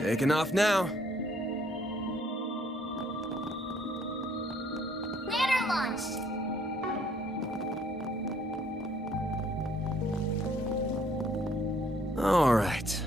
Taking off now. Ladder launched. All right.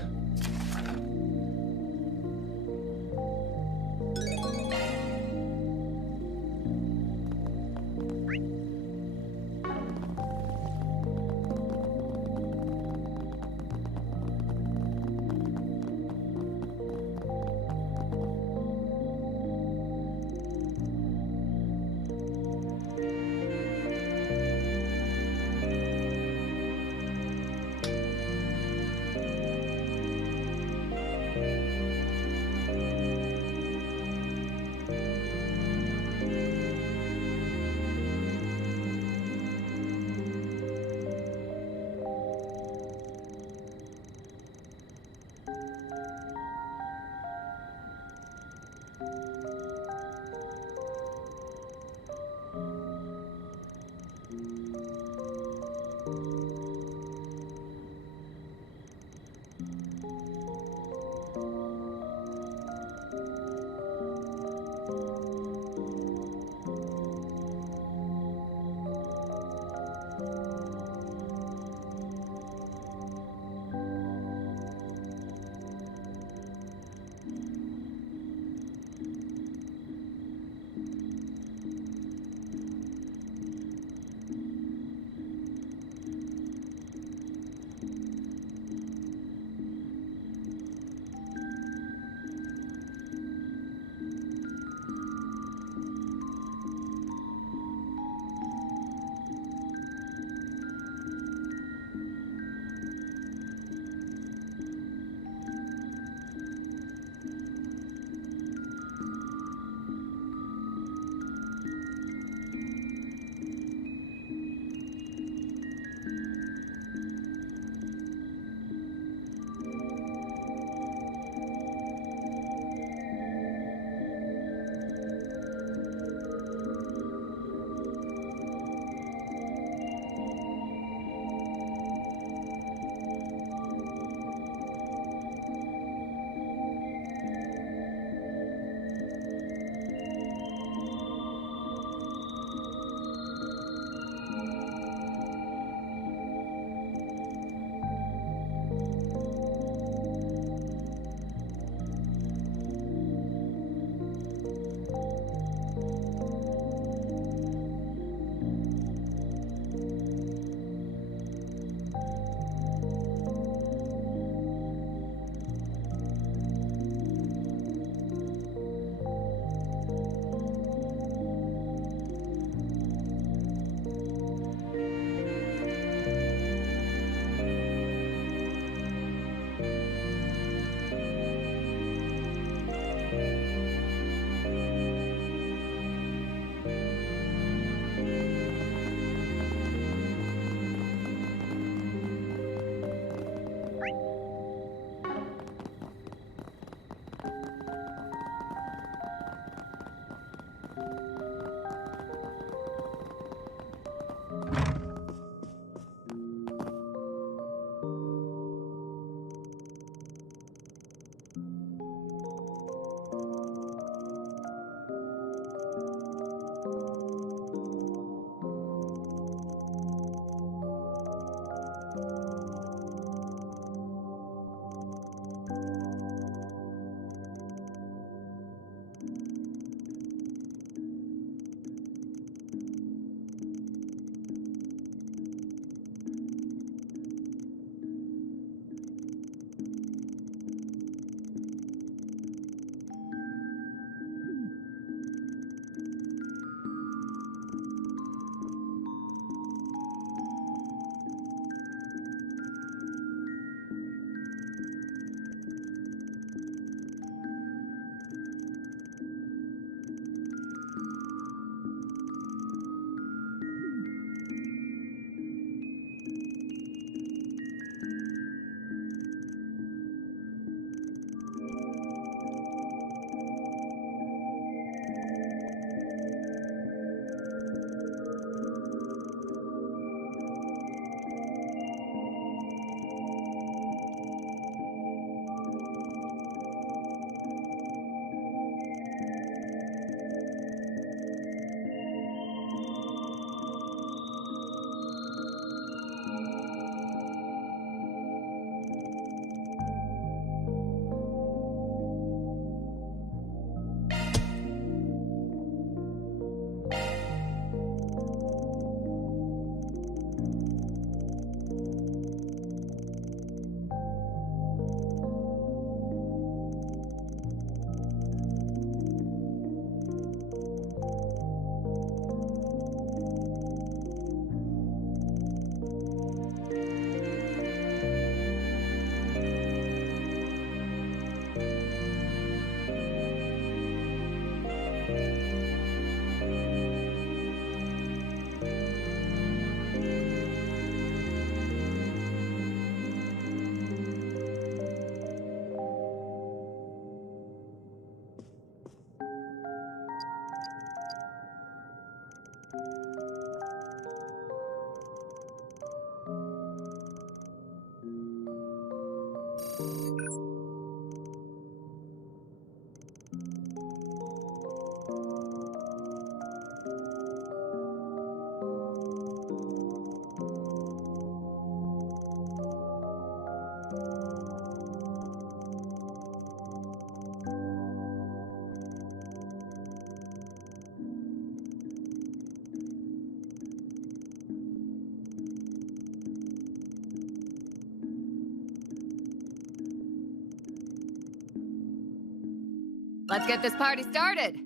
Let's get this party started.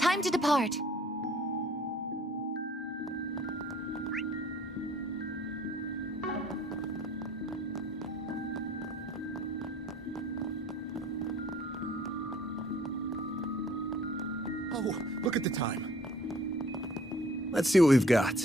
Time to depart. Oh, look at the time. Let's see what we've got.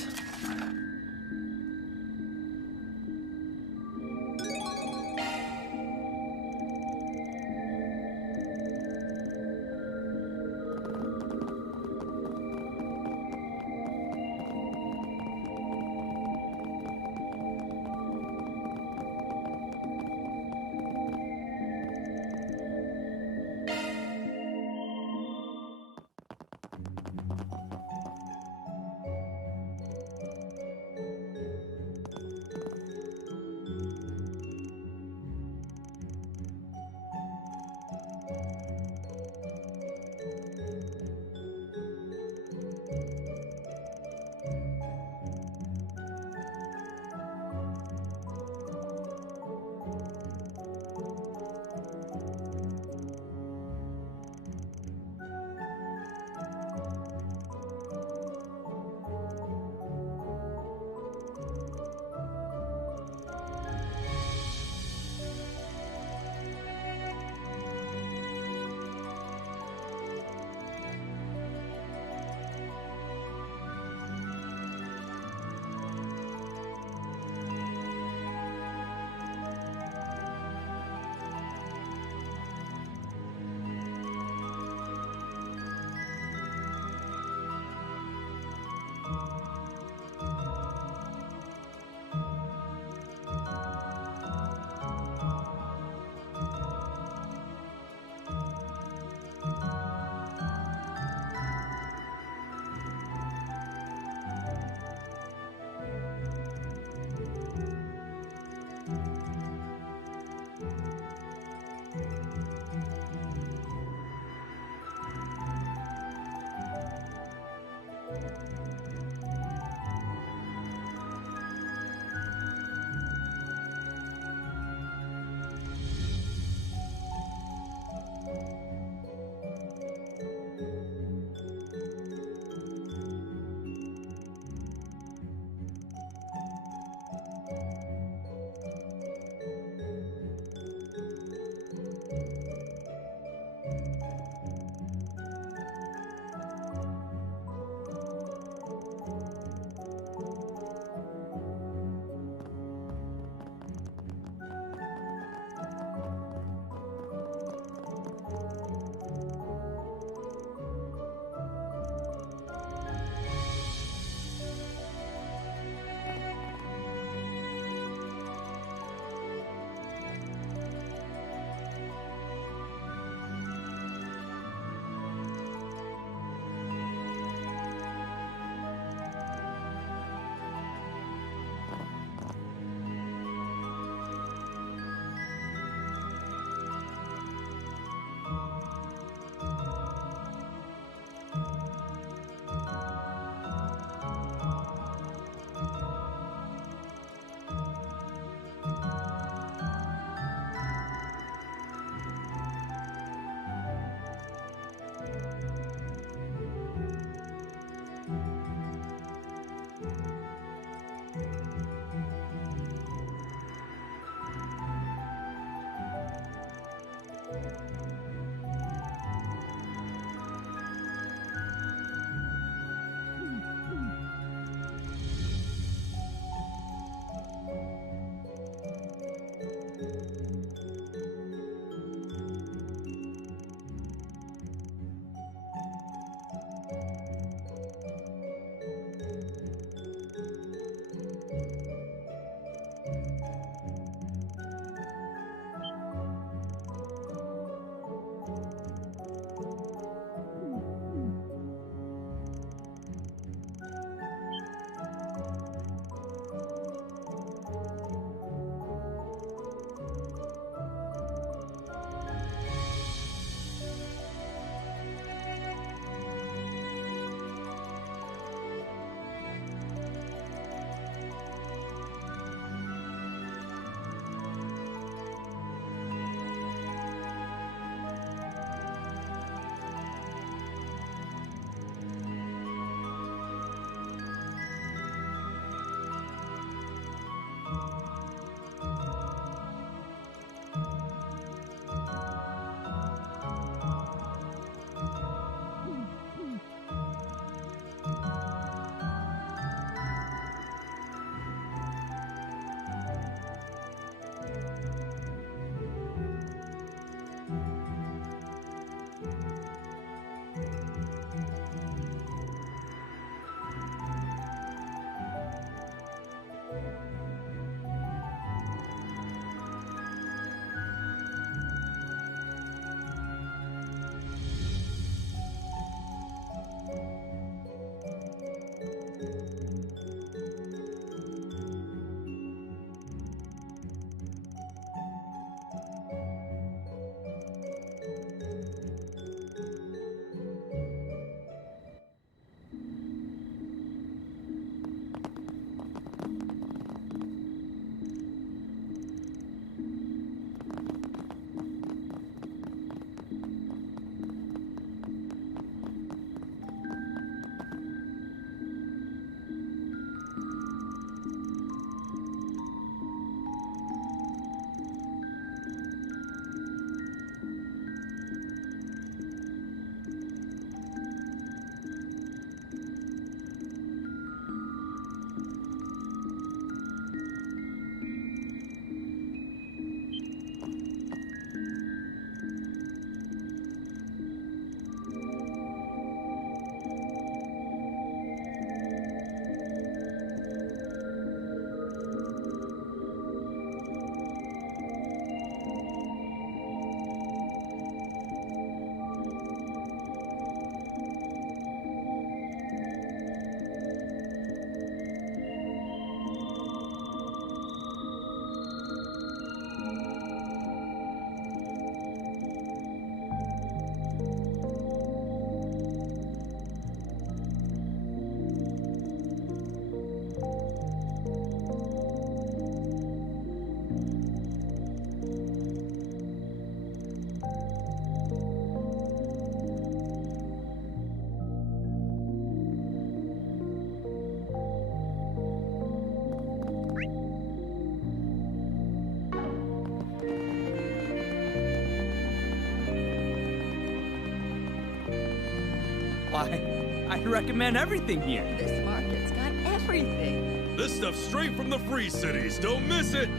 Why, I recommend everything here. This market's got everything. This stuff's straight from the free cities. Don't miss it.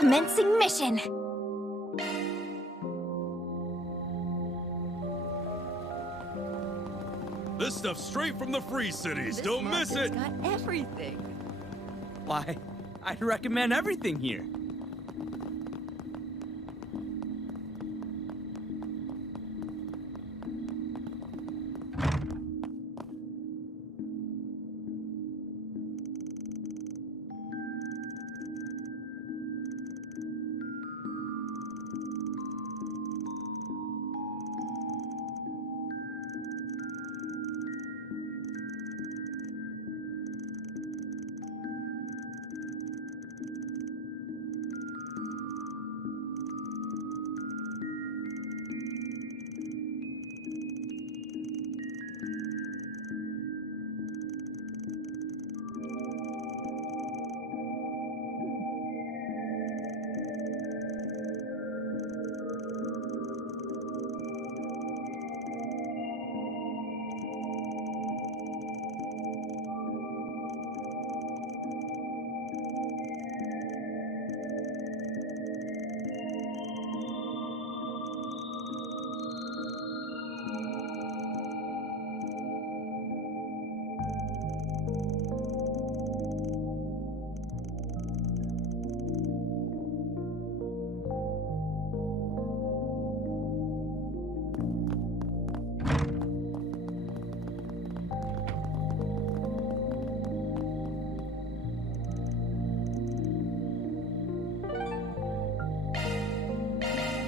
Commencing mission! This stuff's straight from the free cities. This Don't miss it. market's got everything. Why, I recommend everything here.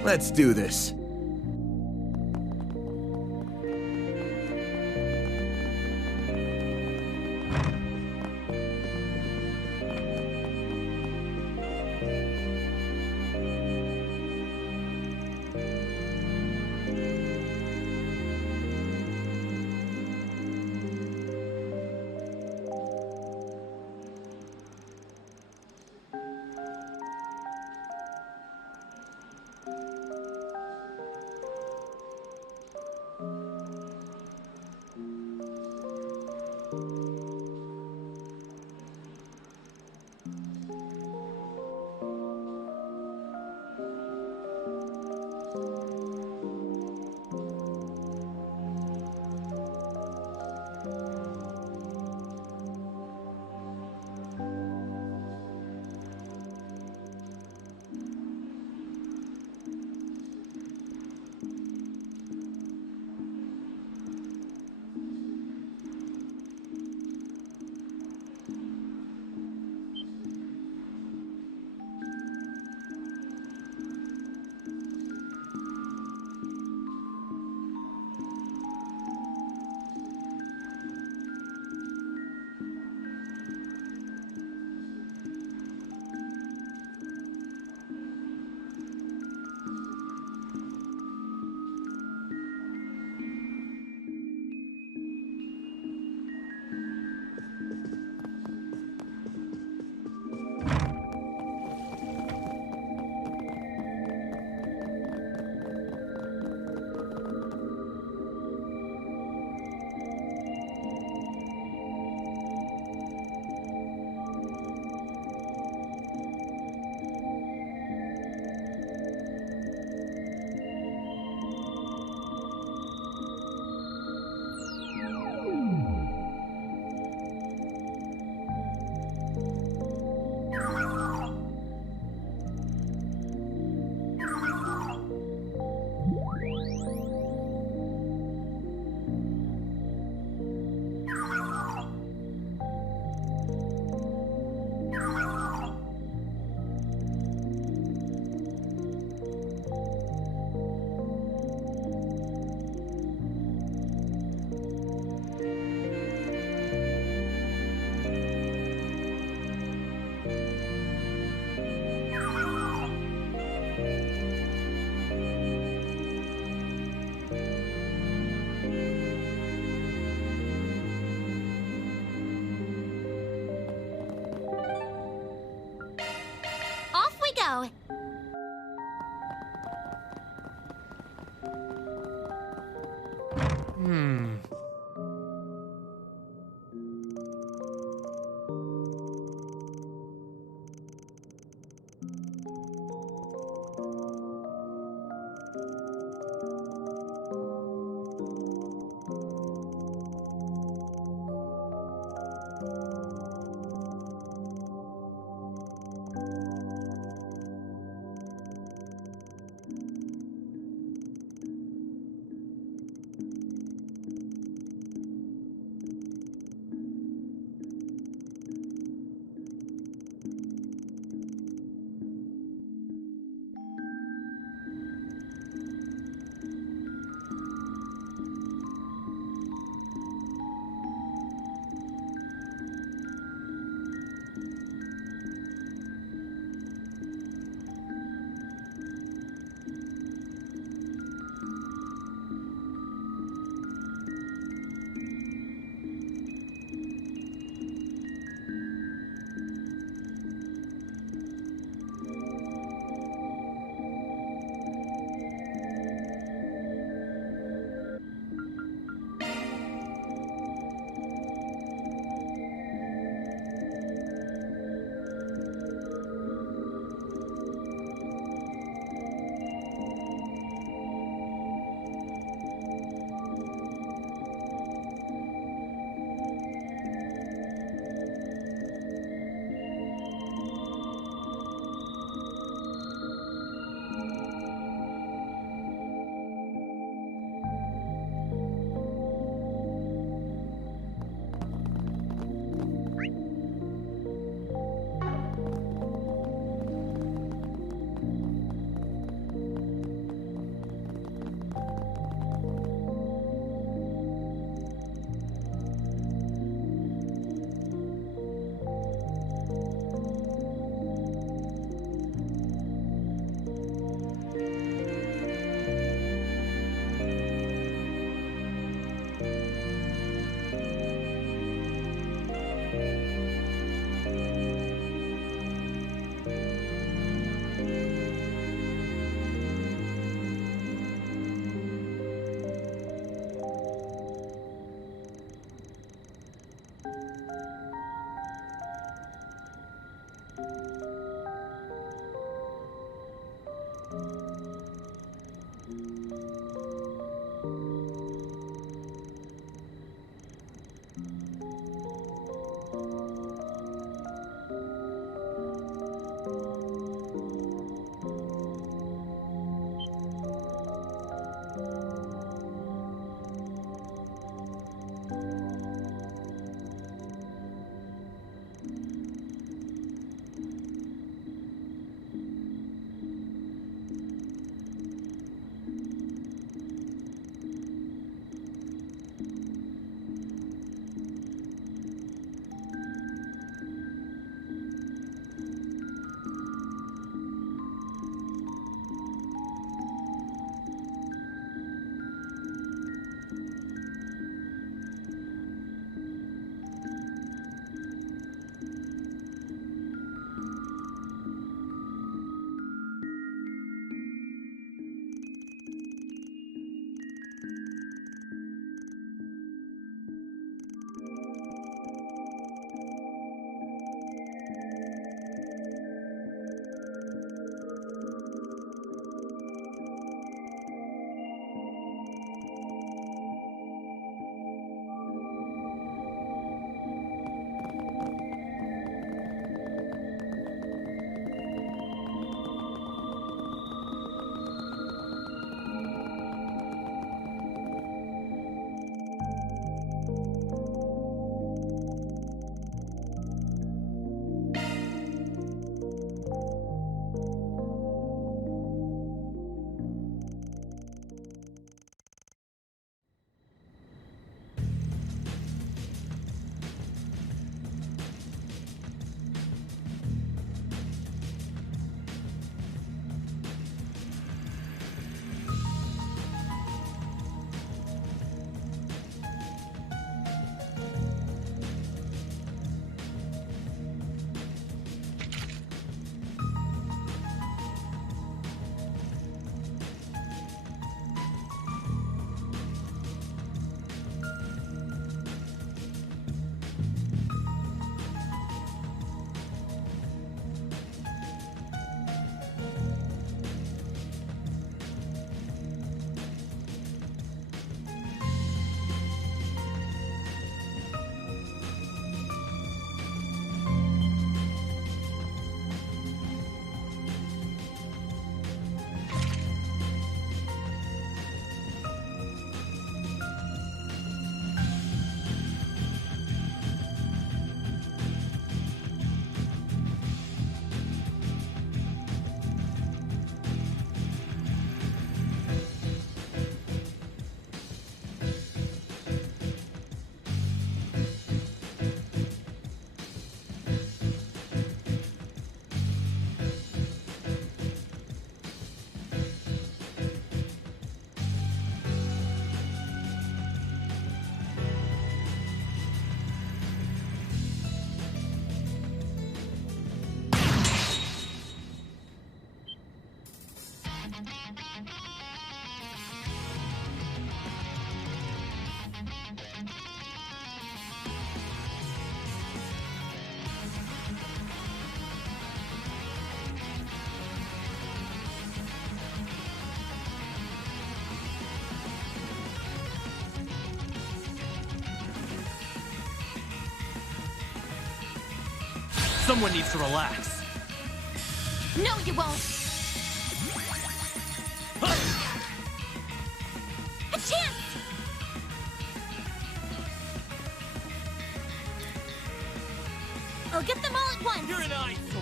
Let's do this. go. Someone needs to relax. No, you won't. A chance! I'll get them all at once. You're an eyesore.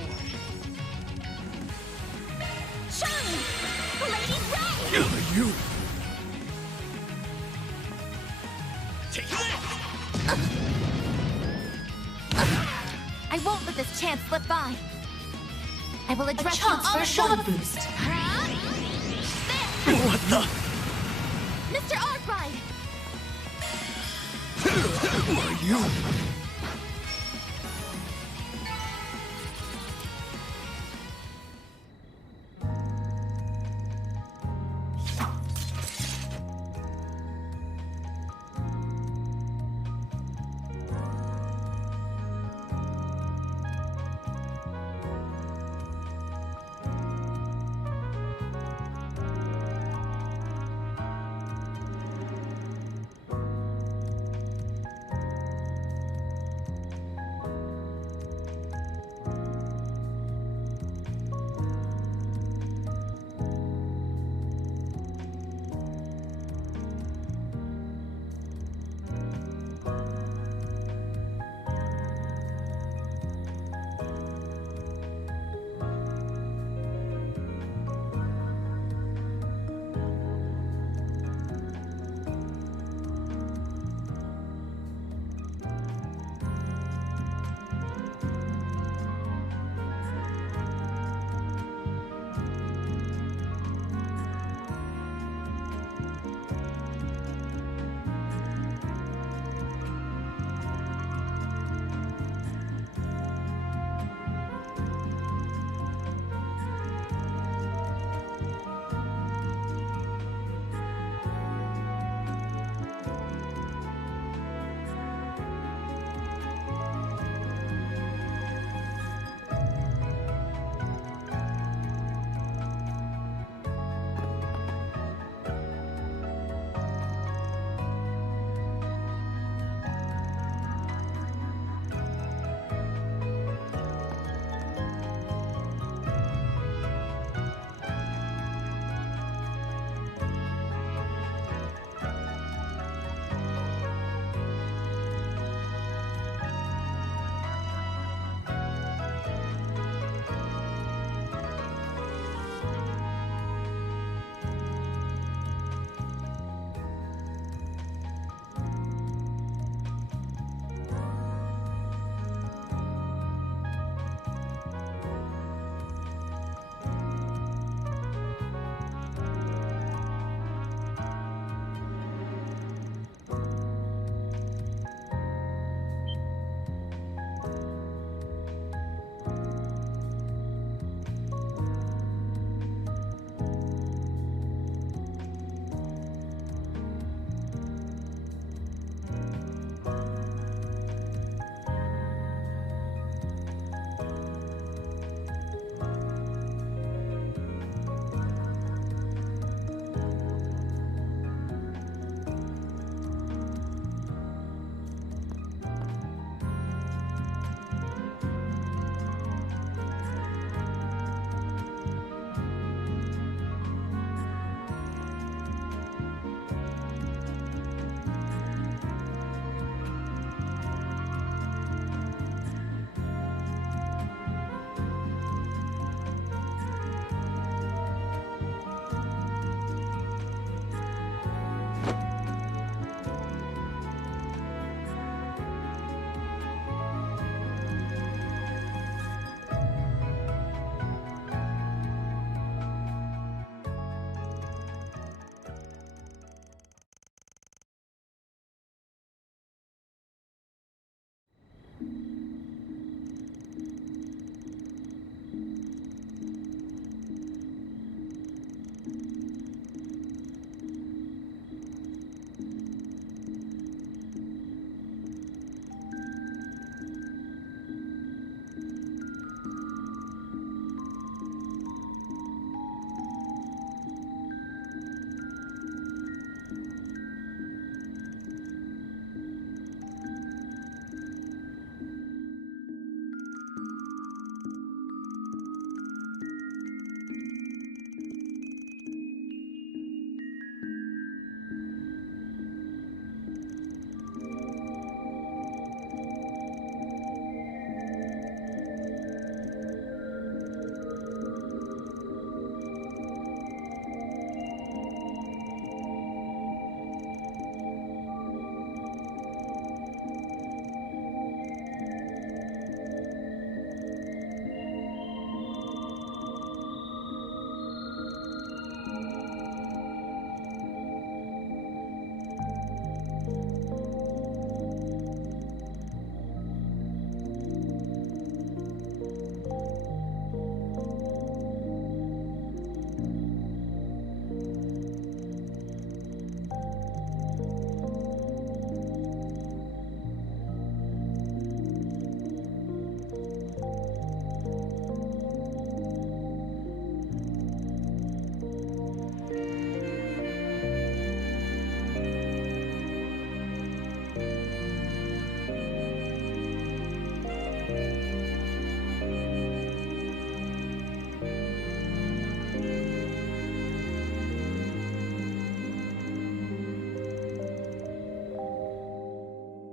Shine! Lady Ray! You! Take this! I won't let this chance slip by. I will address you chance all for a at shot once. boost. There! What the? Mr. Arkwright! Who are you?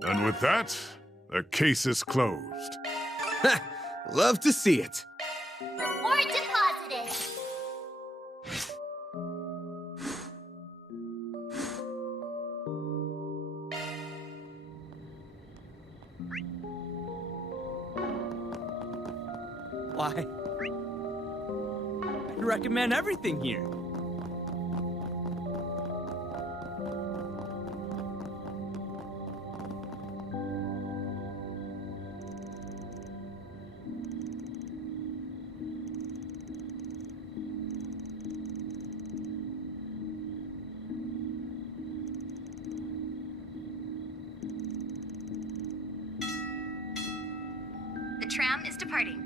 And with that, the case is closed. Love to see it. Reward deposited. Why, I'd recommend everything here. The tram is departing.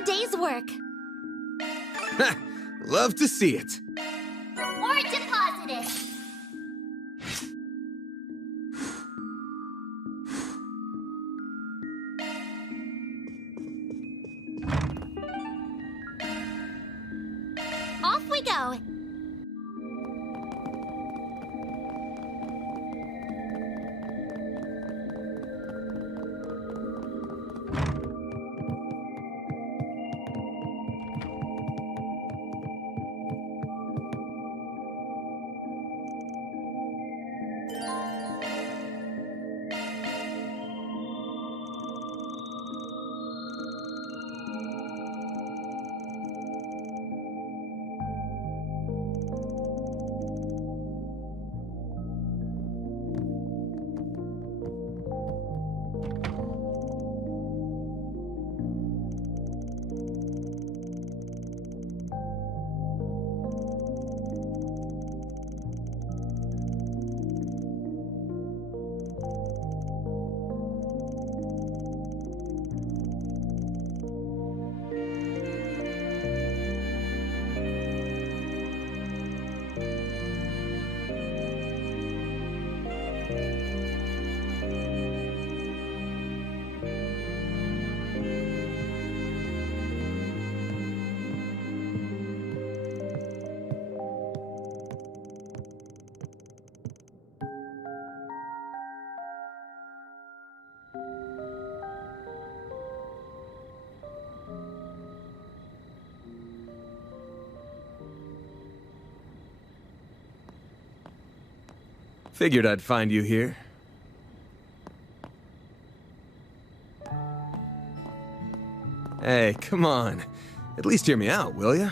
a day's work. Love to see it. Or deposited. Off we go. Figured I'd find you here. Hey, come on. At least hear me out, will ya?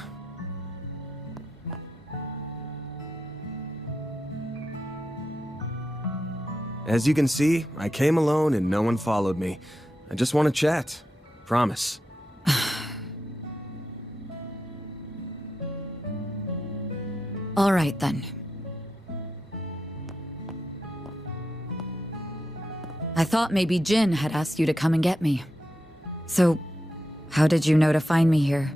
As you can see, I came alone and no one followed me. I just want to chat. Promise. All right, then. I thought maybe Jin had asked you to come and get me. So, how did you know to find me here?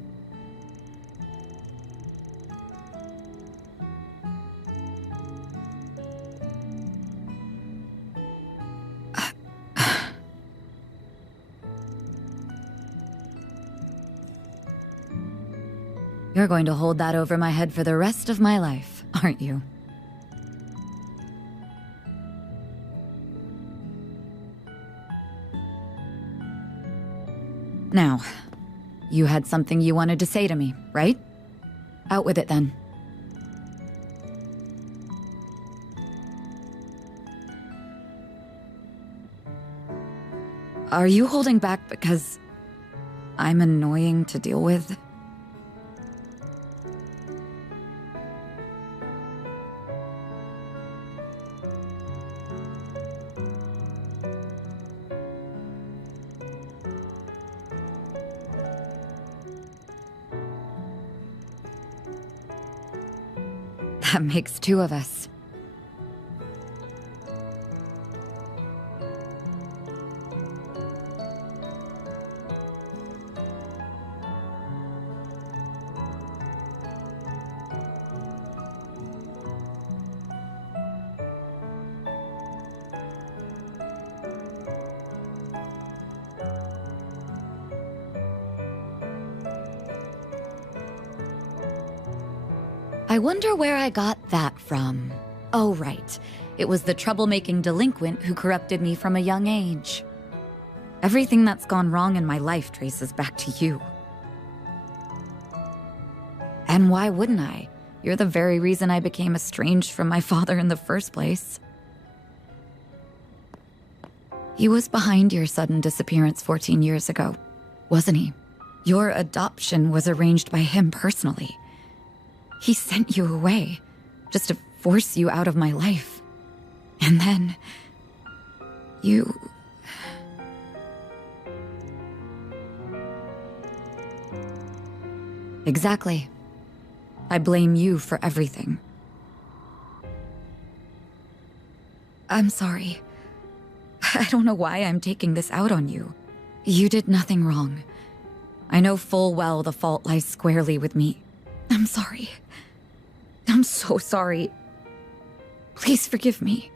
You're going to hold that over my head for the rest of my life, aren't you? Now, you had something you wanted to say to me, right? Out with it then. Are you holding back because I'm annoying to deal with? That makes two of us. I wonder where I got that from. Oh, right. It was the troublemaking delinquent who corrupted me from a young age. Everything that's gone wrong in my life traces back to you. And why wouldn't I? You're the very reason I became estranged from my father in the first place. He was behind your sudden disappearance 14 years ago, wasn't he? Your adoption was arranged by him personally. He sent you away, just to force you out of my life. And then... you... Exactly. I blame you for everything. I'm sorry. I don't know why I'm taking this out on you. You did nothing wrong. I know full well the fault lies squarely with me. I'm sorry. I'm so sorry. Please forgive me.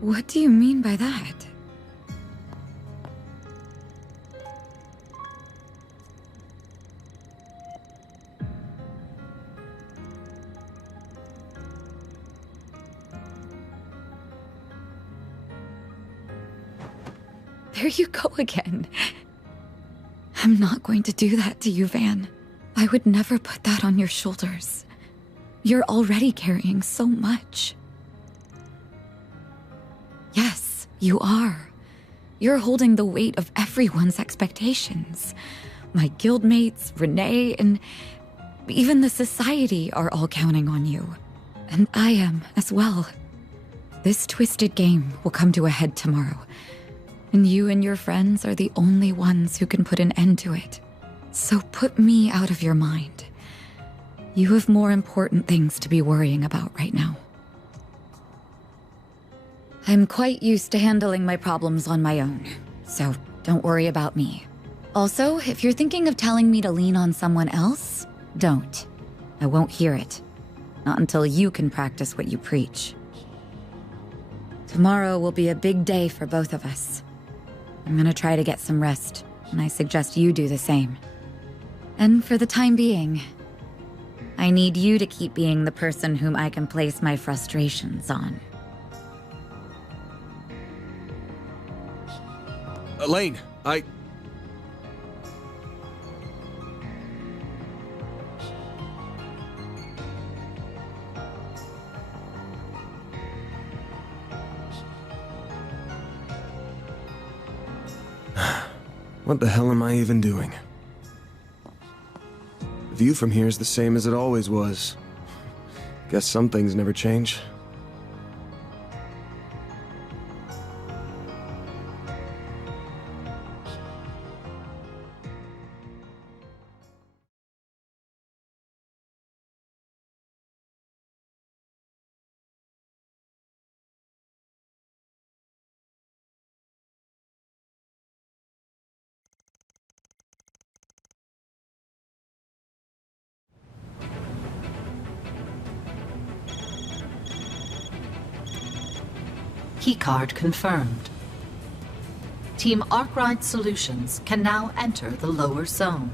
What do you mean by that? There you go again. I'm not going to do that to you, Van. I would never put that on your shoulders. You're already carrying so much. Yes, you are. You're holding the weight of everyone's expectations. My guildmates, Renee, and even the society are all counting on you. And I am as well. This twisted game will come to a head tomorrow. And you and your friends are the only ones who can put an end to it. So put me out of your mind. You have more important things to be worrying about right now. I'm quite used to handling my problems on my own, so don't worry about me. Also, if you're thinking of telling me to lean on someone else, don't. I won't hear it. Not until you can practice what you preach. Tomorrow will be a big day for both of us. I'm gonna try to get some rest, and I suggest you do the same. And for the time being, I need you to keep being the person whom I can place my frustrations on. Elaine, What the hell am I even doing? The view from here is the same as it always was. Guess some things never change. Keycard confirmed. Team Arkwright Solutions can now enter the lower zone.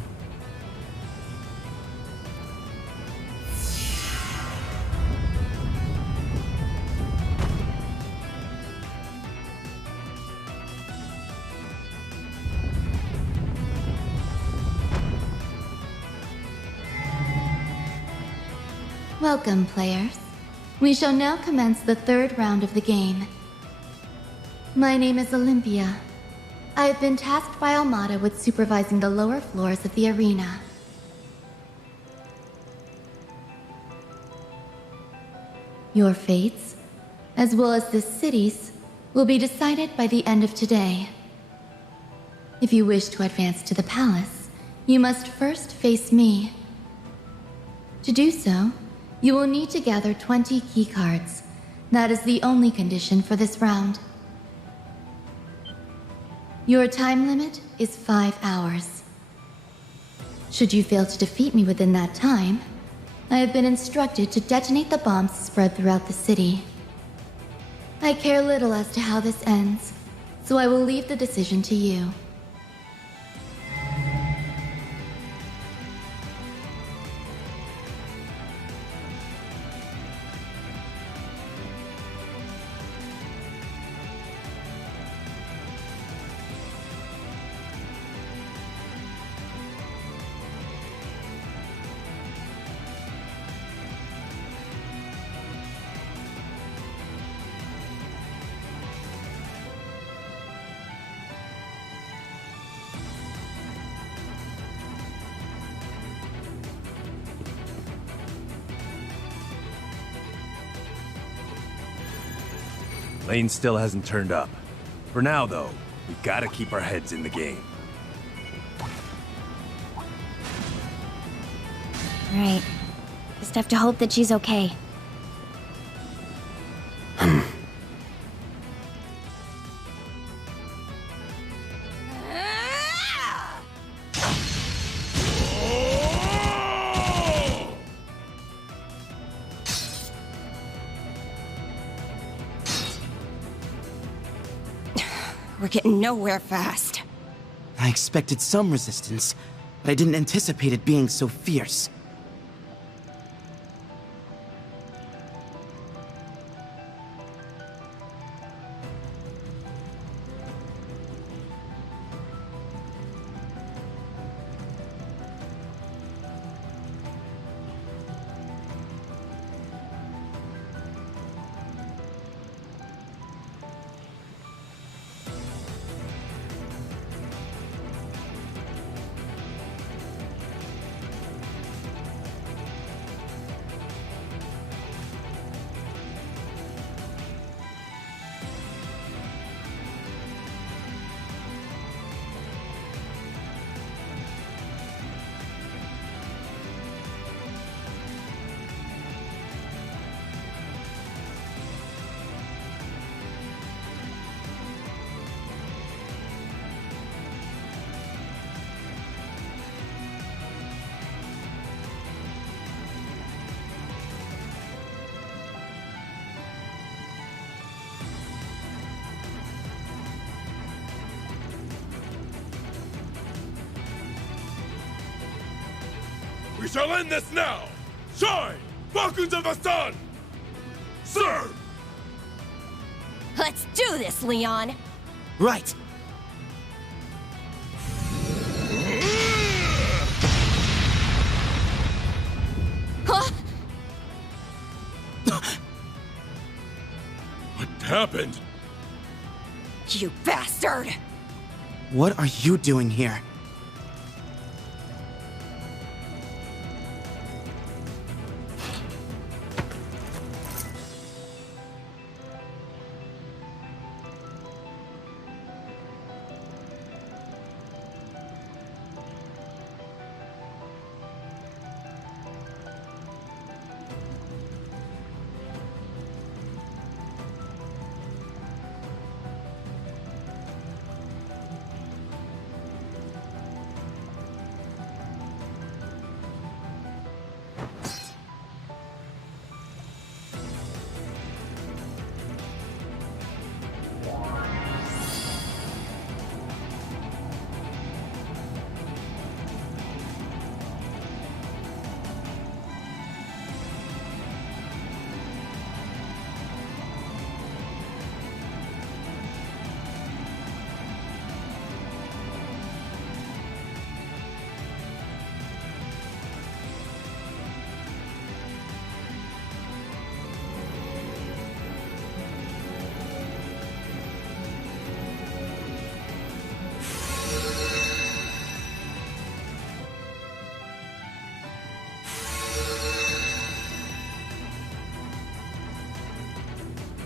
Welcome, players. We shall now commence the third round of the game. My name is Olympia. I have been tasked by Almada with supervising the lower floors of the arena. Your fates, as well as this city's, will be decided by the end of today. If you wish to advance to the palace, you must first face me. To do so, you will need to gather 20 keycards. That is the only condition for this round. Your time limit is 5 hours. Should you fail to defeat me within that time, I have been instructed to detonate the bombs spread throughout the city. I care little as to how this ends, so I will leave the decision to you. Lane still hasn't turned up. For now, though, we gotta keep our heads in the game. Right. Just have to hope that she's okay. We're getting nowhere fast. I expected some resistance, but I didn't anticipate it being so fierce. We shall end this now! Shine! Falcons of the Sun! Sir! Let's do this, Leon! Right! Huh? What happened? You bastard! What are you doing here?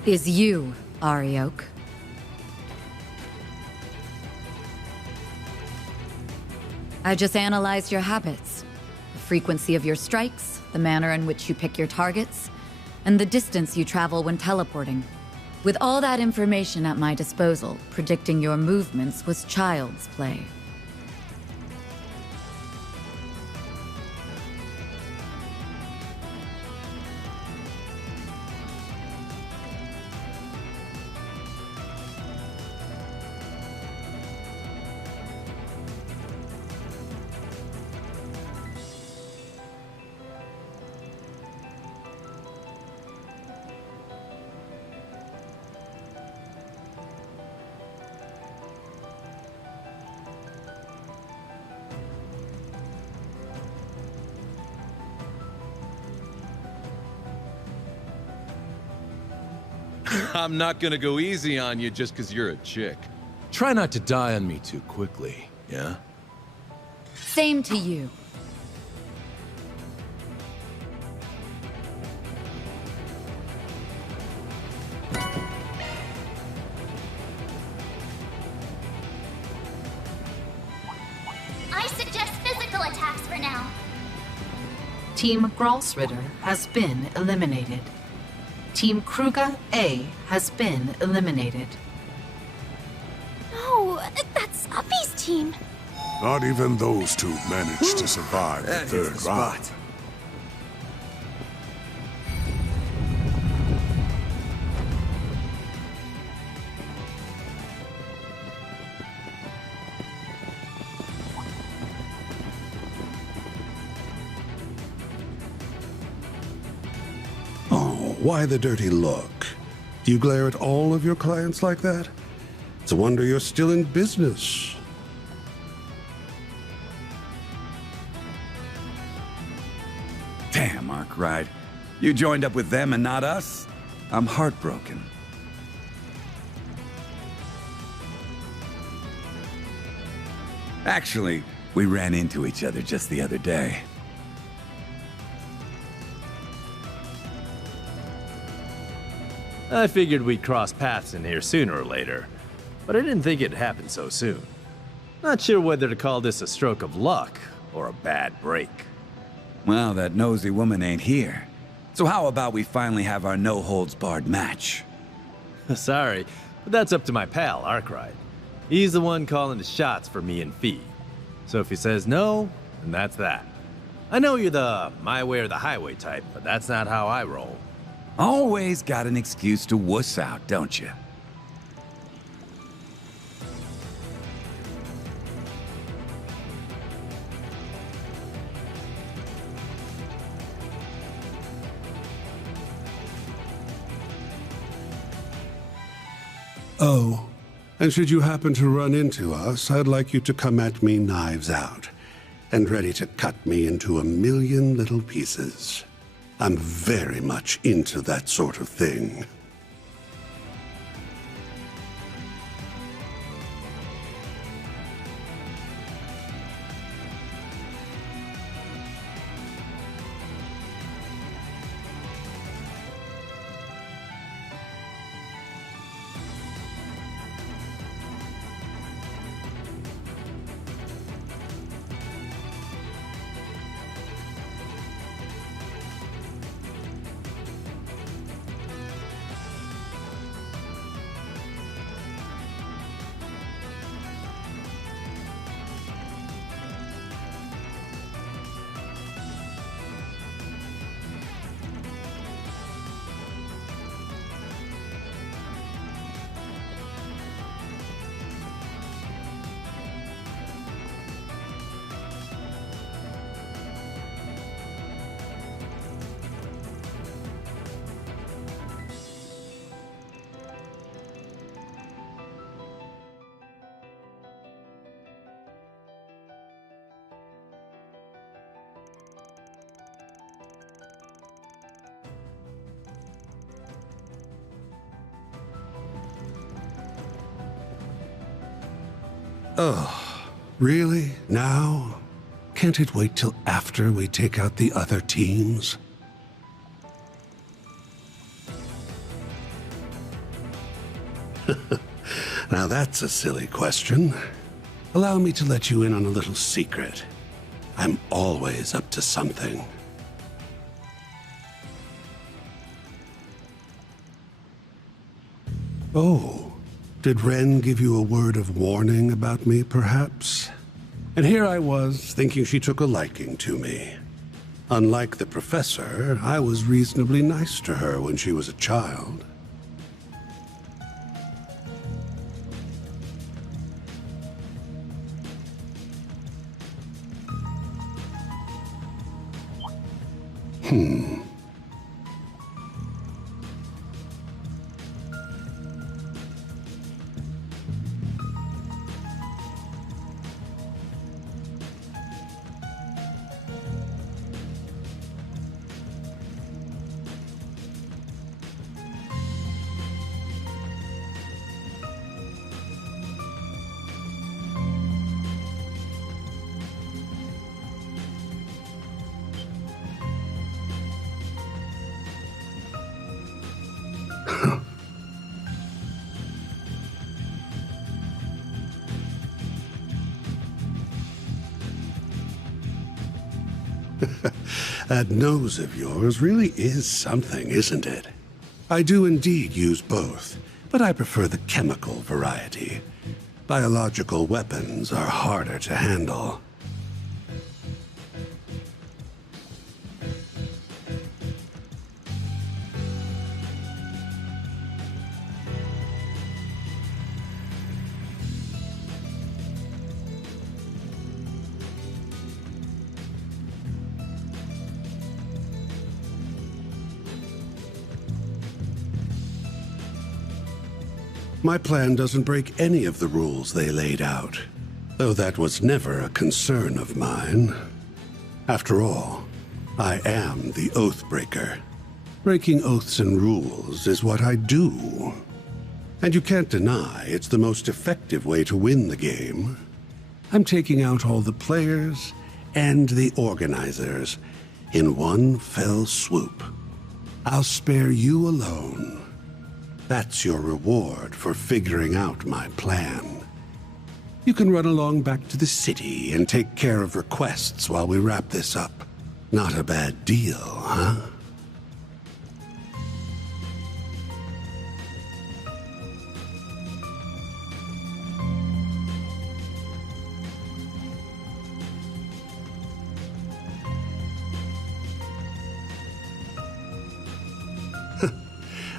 Is you, Arioch. I just analyzed your habits. The frequency of your strikes, the manner in which you pick your targets, and the distance you travel when teleporting. With all that information at my disposal, predicting your movements was child's play. I'm not gonna go easy on you just because you're a chick. Try not to die on me too quickly, yeah? Same to you. Team Gralsritter has been eliminated. Team Kruger A has been eliminated. No, that's Uppy's team. Not even those two managed to survive the third round. Why the dirty look? Do you glare at all of your clients like that? It's a wonder you're still in business. Damn, Arkwright. You joined up with them and not us? I'm heartbroken. Actually, we ran into each other just the other day. I figured we'd cross paths in here sooner or later, but I didn't think it'd happen so soon. Not sure whether to call this a stroke of luck or a bad break. Well, that nosy woman ain't here. So how about we finally have our no-holds-barred match? Sorry, but that's up to my pal, Arkwright. He's the one calling the shots for me and Fee. So if he says no, then that's that. I know you're the my way or the highway type, but that's not how I roll. Always got an excuse to wuss out, don't you? Oh, and should you happen to run into us, I'd like you to come at me knives out, and ready to cut me into a million little pieces. I'm very much into that sort of thing. Oh, really? Now? Can't it wait till after we take out the other teams? Now that's a silly question. Allow me to let you in on a little secret. I'm always up to something. Oh. Did Ren give you a word of warning about me, perhaps? And here I was, thinking she took a liking to me. Unlike the professor, I was reasonably nice to her when she was a child. That nose of yours really is something, isn't it? I do indeed use both, but I prefer the chemical variety. Biological weapons are harder to handle. My plan doesn't break any of the rules they laid out, though that was never a concern of mine. After all, I am the Oathbreaker. Breaking oaths and rules is what I do. And you can't deny it's the most effective way to win the game. I'm taking out all the players and the organizers in one fell swoop. I'll spare you alone. That's your reward for figuring out my plan. You can run along back to the city and take care of requests while we wrap this up. Not a bad deal, huh?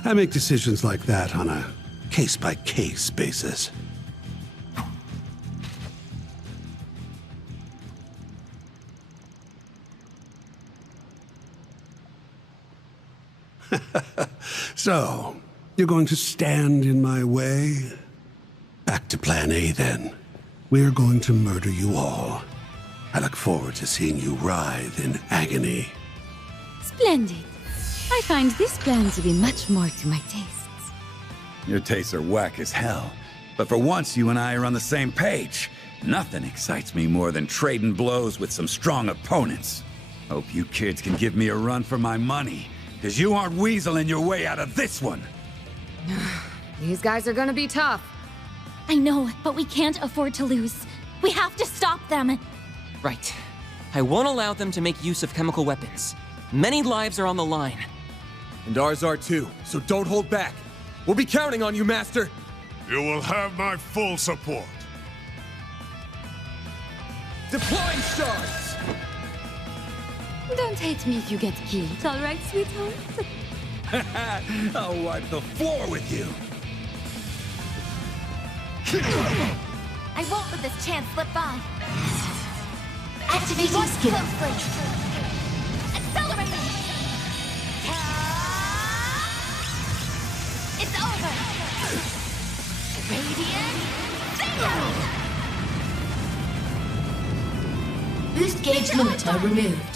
I make decisions like that on a case-by-case basis. So, you're going to stand in my way? Back to Plan A, then. We're going to murder you all. I look forward to seeing you writhe in agony. Splendid. I find this plan to be much more to my tastes. Your tastes are whack as hell. But for once, you and I are on the same page. Nothing excites me more than trading blows with some strong opponents. Hope you kids can give me a run for my money, because you aren't weaseling your way out of this one. These guys are gonna be tough. I know, but we can't afford to lose. We have to stop them. Right. I won't allow them to make use of chemical weapons. Many lives are on the line. And ours are too, so don't hold back. We'll be counting on you, Master. You will have my full support. Deploying shards! Don't hate me if you get killed, all right, sweetheart? I'll wipe the floor with you. I won't let this chance slip by. Activating skill. Accelerating! It's over! Radiant Finger! Boost gauge limiter removed.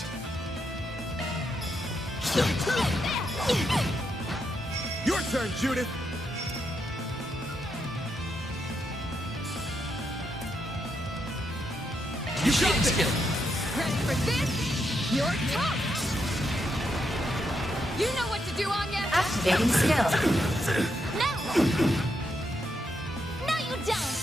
Your turn, Judith! You got this! Ready for this? You're tough! You know what to do, Anya! Activating skill. No! No, you don't!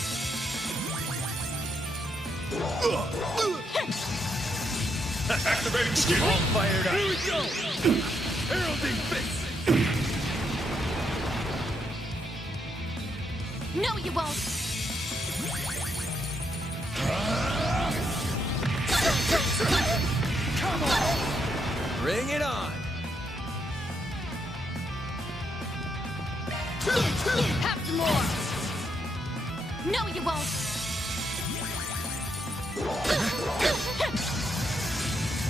Activating skill. All fired up. Here we go. Heralding face. No, you won't! Come on! Bring it on! Have some more! No, you won't!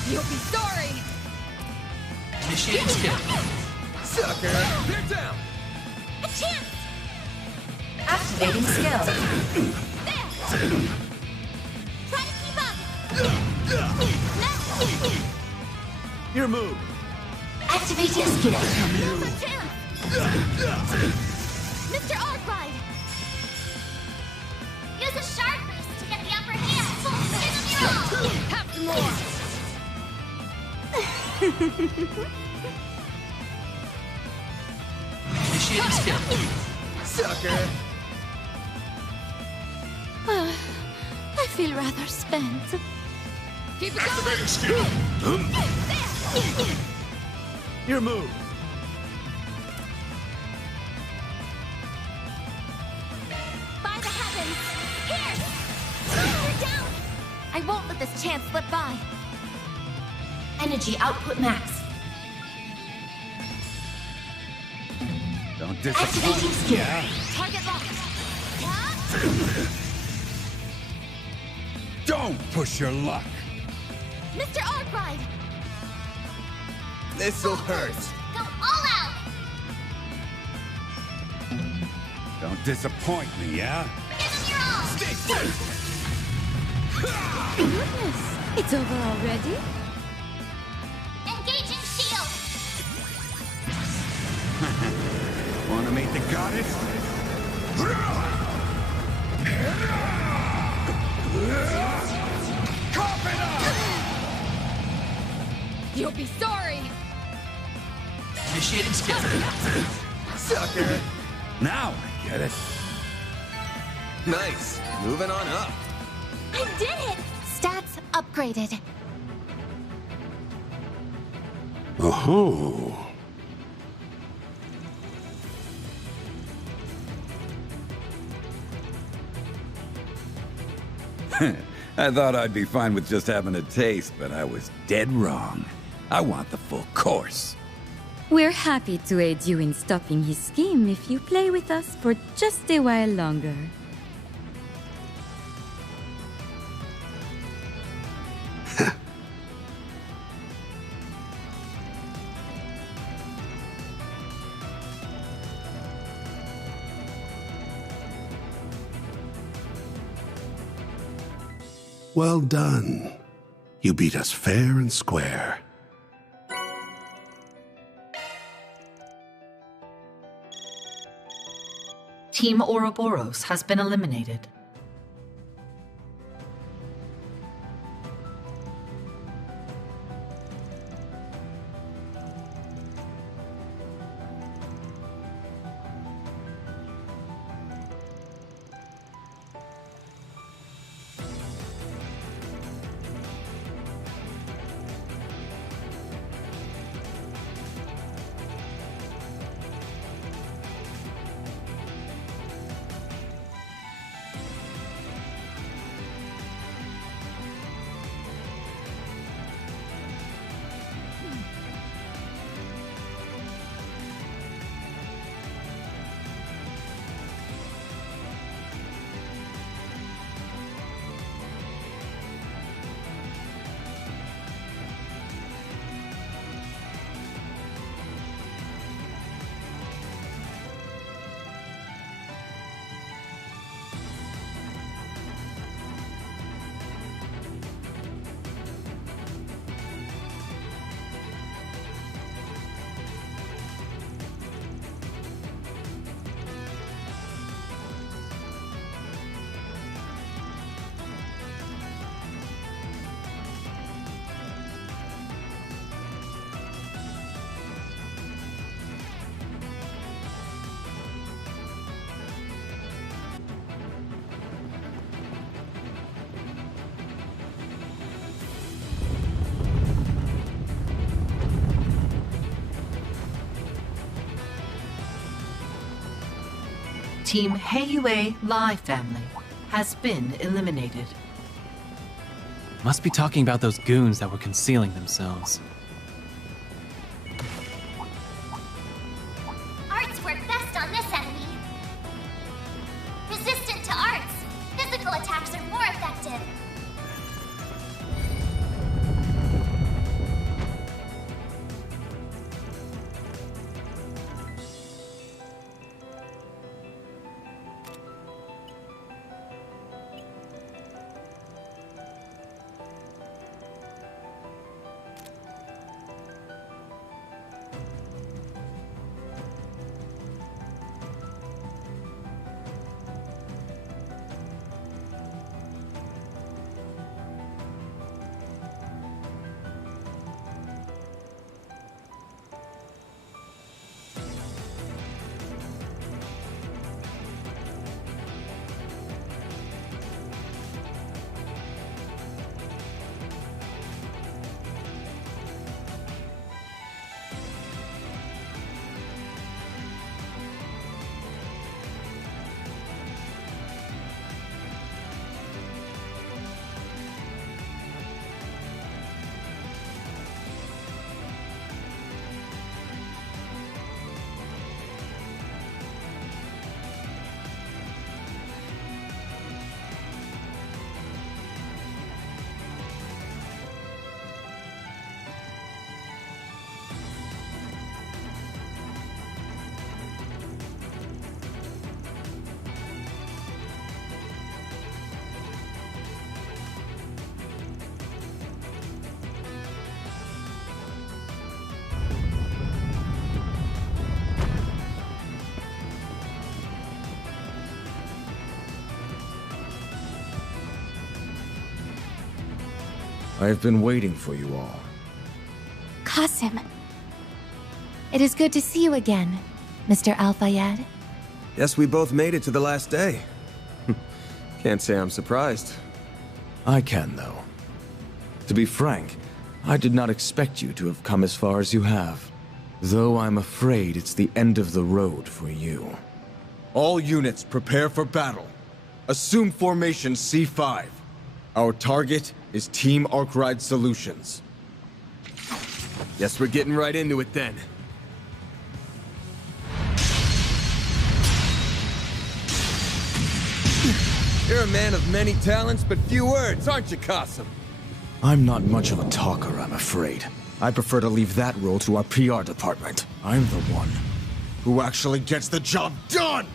You'll be sorry! Initiating skill. Sucker! They're down! A chance! Activating skill. There! Try to keep up! No! Your move! Activating skill. Now's our chance! Mr. Arkwright! Use a shark boost to get the upper hand! Give him your all! Have some more! Initiating skill. Sucker! I feel rather spent. Keep it going! Your move. By the heavens! Here! You're down! I won't let this chance slip by. Energy output max. Don't Activating disappoint. skill. Yeah. Target locked. Don't push your luck. Mr. Arkwright! This'll hurt. Go all out! Don't disappoint me, yeah? Give him your all! Goodness, it's over already? Engaging shield! Wanna meet the goddess? Cough it up! You'll be sorry! Initiating skill. Sucker. Now I get it. Nice. Moving on up. I did it! Stats upgraded. Oh. I thought I'd be fine with just having a taste, but I was dead wrong. I want the full course. We're happy to aid you in stopping his scheme if you play with us for just a while longer. Well done. You beat us fair and square. Team Ouroboros has been eliminated. Team Heiyue Lai family has been eliminated. Must be talking about those goons that were concealing themselves. Arts work best on this enemy. Resistant to arts. Physical attacks are more effective. I have been waiting for you all. Qasim. It is good to see you again, Mr. Al-Fayed. Yes, we both made it to the last day. Can't say I'm surprised. I can, though. To be frank, I did not expect you to have come as far as you have. Though I'm afraid it's the end of the road for you. All units prepare for battle. Assume formation C5. Our target is Team Arkwright Solutions. Guess we're getting right into it then. You're a man of many talents, but few words, aren't you, Qasim? I'm not much of a talker, I'm afraid. I prefer to leave that role to our PR department. I'm the one who actually gets the job done!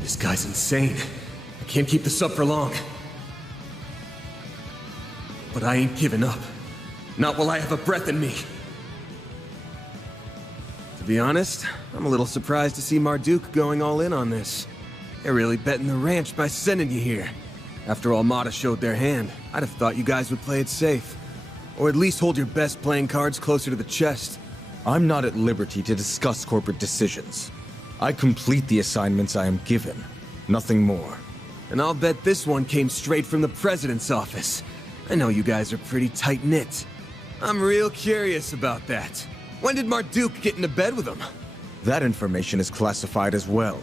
This guy's insane. I can't keep this up for long. But I ain't giving up. Not while I have a breath in me. To be honest, I'm a little surprised to see Marduk going all in on this. They're really betting the ranch by sending you here. After Almada showed their hand, I'd have thought you guys would play it safe. Or at least hold your best playing cards closer to the chest. I'm not at liberty to discuss corporate decisions. I complete the assignments I am given. Nothing more. And I'll bet this one came straight from the President's office. I know you guys are pretty tight-knit. I'm real curious about that. When did Marduk get into bed with him? That information is classified as well.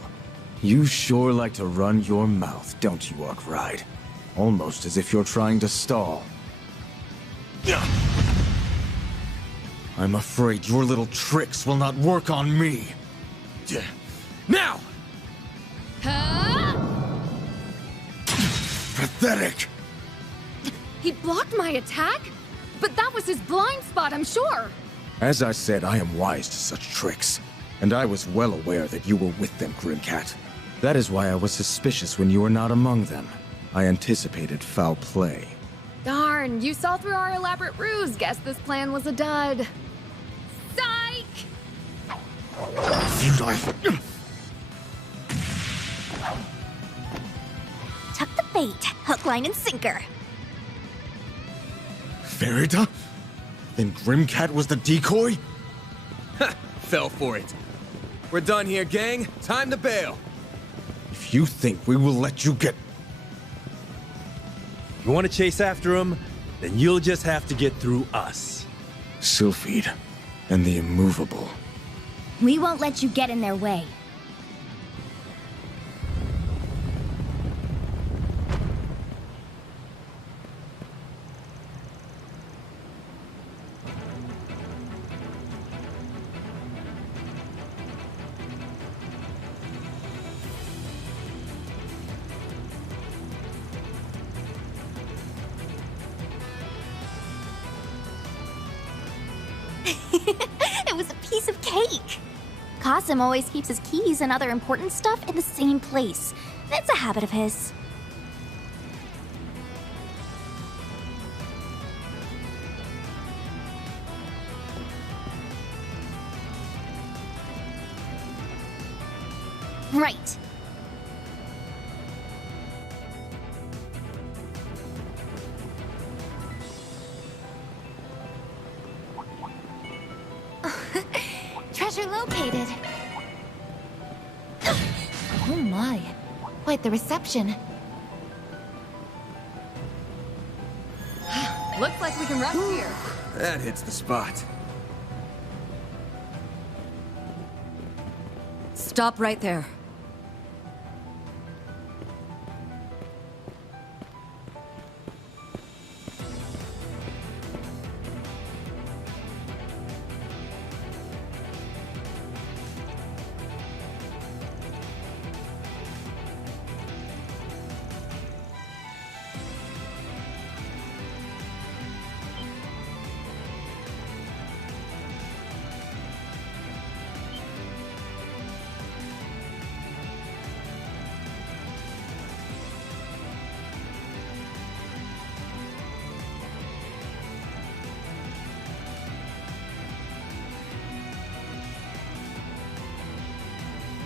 You sure like to run your mouth, don't you, Arkwright? Almost as if you're trying to stall. I'm afraid your little tricks will not work on me. Now! Pathetic! He blocked my attack? But that was his blind spot, I'm sure. As I said, I am wise to such tricks. And I was well aware that you were with them, Grimcat. That is why I was suspicious when you were not among them. I anticipated foul play. Darn, you saw through our elaborate ruse. Guess this plan was a dud. Psych! Tuck the bait, hook, line, and sinker. Farida? Then Grimcat was the decoy? Fell for it. We're done here, gang. Time to bail. If you think we will let you get... If you want to chase after him, then you'll just have to get through us. Sylphid and the immovable. We won't let you get in their way. It was a piece of cake! Qasim always keeps his keys and other important stuff in the same place. That's a habit of his. Right. Treasure located. Oh my. Quite the reception. Looks like we can rest here. That hits the spot. Stop right there.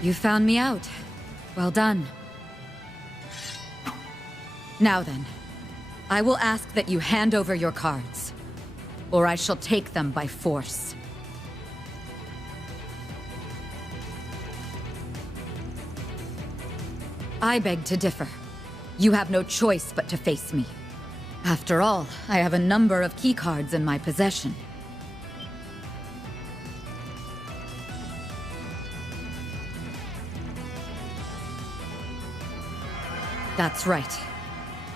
You found me out. Well done. Now then, I will ask that you hand over your cards, or I shall take them by force. I beg to differ. You have no choice but to face me. After all, I have a number of keycards in my possession. That's right.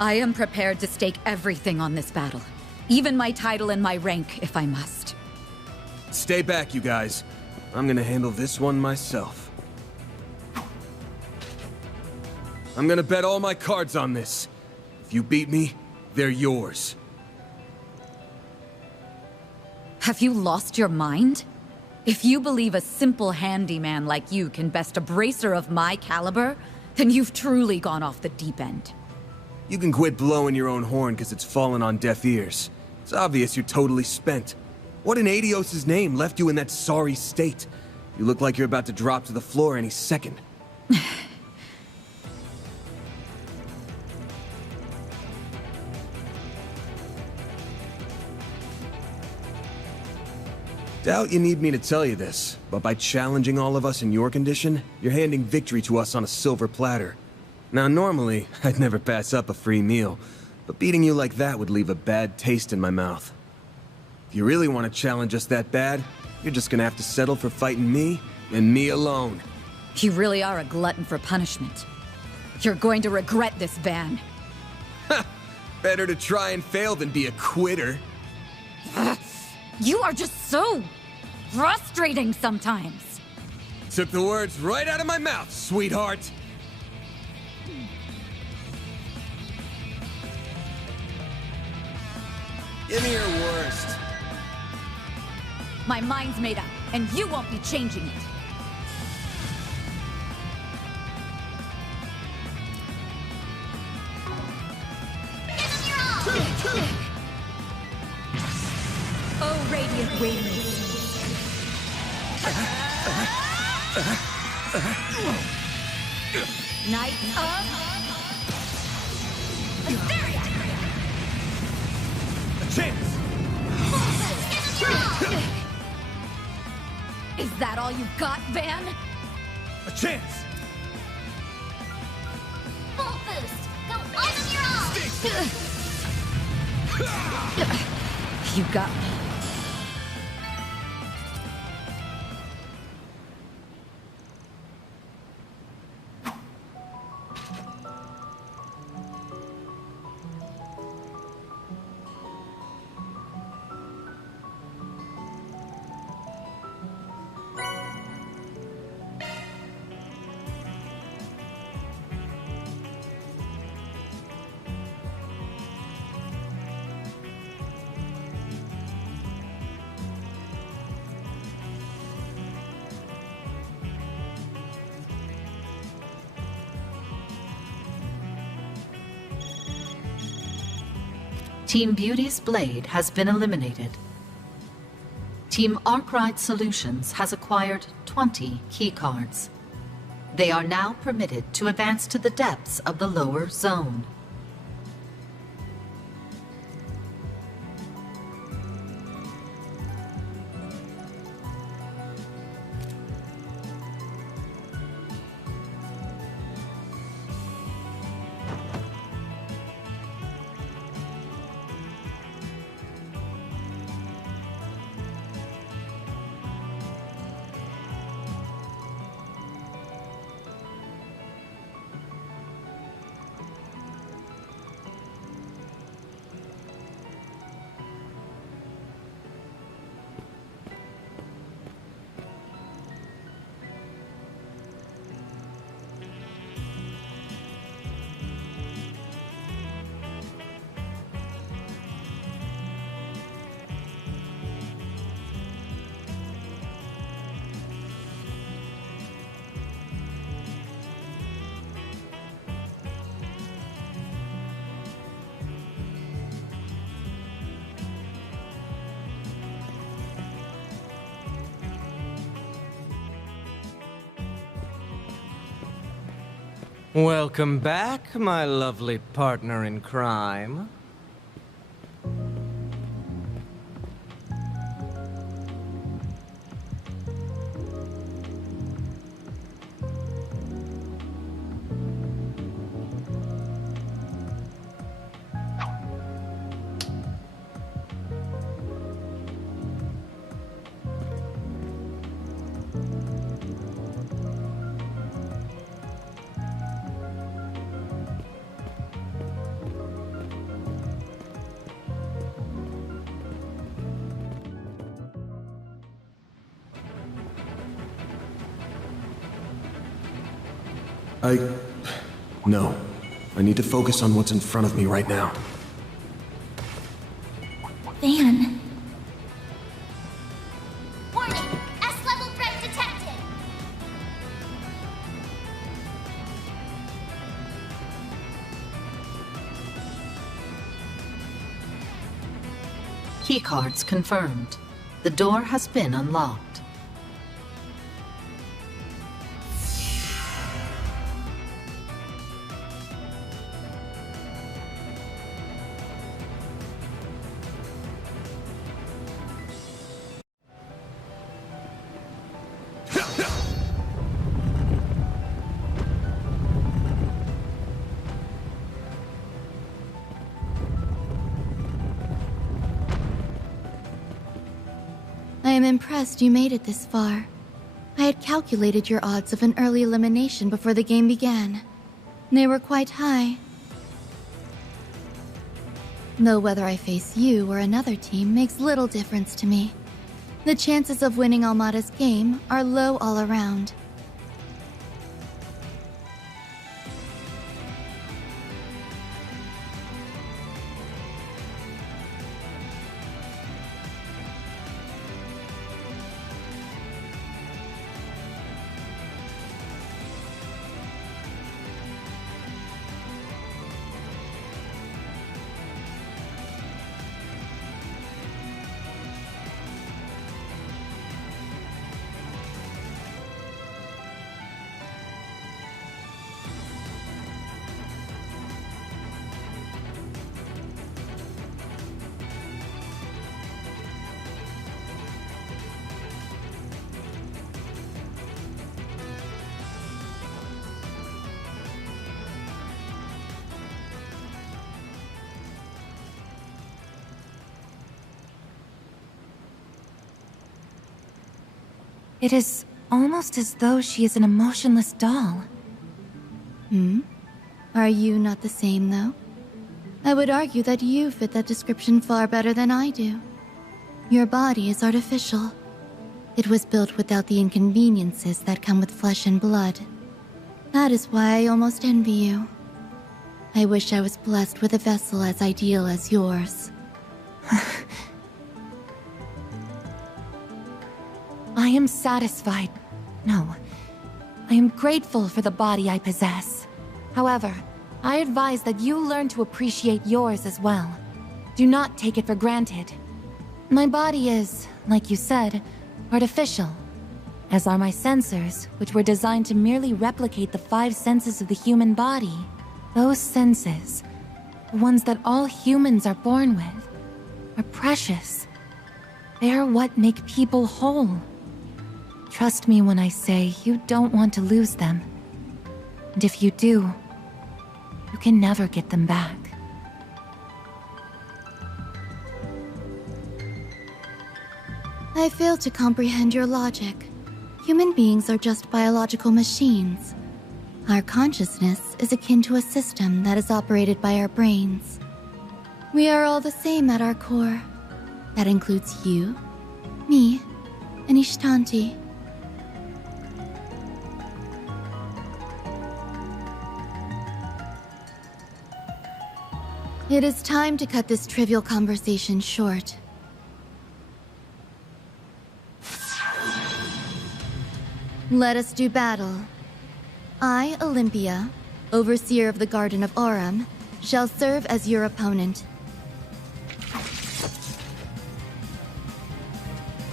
I am prepared to stake everything on this battle. Even my title and my rank, if I must. Stay back, you guys. I'm gonna handle this one myself. I'm gonna bet all my cards on this. If you beat me, they're yours. Have you lost your mind? If you believe a simple handyman like you can best a bracer of my caliber, then you've truly gone off the deep end. You can quit blowing your own horn because it's fallen on deaf ears. It's obvious you're totally spent. What in Adios' name left you in that sorry state? You look like you're about to drop to the floor any second. Doubt you need me to tell you this, but by challenging all of us in your condition, you're handing victory to us on a silver platter. Now normally, I'd never pass up a free meal, but beating you like that would leave a bad taste in my mouth. If you really want to challenge us that bad, you're just gonna have to settle for fighting me, and me alone. You really are a glutton for punishment. You're going to regret this ban. Ha! Better to try and fail than be a quitter. You are just so frustrating sometimes. Took the words right out of my mouth, sweetheart. Give me your worst. My mind's made up, and you won't be changing it. Oh, radiant radiance. Knight of Hysteria. A chance. Is that all you've got, Van? A chance. Full boost. Go on your own. You got me. Team Beauty's blade has been eliminated. Team Arkwright Solutions has acquired 20 keycards. They are now permitted to advance to the depths of the lower zone. Welcome back, my lovely partner in crime. No. I need to focus on what's in front of me right now. Van. Warning! S-level threat detected! Keycards confirmed. The door has been unlocked. I am impressed you made it this far. I had calculated your odds of an early elimination before the game began. They were quite high. Though whether I face you or another team makes little difference to me. The chances of winning Almada's game are low all around. It is almost as though she is an emotionless doll. Are you not the same, though? I would argue that you fit that description far better than I do. Your body is artificial. It was built without the inconveniences that come with flesh and blood. That is why I almost envy you. I wish I was blessed with a vessel as ideal as yours. I am satisfied. No. I am grateful for the body I possess. However, I advise that you learn to appreciate yours as well. Do not take it for granted. My body is, like you said, artificial, as are my sensors, which were designed to merely replicate the 5 senses of the human body. Those senses, the ones that all humans are born with, are precious. They are what make people whole. Trust me when I say you don't want to lose them. And if you do, you can never get them back. I fail to comprehend your logic. Human beings are just biological machines. Our consciousness is akin to a system that is operated by our brains. We are all the same at our core. That includes you, me, and Ishtanti. It is time to cut this trivial conversation short. Let us do battle. I, Olympia, overseer of the Garden of Aurum, shall serve as your opponent.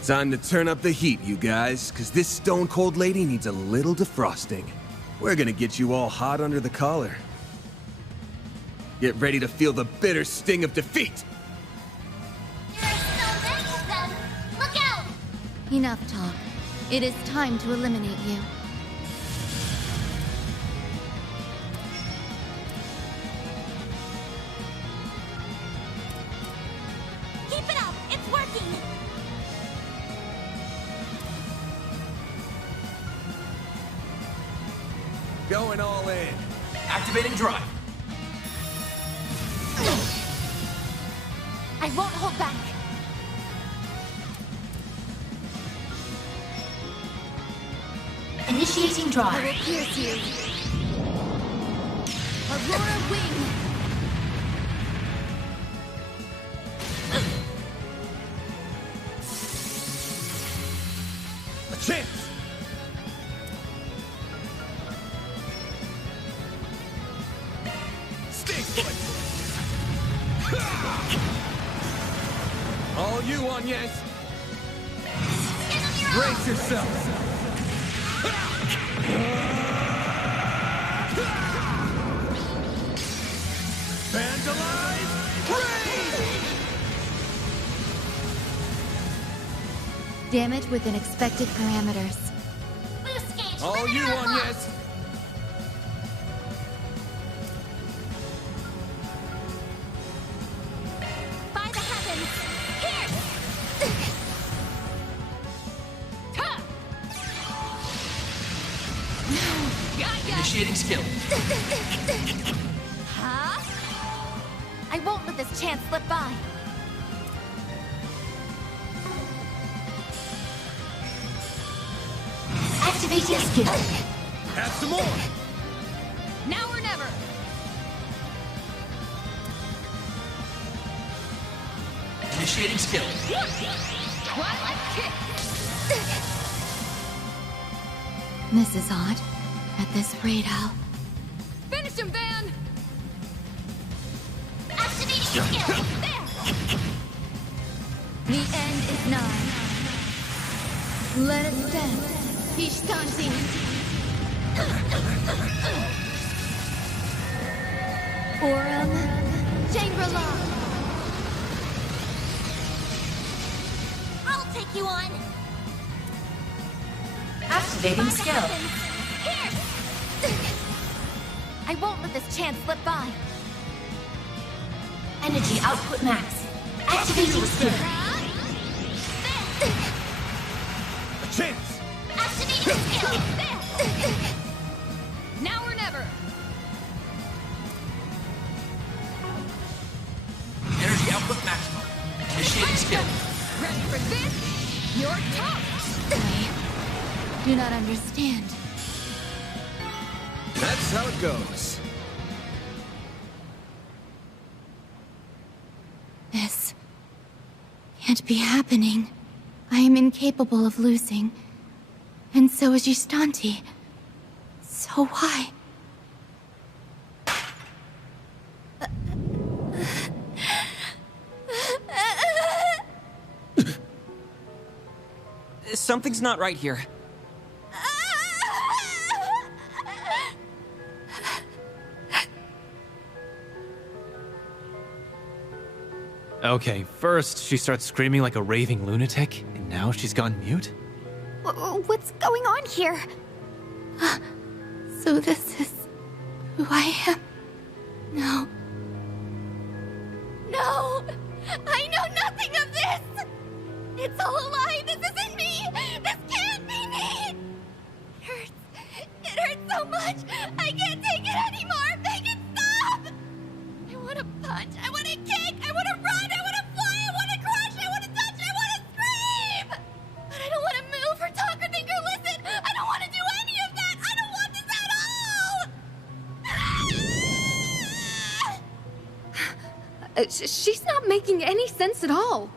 Time to turn up the heat, you guys, because this stone-cold lady needs a little defrosting. We're gonna get you all hot under the collar. Get ready to feel the bitter sting of defeat! There are so many of them! Look out! Enough talk. It is time to eliminate you. Keep it up! It's working! Going all in. Activating drive. I won't hold back! Initiating I drive. will pierce you. Aurora Wing! A chance! Stay put! All you, Agnes! Brace yourself! Vandalize! Damage within expected parameters. Boost gauge! All you, limiter unlocked. Agnes! By the heavens! Here! Initiating skill. Huh? I won't let this chance slip by. Activating skill. Have some more! Now or never! Initiating skill. Twilight kick! This is odd. At this rate, Al. Finish him, Van! Activating skill! There! The end is nigh. Let it stand. Ishtanti. Aurum. Shangri-La. I'll take you on! Activating skill. Here! I won't let this chance slip by. Energy output max. Activating skill. A chance! Activating skill! There! Now or never! Energy output maximum. Initiating skill. Ready for this? You're toast! I do not understand. That's how it goes. This can't be happening. I am incapable of losing. And so is Ishtanti. So why? Something's not right here. Okay, first she starts screaming like a raving lunatic, and now she's gone mute? What's going on here? So this is who I am? No. No! I know nothing of this! It's all a lie! This isn't me! This can't be me! It hurts. It hurts so much! I can't take it anymore! Make it stop! I want to punch! I want to kick! I want to run! I want to fly! I want to crush! I want to touch! I want to scream! But I don't want to move or talk or think or listen! I don't want to do any of that! I don't want this at all! She's not making any sense at all.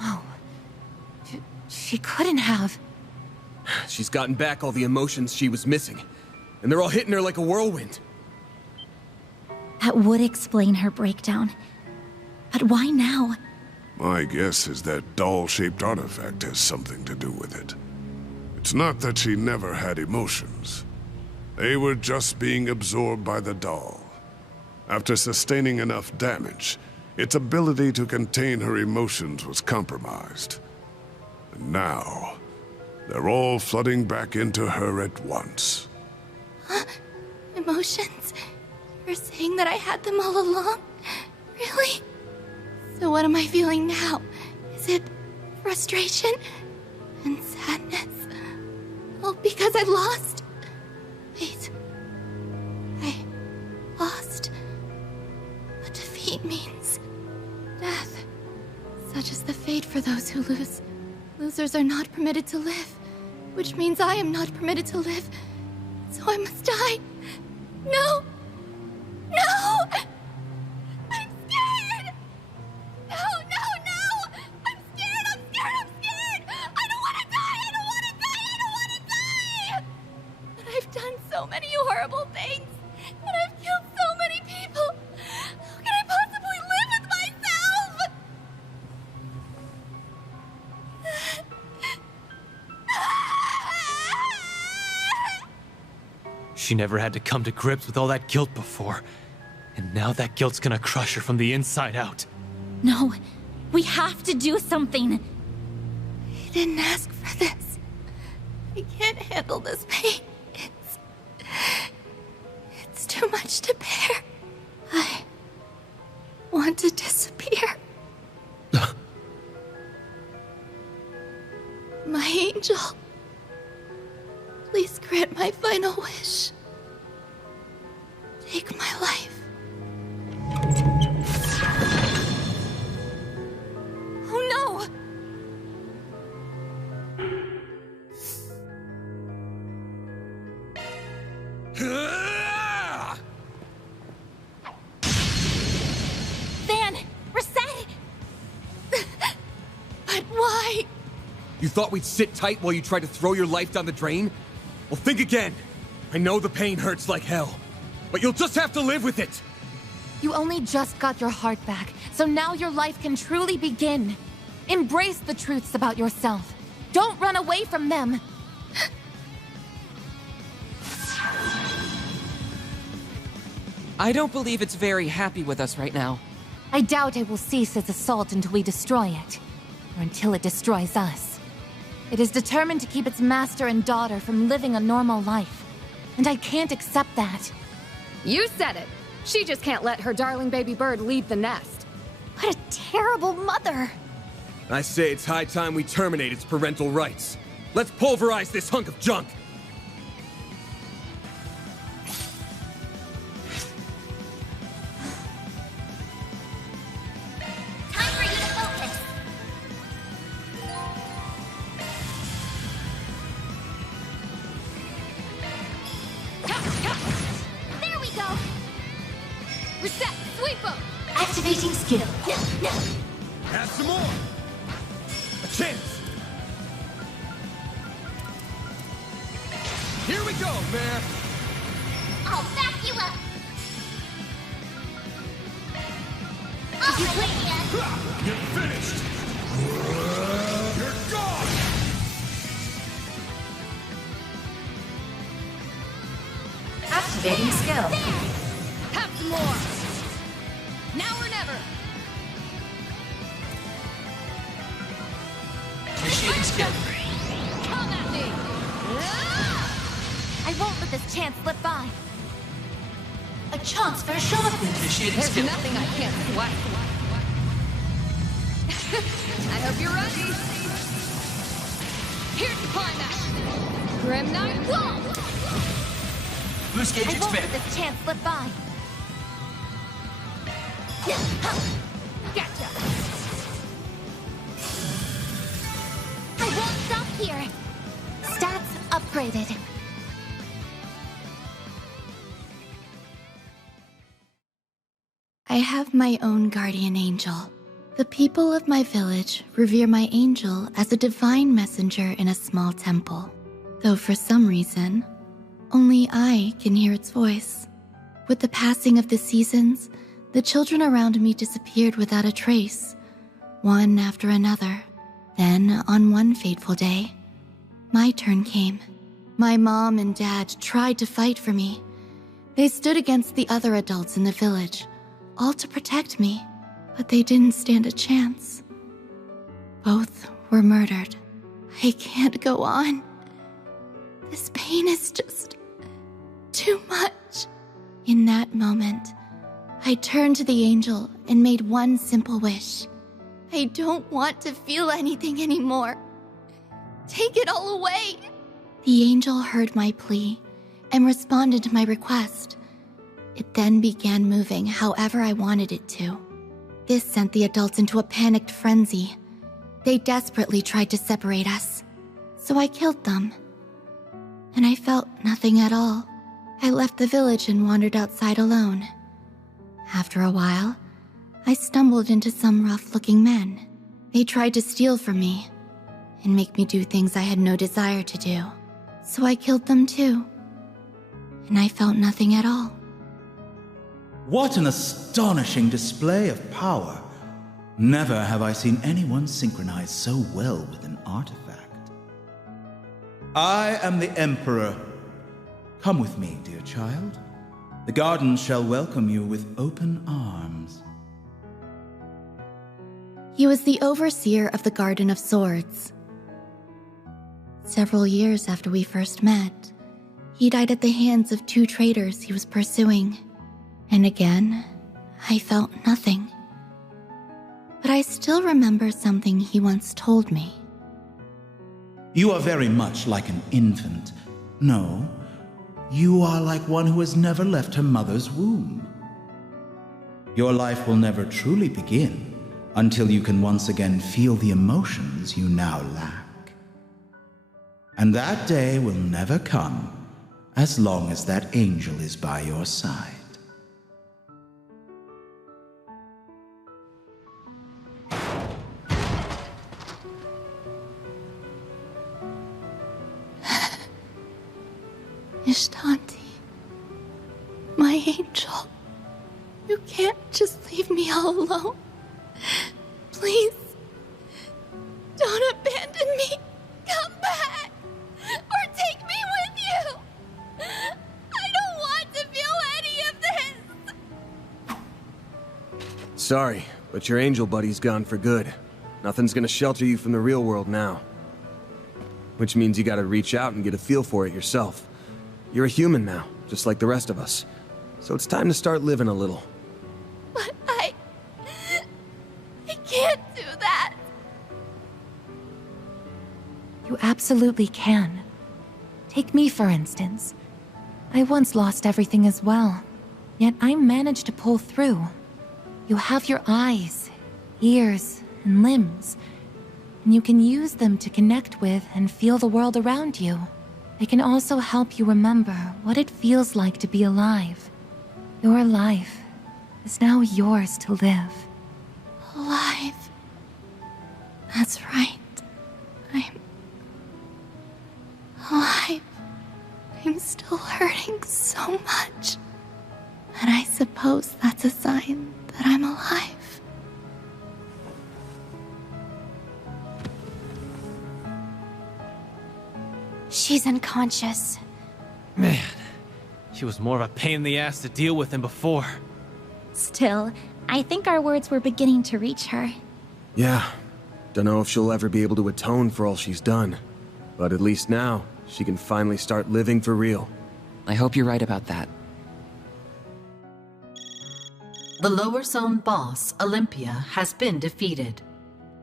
No. She couldn't have. She's gotten back all the emotions she was missing, and they're all hitting her like a whirlwind. That would explain her breakdown. But why now? My guess is that doll-shaped artifact has something to do with it. It's not that she never had emotions. They were just being absorbed by the doll. After sustaining enough damage, its ability to contain her emotions was compromised. And now, they're all flooding back into her at once. Huh? Emotions? You're saying that I had them all along? Really? So what am I feeling now? Is it frustration and sadness? Oh, because I lost? Wait. I lost. But defeat means death. Such is the fate for those who lose. Losers are not permitted to live, which means I am not permitted to live. So I must die. No! No! I'm scared! No, no, no! I'm scared, I'm scared, I'm scared! I don't want to die! I don't want to die! I don't want to die! But I've done so many horrible things, and I've killed so many people. How can I possibly live with myself? She never had to come to grips with all that guilt before. And now that guilt's gonna crush her from the inside out. No, we have to do something. I didn't ask for this. I can't handle this pain. It's too much to bear. I want to disappear. My angel. Please grant my final wish. Take my life. Oh no! Van! Reset! But why? You thought we'd sit tight while you tried to throw your life down the drain? Well, think again. I know the pain hurts like hell, but you'll just have to live with it. You only just got your heart back, so now your life can truly begin. Embrace the truths about yourself. Don't run away from them. I don't believe it's very happy with us right now. I doubt it will cease its assault until we destroy it, or until it destroys us. It is determined to keep its master and daughter from living a normal life, and I can't accept that. You said it. She just can't let her darling baby bird leave the nest. What a terrible mother. I say it's high time we terminate its parental rights. Let's pulverize this hunk of junk. Time for you to focus. There we go. Reset! Sweep up! Activating skill. Have some more. A chance. Here we go, man. I'll back you up. I'll you. You're finished. You're gone. Activating skill. Have some more! Now or never! Initiating skill. Come at me! I won't let this chance slip by. A chance for a sharpness. Initiating There's skill. nothing I can't swipe. I hope you're ready. Here's the climax. Grim Knight, whoa! Boost gauge I won't let expanded. this chance slip by. Gotcha! I won't stop here. Stats upgraded. I have my own guardian angel. The people of my village revere my angel as a divine messenger in a small temple. Though for some reason, only I can hear its voice. With the passing of the seasons, the children around me disappeared without a trace, one after another. Then, on one fateful day, my turn came. My mom and dad tried to fight for me. They stood against the other adults in the village, all to protect me, but they didn't stand a chance. Both were murdered. I can't go on. This pain is just too much. In that moment, I turned to the angel and made one simple wish. I don't want to feel anything anymore. Take it all away. The angel heard my plea and responded to my request. It then began moving however I wanted it to. This sent the adults into a panicked frenzy. They desperately tried to separate us, so I killed them. And I felt nothing at all. I left the village and wandered outside alone. After a while, I stumbled into some rough-looking men. They tried to steal from me and make me do things I had no desire to do. So I killed them too. And I felt nothing at all. What an astonishing display of power. Never have I seen anyone synchronize so well with an artifact. I am the Emperor. Come with me, dear child. The garden shall welcome you with open arms. He was the overseer of the Garden of Swords. Several years after we first met, he died at the hands of 2 traitors he was pursuing. And again, I felt nothing. But I still remember something he once told me. You are very much like an infant. No, you are like one who has never left her mother's womb. Your life will never truly begin until you can once again feel the emotions you now lack. And that day will never come as long as that angel is by your side. Ishtanti, my angel, you can't just leave me all alone. Please, don't abandon me. Come back, or take me with you. I don't want to feel any of this. Sorry, but your angel buddy's gone for good. Nothing's gonna shelter you from the real world now. Which means you gotta reach out and get a feel for it yourself. You're a human now, just like the rest of us. So it's time to start living a little. But I can't do that. You absolutely can. Take me, for instance. I once lost everything as well, yet I managed to pull through. You have your eyes, ears, and limbs, and you can use them to connect with and feel the world around you. They can also help you remember what it feels like to be alive. Your life is now yours to live. Alive. That's right. I'm alive. I'm still hurting so much. And I suppose that's a sign that I'm alive. She's unconscious. Man, she was more of a pain in the ass to deal with than before. Still, I think our words were beginning to reach her. Yeah. Don't know if she'll ever be able to atone for all she's done. But at least now, she can finally start living for real. I hope you're right about that. The lower zone boss, Olympia, has been defeated.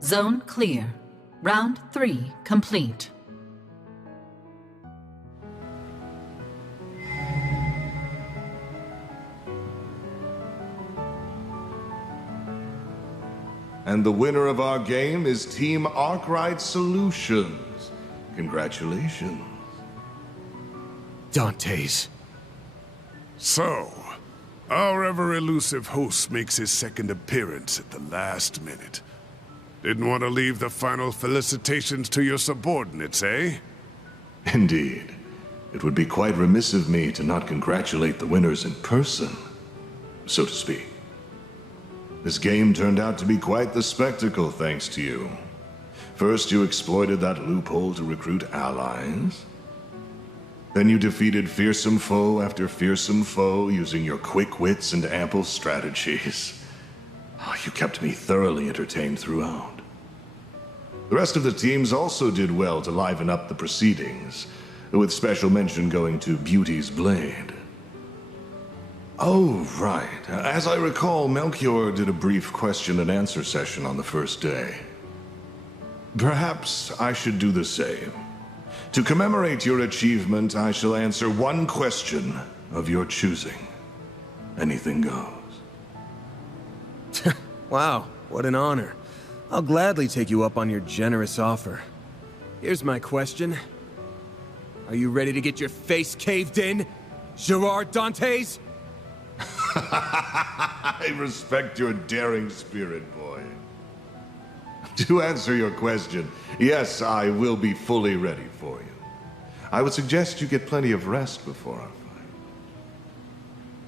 Zone clear. Round 3 complete. And the winner of our game is Team Arkwright Solutions. Congratulations. Dante's. So, our ever-elusive host makes his second appearance at the last minute. Didn't want to leave the final felicitations to your subordinates, eh? Indeed. It would be quite remiss of me to not congratulate the winners in person, so to speak. This game turned out to be quite the spectacle thanks to you. First, you exploited that loophole to recruit allies. Then you defeated fearsome foe after fearsome foe using your quick wits and ample strategies. Oh, you kept me thoroughly entertained throughout. The rest of the teams also did well to liven up the proceedings, with special mention going to Beauty's Blade. Oh, right. As I recall, Melchior did a brief question and answer session on the first day. Perhaps I should do the same. To commemorate your achievement, I shall answer one question of your choosing. Anything goes. Wow, what an honor. I'll gladly take you up on your generous offer. Here's my question. Are you ready to get your face caved in, Gerard Dantes? I respect your daring spirit, boy. To answer your question, yes, I will be fully ready for you. I would suggest you get plenty of rest before our fight.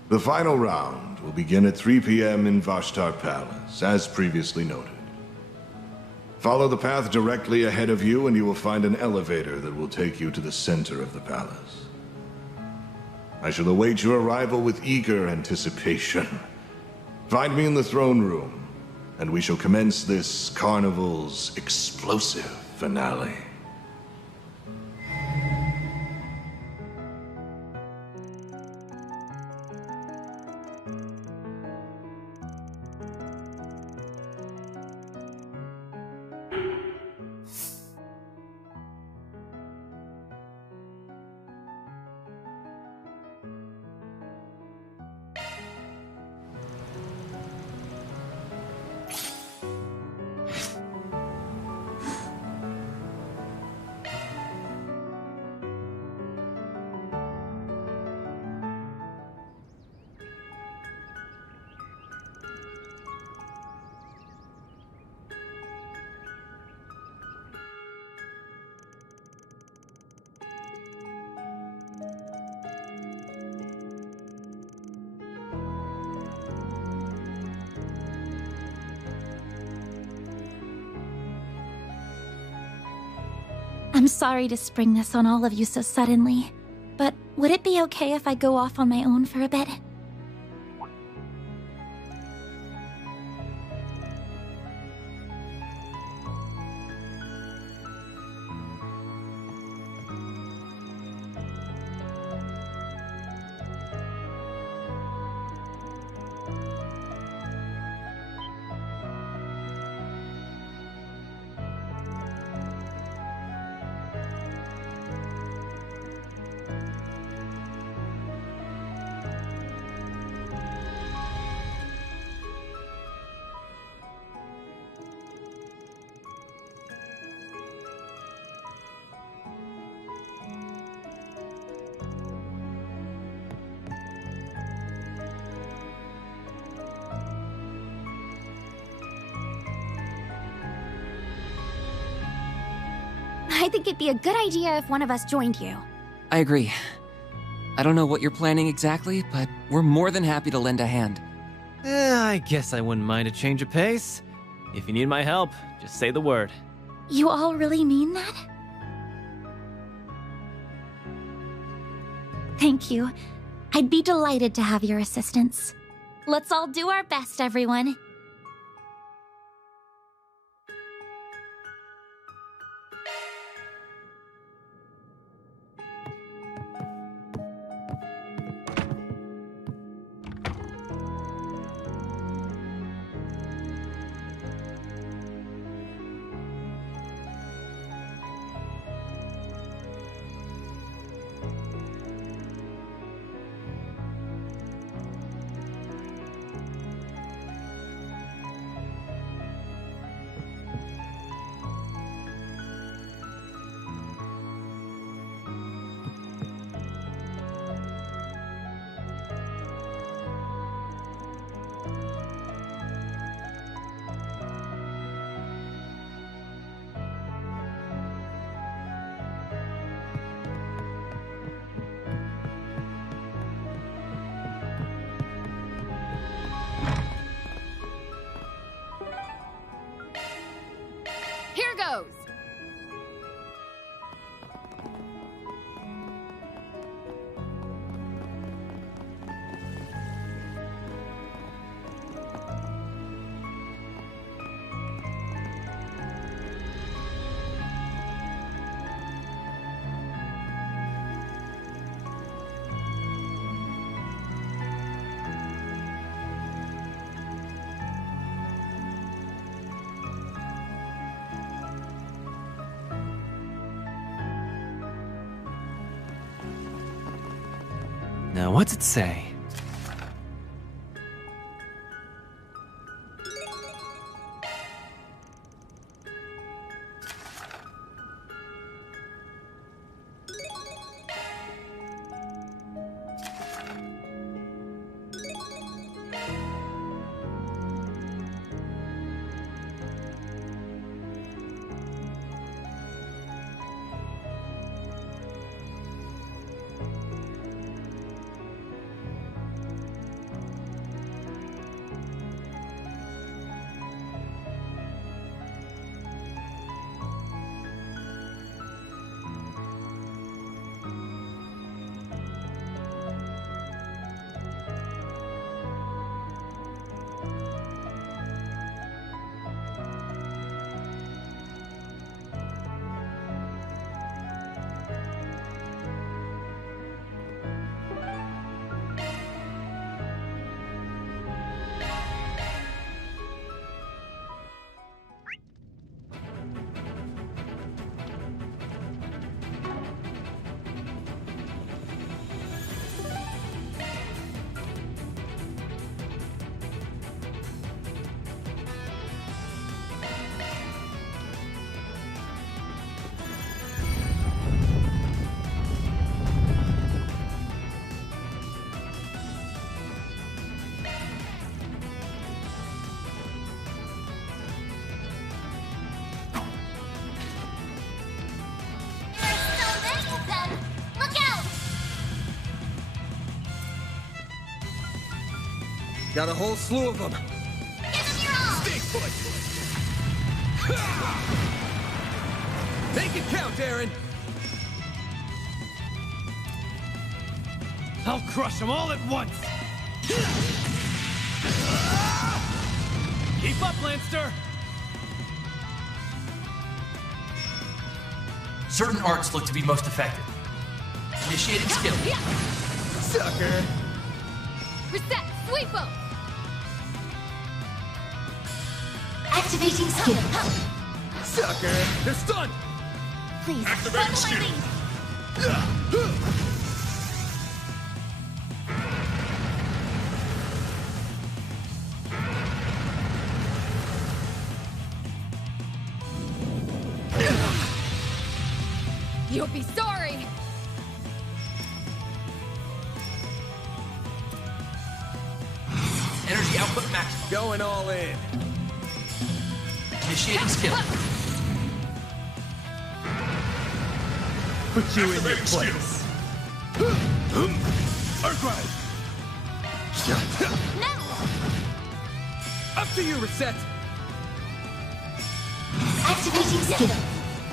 The final round will begin at 3 p.m. in Vashtar Palace, as previously noted. Follow the path directly ahead of you and you will find an elevator that will take you to the center of the palace. I shall await your arrival with eager anticipation. Find me in the throne room, and we shall commence this carnival's explosive finale. I'm sorry to spring this on all of you so suddenly, but would it be okay if I go off on my own for a bit? I think it'd be a good idea if one of us joined you. I agree. I don't know what you're planning exactly, but we're more than happy to lend a hand. I guess I wouldn't mind a change of pace. If you need my help, just say the word. You all really mean that? Thank you. I'd be delighted to have your assistance. Let's all do our best, everyone. Now, what's it say? Got a whole slew of them. Stay put. Make it count, Aaron. I'll crush them all at once! Keep up, Lancer! Certain arts look to be most effective. Initiating skill. Sucker. Reset. Sweep 'em. Activating skill. Sucker. They're stunned. Please, Follow my lead. You'll be sorry. Energy output max. Going all in. Initiating skill. Put you in your place. Arkwright. Now. Up to you, Reset. Activating skill.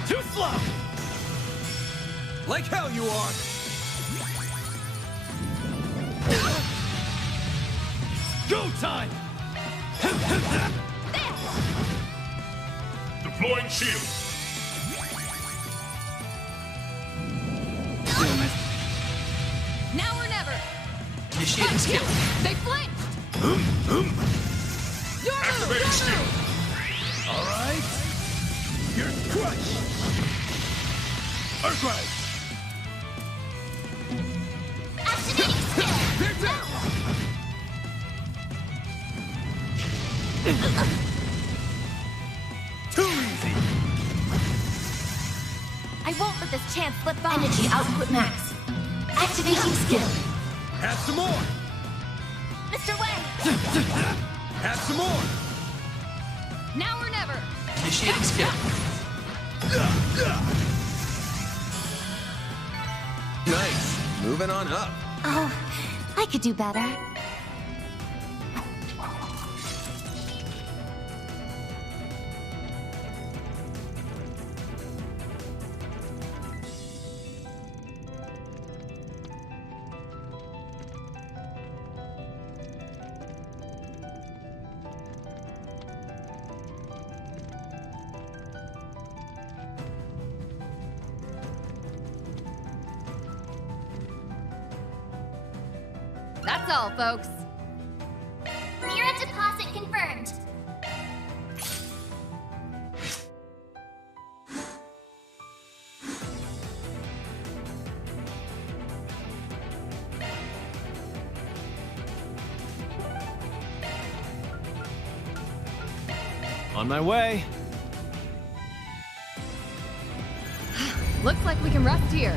Too slow! Like hell you are. Go time! Deploying shield. Now or never. Initiating skill. They flinched. Your Activating move. skill. All right. Here's Crush. Arkwright. Activating skill. They're down. Too easy. I won't let this chance slip by. Energy output max. Activating skill. Have some more. Mr. Wang. Have some more. Now or never. Initiating skill. Nice. Moving on up. Oh, I could do better. That's all, folks. Mira deposit confirmed. On my way. Looks like we can rest here.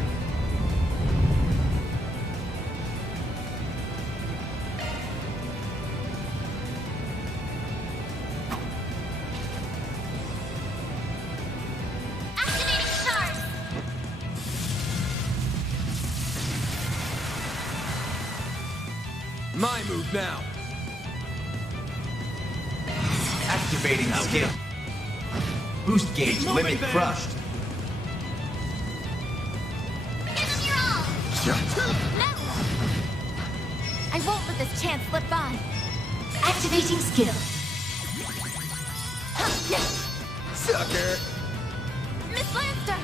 Activating shards. My move now. Activating skill. Boost gauge limit crushed. Give them your all. No. I won't let this chance slip by. Activating skill. Sucker! Miss Lancer!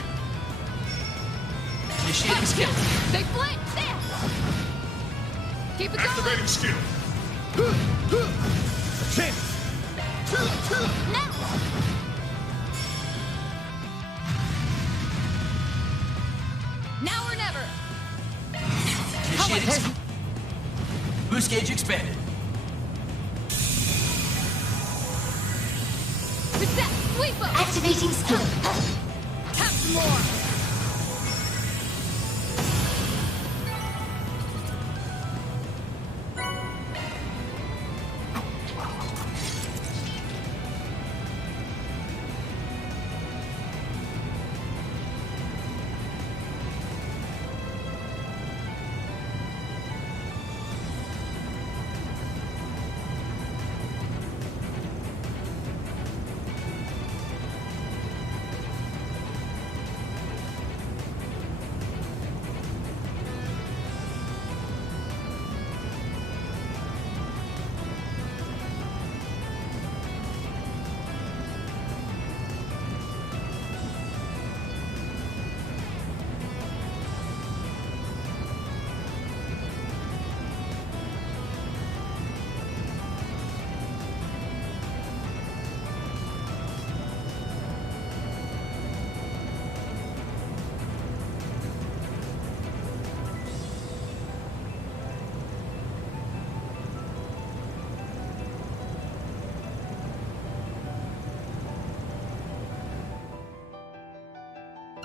Initiating skill. They flank! There! Keep it going! Activating skill. Chance! No! Now or never! Initiating skill. Boost gauge expanded. Reset! Sweep 'em! Activating skill. Have some more!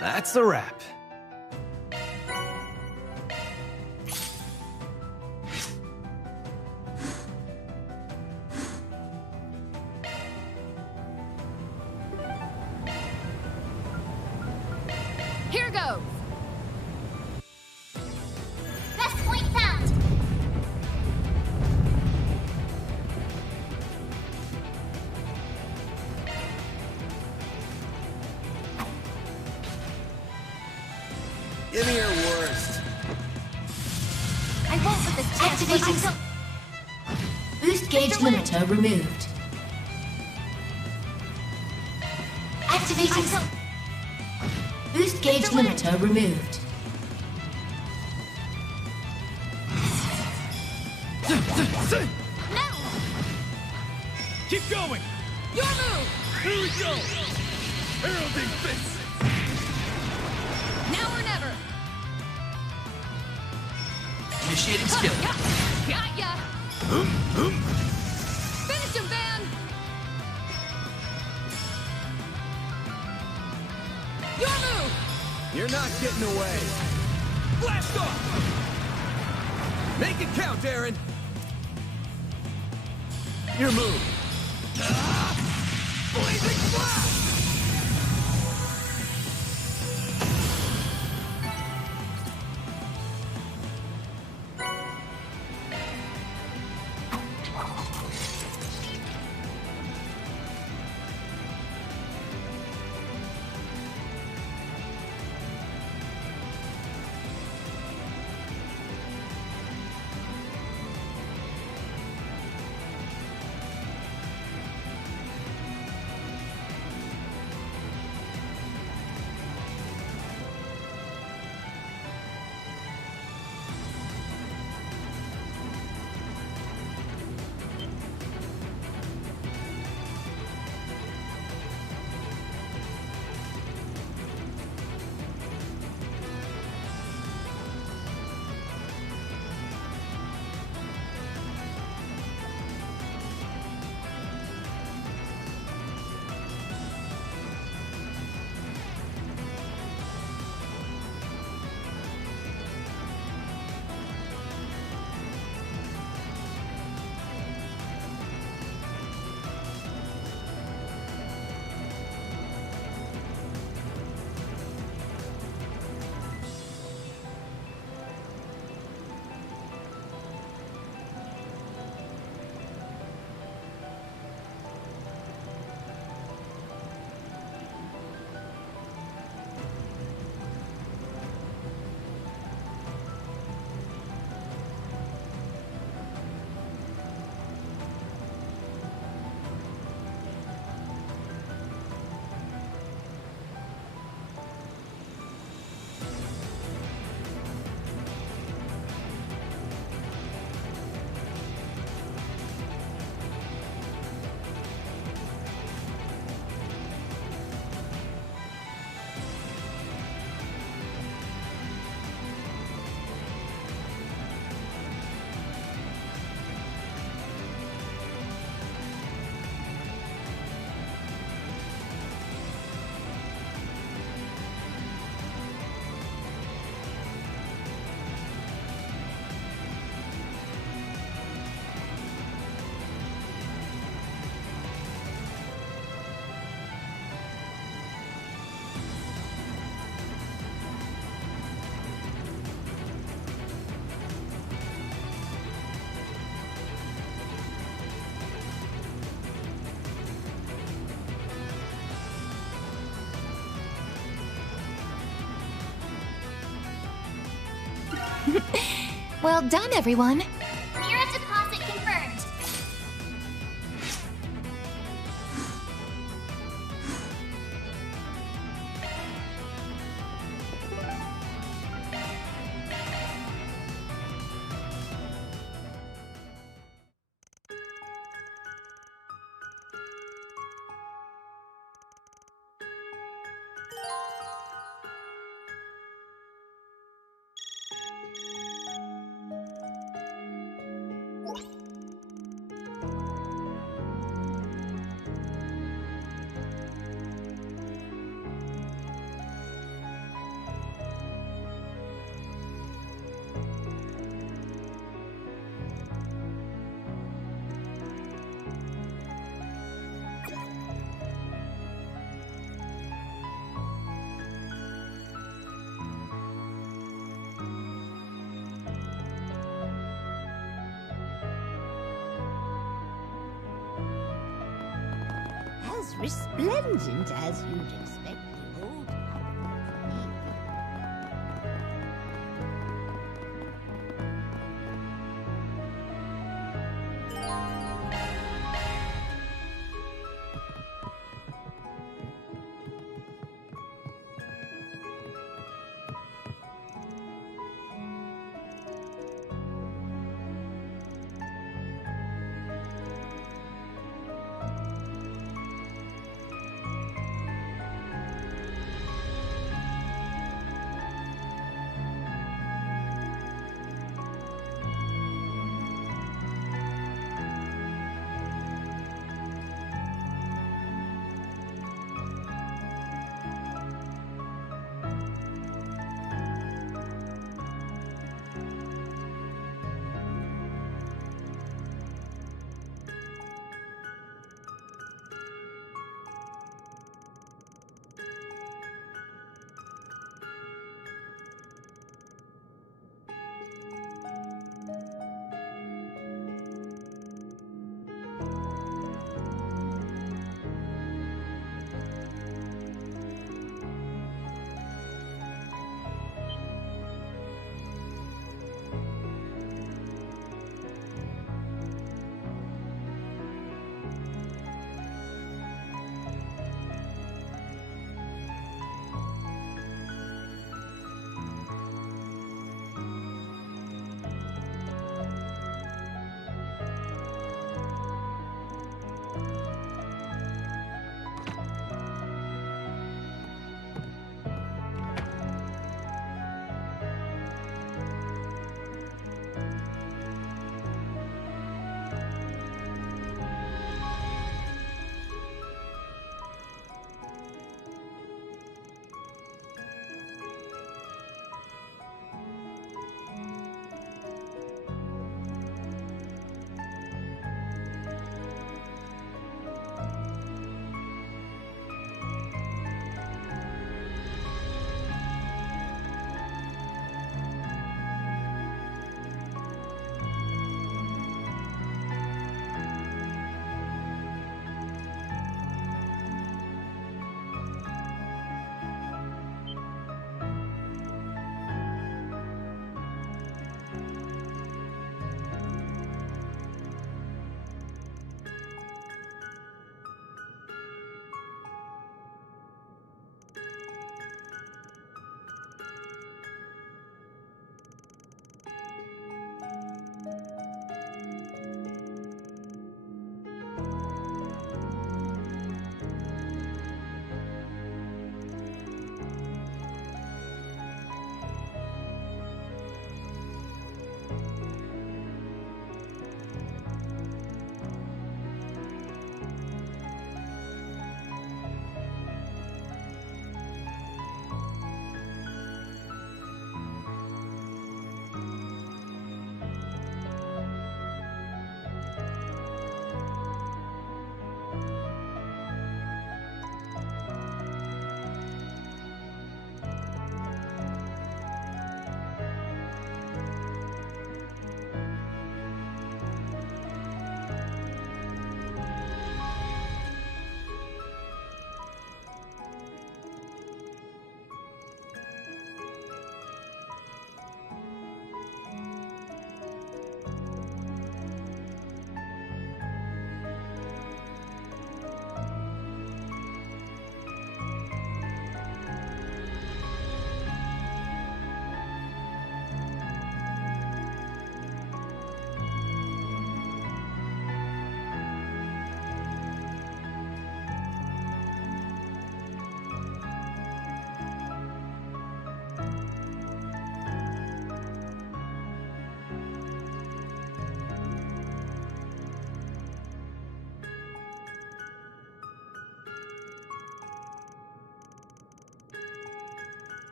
That's a wrap. Here goes! Best point found. Give me your worst. I won't let this chance slip Activating. by. Boost gauge limiter removed. Activating. Boost gauge limiter removed. No! Keep going! Your move! Here we go! Heralding fist! Now or never! Initiating skill. Got ya! Finish him, Van! Your move! You're not getting away. Blast off! Make it count, Aaron. Your move. Blazing blast! Well done, everyone. Mira deposit confirmed. As resplendent as you'd expect the old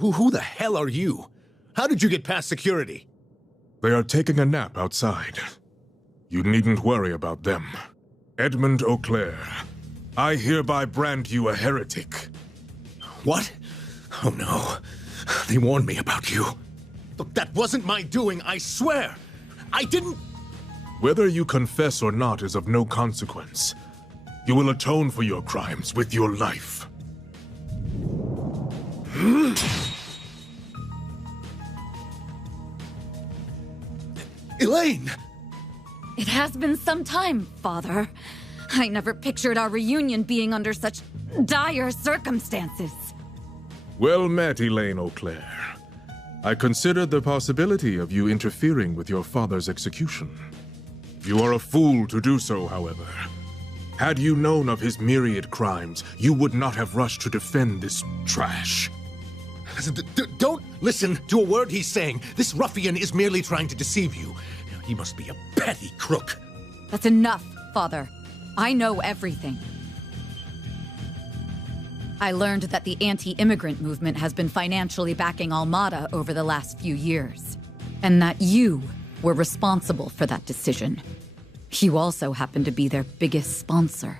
Who the hell are you? How did you get past security? They are taking a nap outside. You needn't worry about them. Edmund Auclair, I hereby brand you a heretic. What? Oh no. They warned me about you. Look, that wasn't my doing, I swear! I didn't... Whether you confess or not is of no consequence. You will atone for your crimes with your life. Elaine! It has been some time, Father. I never pictured our reunion being under such dire circumstances. Well met, Elaine Auclair. I considered the possibility of you interfering with your father's execution. You are a fool to do so, however. Had you known of his myriad crimes, you would not have rushed to defend this trash. Don't listen to a word he's saying. This ruffian is merely trying to deceive you. He must be a petty crook. That's enough, Father. I know everything. I learned that the anti-immigrant movement has been financially backing Almada over the last few years, and that you were responsible for that decision. You also happen to be their biggest sponsor.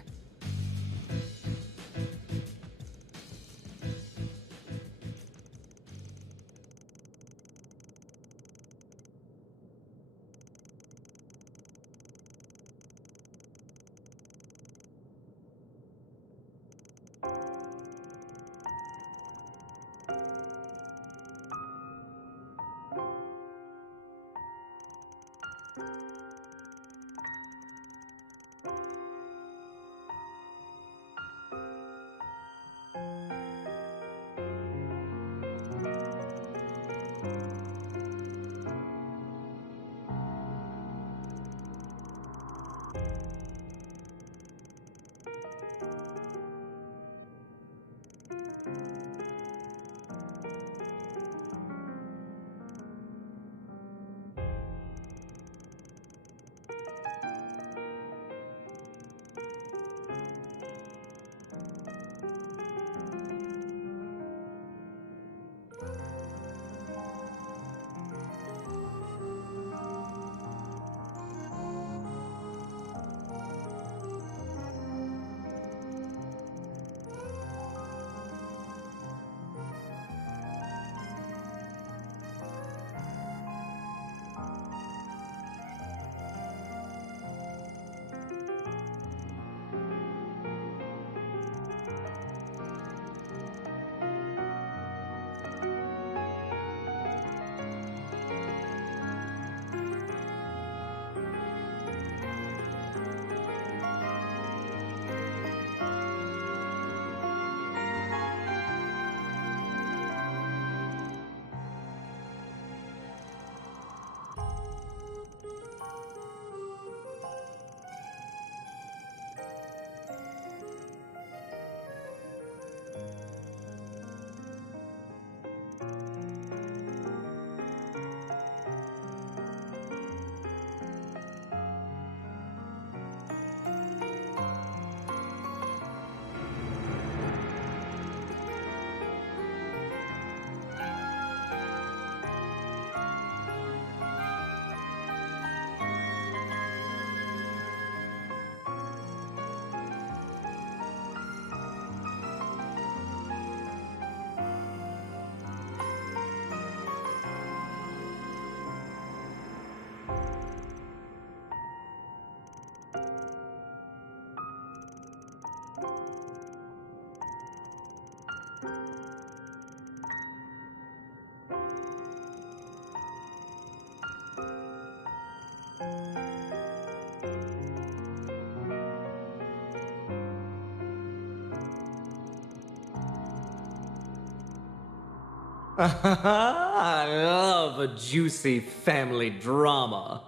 I love a juicy family drama.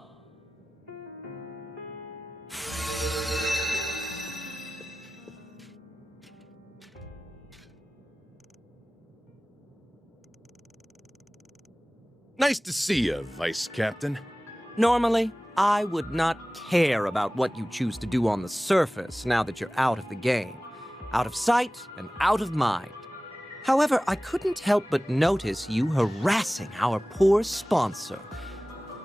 Nice to see you, Vice Captain. Normally, I would not care about what you choose to do on the surface now that you're out of the game. Out of sight and out of mind. However, I couldn't help but notice you harassing our poor sponsor.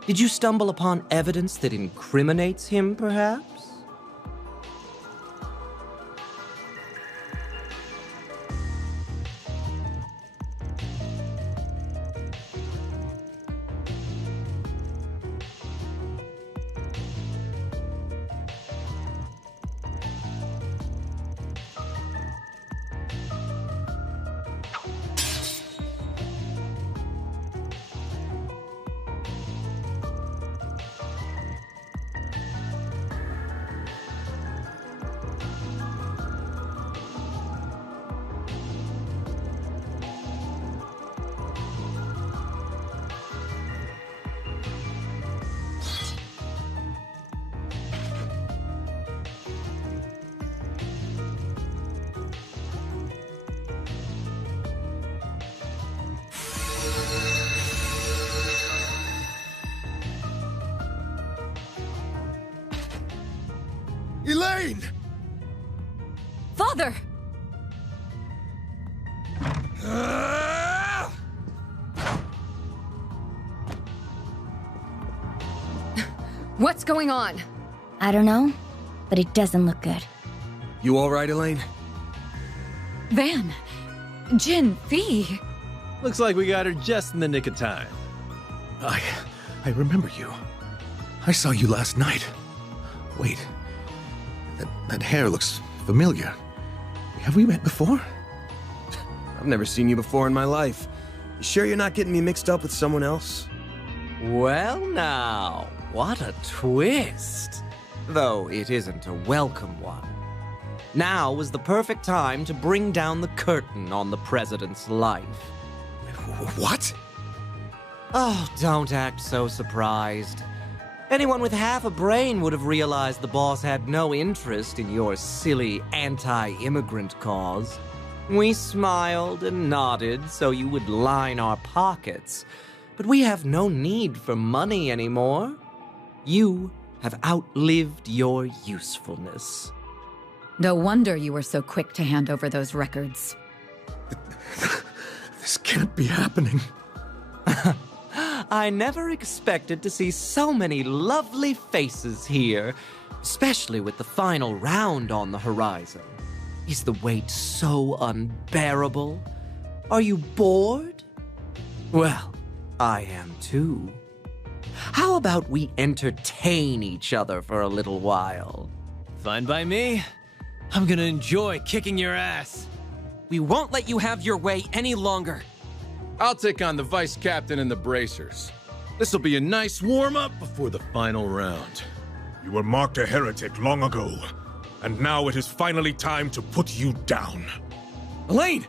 Did you stumble upon evidence that incriminates him, perhaps? Elaine! Father! What's going on? I don't know, but it doesn't look good. You all right, Elaine? Van! Jin, Fee! Looks like we got her just in the nick of time. I remember you. I saw you last night. Wait. That hair looks familiar. Have we met before? I've never seen you before in my life. You sure you're not getting me mixed up with someone else? Well now, what a twist. Though it isn't a welcome one. Now was the perfect time to bring down the curtain on the president's life. What? Oh, don't act so surprised. Anyone with half a brain would have realized the boss had no interest in your silly anti-immigrant cause. We smiled and nodded so you would line our pockets, but we have no need for money anymore. You have outlived your usefulness. No wonder you were so quick to hand over those records. This can't be happening. I never expected to see so many lovely faces here, especially with the final round on the horizon. Is the wait so unbearable? Are you bored? Well, I am too. How about we entertain each other for a little while? Fine by me. I'm gonna enjoy kicking your ass. We won't let you have your way any longer. I'll take on the vice captain and the bracers. This'll be a nice warm-up before the final round. You were marked a heretic long ago, and now it is finally time to put you down. Elaine!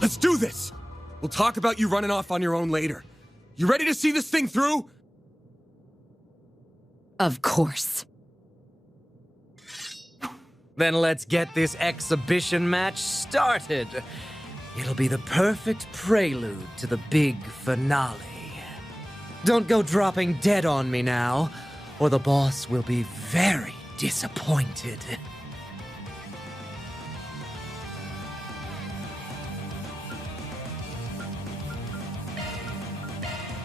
Let's do this! We'll talk about you running off on your own later. You ready to see this thing through? Of course. Then let's get this exhibition match started. It'll be the perfect prelude to the big finale. Don't go dropping dead on me now, or the boss will be very disappointed.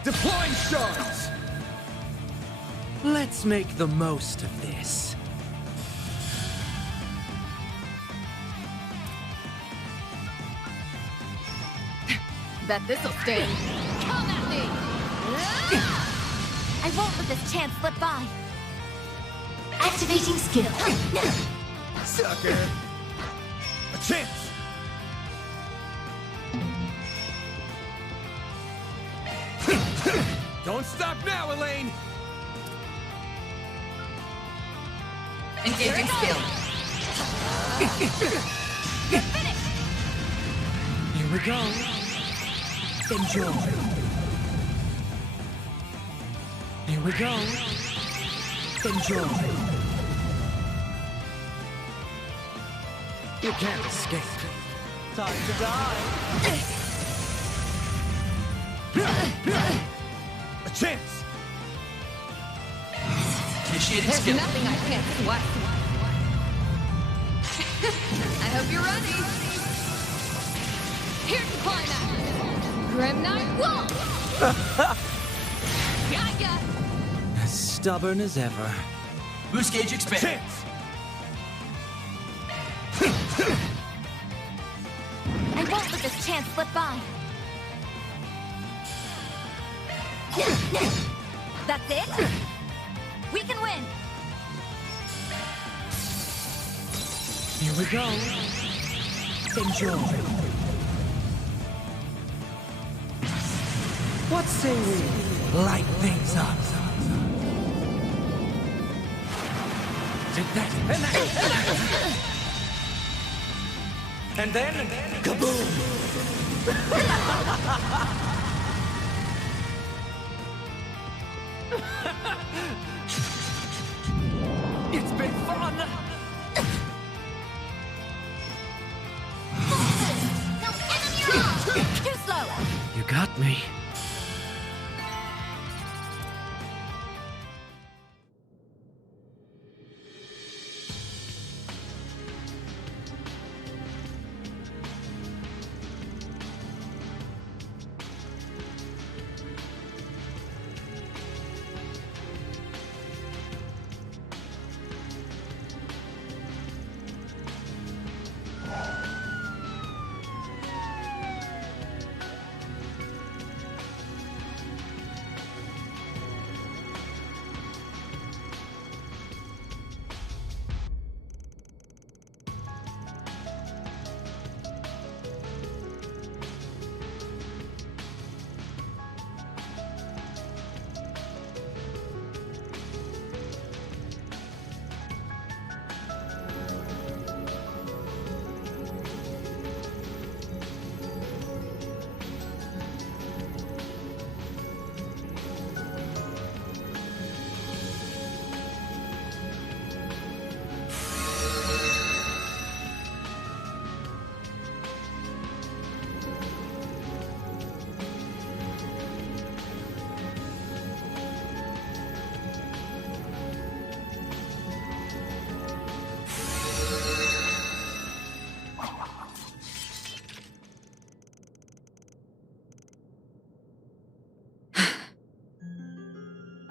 Deploying shards! Let's make the most of this. Bet this'll sting. Come at me! I won't let this chance slip by. Activating skill. Sucker! A chance! Don't stop now, Elaine! Engaging skill. Finish! Here we go. Enjoy. Here we go. Enjoy. You can't escape. Time to die. A chance! Initiating There's skill. nothing I can't swipe. I hope you're ready. Here's the climax. Grim Knight Wolf! Got ya! As stubborn as ever. Boost gauge expanded. I won't let this chance slip by. That's it? We can win! Here we go. Enjoy. What say we light things up? Take that, and that, and that. And then, kaboom! It's been fun! Too slow! You got me.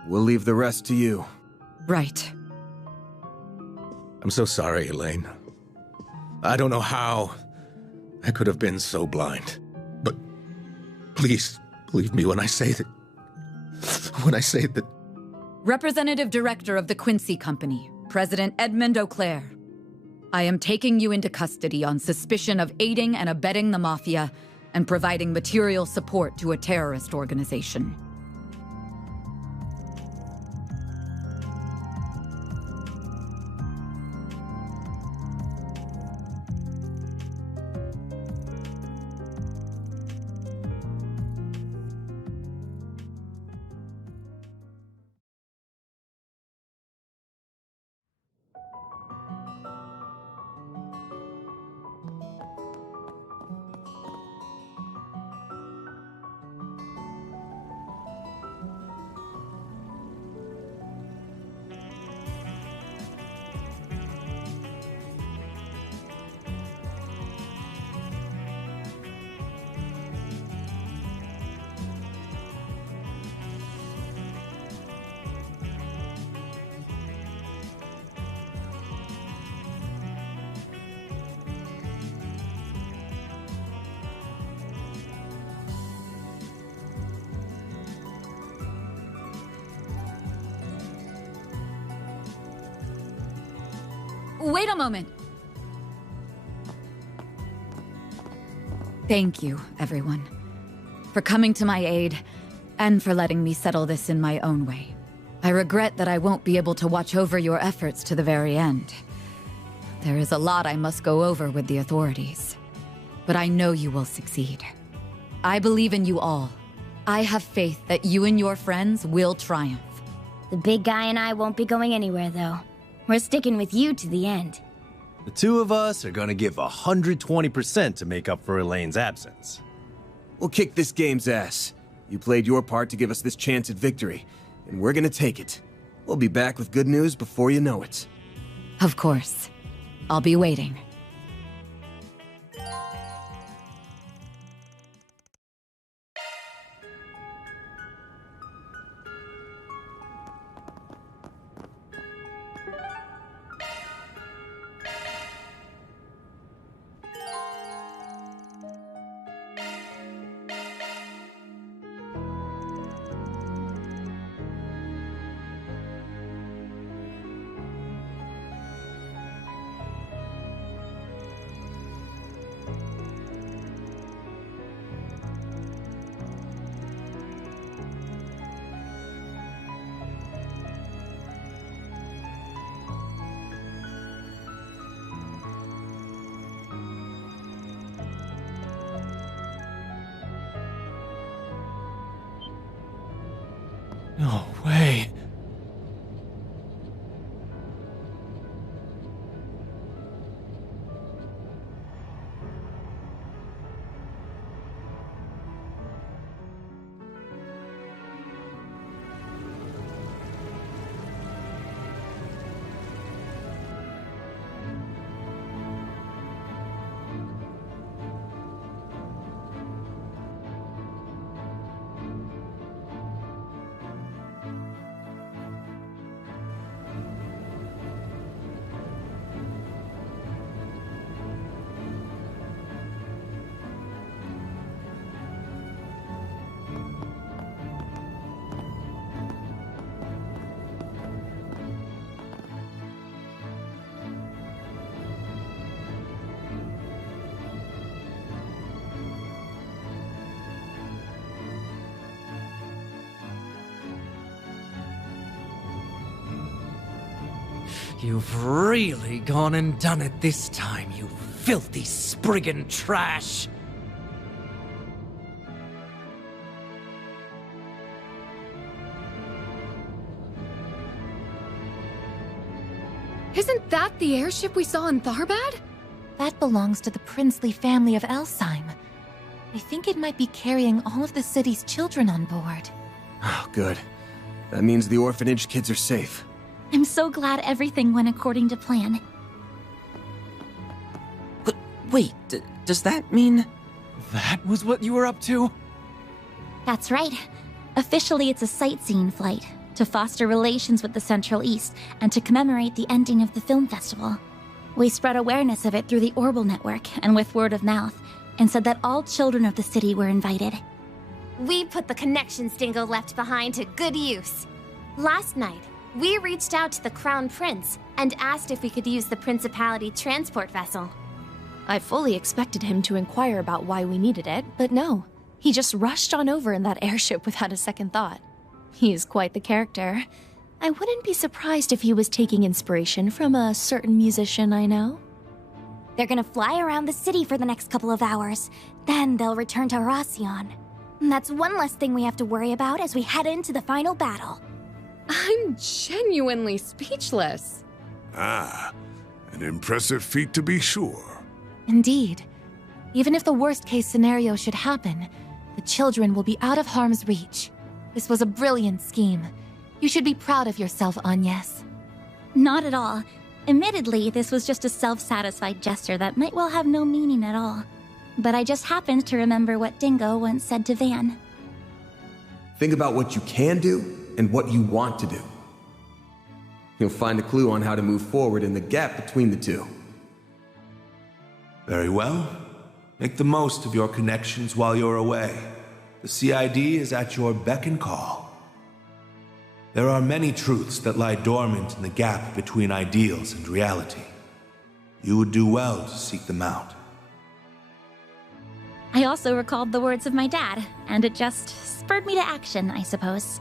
We'll leave the rest to you. Right. I'm so sorry, Elaine. I don't know how I could have been so blind. But please believe me when I say that... Representative Director of the Quincy Company, President Edmund Auclair. I am taking you into custody on suspicion of aiding and abetting the Mafia and providing material support to a terrorist organization. Wait a moment. Thank you, everyone, for coming to my aid and for letting me settle this in my own way. I regret that I won't be able to watch over your efforts to the very end. There is a lot I must go over with the authorities, but I know you will succeed. I believe in you all. I have faith that you and your friends will triumph. The big guy and I won't be going anywhere, though. We're sticking with you to the end. The two of us are gonna give 120% to make up for Elaine's absence. We'll kick this game's ass. You played your part to give us this chance at victory, and we're gonna take it. We'll be back with good news before you know it. Of course. I'll be waiting. No way. You've really gone and done it this time, you filthy Spriggan trash! Isn't that the airship we saw in Tharbad? That belongs to the princely family of Elsheim. I think it might be carrying all of the city's children on board. Oh, good. That means the orphanage kids are safe. I'm so glad everything went according to plan. But wait, does that mean... That was what you were up to? That's right. Officially, it's a sightseeing flight to foster relations with the Central East and to commemorate the ending of the film festival. We spread awareness of it through the Orbital Network and with word of mouth, and said that all children of the city were invited. We put the connections Dingo left behind to good use. Last night, we reached out to the Crown Prince and asked if we could use the Principality transport vessel. I fully expected him to inquire about why we needed it, but no. He just rushed on over in that airship without a second thought. He's quite the character. I wouldn't be surprised if he was taking inspiration from a certain musician I know. They're gonna fly around the city for the next couple of hours. Then they'll return to Racion. That's one less thing we have to worry about as we head into the final battle. I'm genuinely speechless. Ah, an impressive feat to be sure. Indeed. Even if the worst-case scenario should happen, the children will be out of harm's reach. This was a brilliant scheme. You should be proud of yourself, Agnes. Not at all. Admittedly, this was just a self-satisfied gesture that might well have no meaning at all. But I just happened to remember what Dingo once said to Van. Think about what you can do and what you want to do. You'll find a clue on how to move forward in the gap between the two. Very well. Make the most of your connections while you're away. The CID is at your beck and call. There are many truths that lie dormant in the gap between ideals and reality. You would do well to seek them out. I also recalled the words of my dad, and it just spurred me to action, I suppose.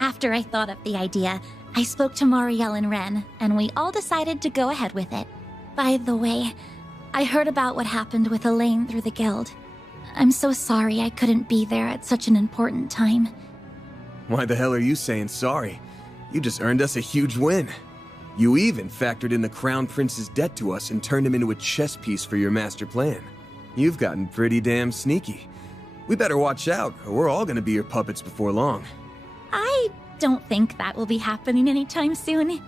After I thought up the idea, I spoke to Marielle and Ren, and we all decided to go ahead with it. By the way, I heard about what happened with Elaine through the guild. I'm so sorry I couldn't be there at such an important time. Why the hell are you saying sorry? You just earned us a huge win. You even factored in the Crown Prince's debt to us and turned him into a chess piece for your master plan. You've gotten pretty damn sneaky. We better watch out, or we're all gonna be your puppets before long. I don't think that will be happening anytime soon.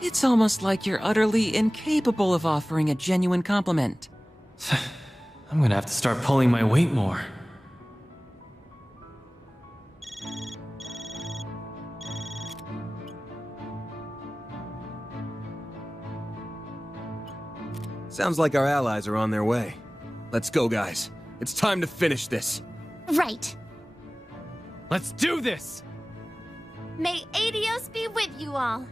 It's almost like you're utterly incapable of offering a genuine compliment. I'm gonna have to start pulling my weight more. Sounds like our allies are on their way. Let's go, guys. It's time to finish this. Right. Let's do this! May Adios be with you all.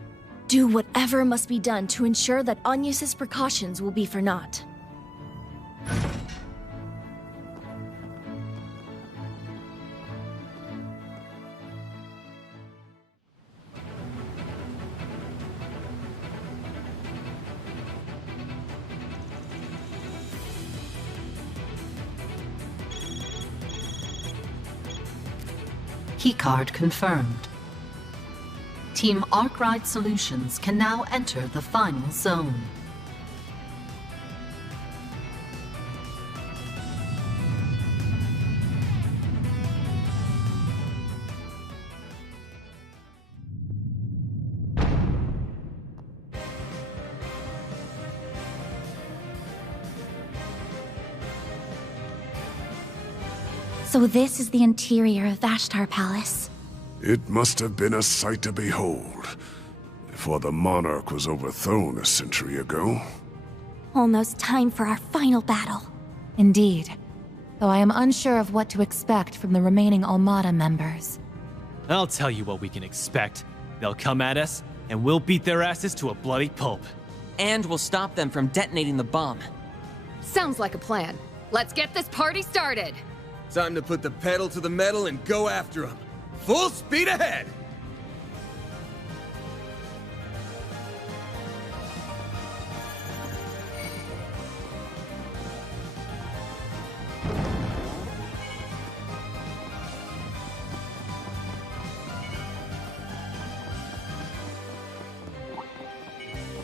Do whatever must be done to ensure that Agnes's precautions will be for naught. Keycard confirmed. Team Arkwright Solutions can now enter the final zone. So this is the interior of Vashtar Palace. It must have been a sight to behold, before the monarch was overthrown a century ago. Almost time for our final battle. Indeed. Though I am unsure of what to expect from the remaining Almada members. I'll tell you what we can expect. They'll come at us, and we'll beat their asses to a bloody pulp. And we'll stop them from detonating the bomb. Sounds like a plan. Let's get this party started. Time to put the pedal to the metal and go after him. Full speed ahead!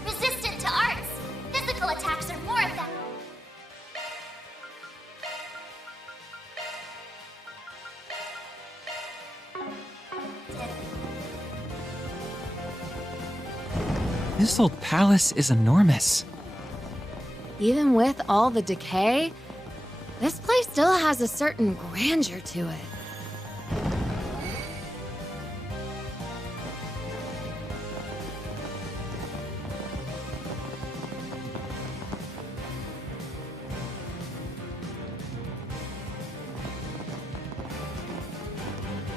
Resistant to arts. Physical attacks are more effective. This old palace is enormous. Even with all the decay, this place still has a certain grandeur to it.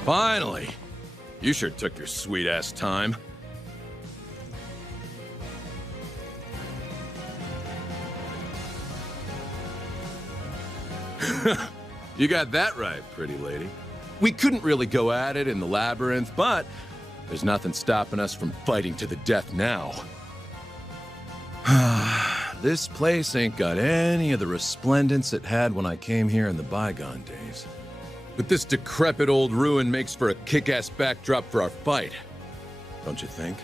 Finally! You sure took your sweet-ass time. You got that right, pretty lady. We couldn't really go at it in the labyrinth, but there's nothing stopping us from fighting to the death now. This place ain't got any of the resplendence it had when I came here in the bygone days. But this decrepit old ruin makes for a kick-ass backdrop for our fight. Don't you think?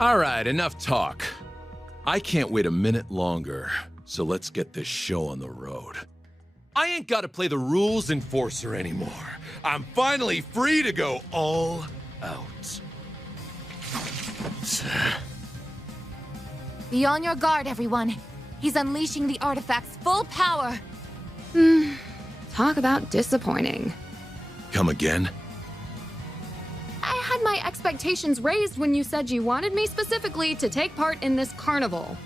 All right, enough talk. I can't wait a minute longer, so let's get this show on the road. I ain't gotta play the rules enforcer anymore. I'm finally free to go all out. Be on your guard, everyone. He's unleashing the artifact's full power. Talk about disappointing. Come again? I had my expectations raised when you said you wanted me specifically to take part in this carnival.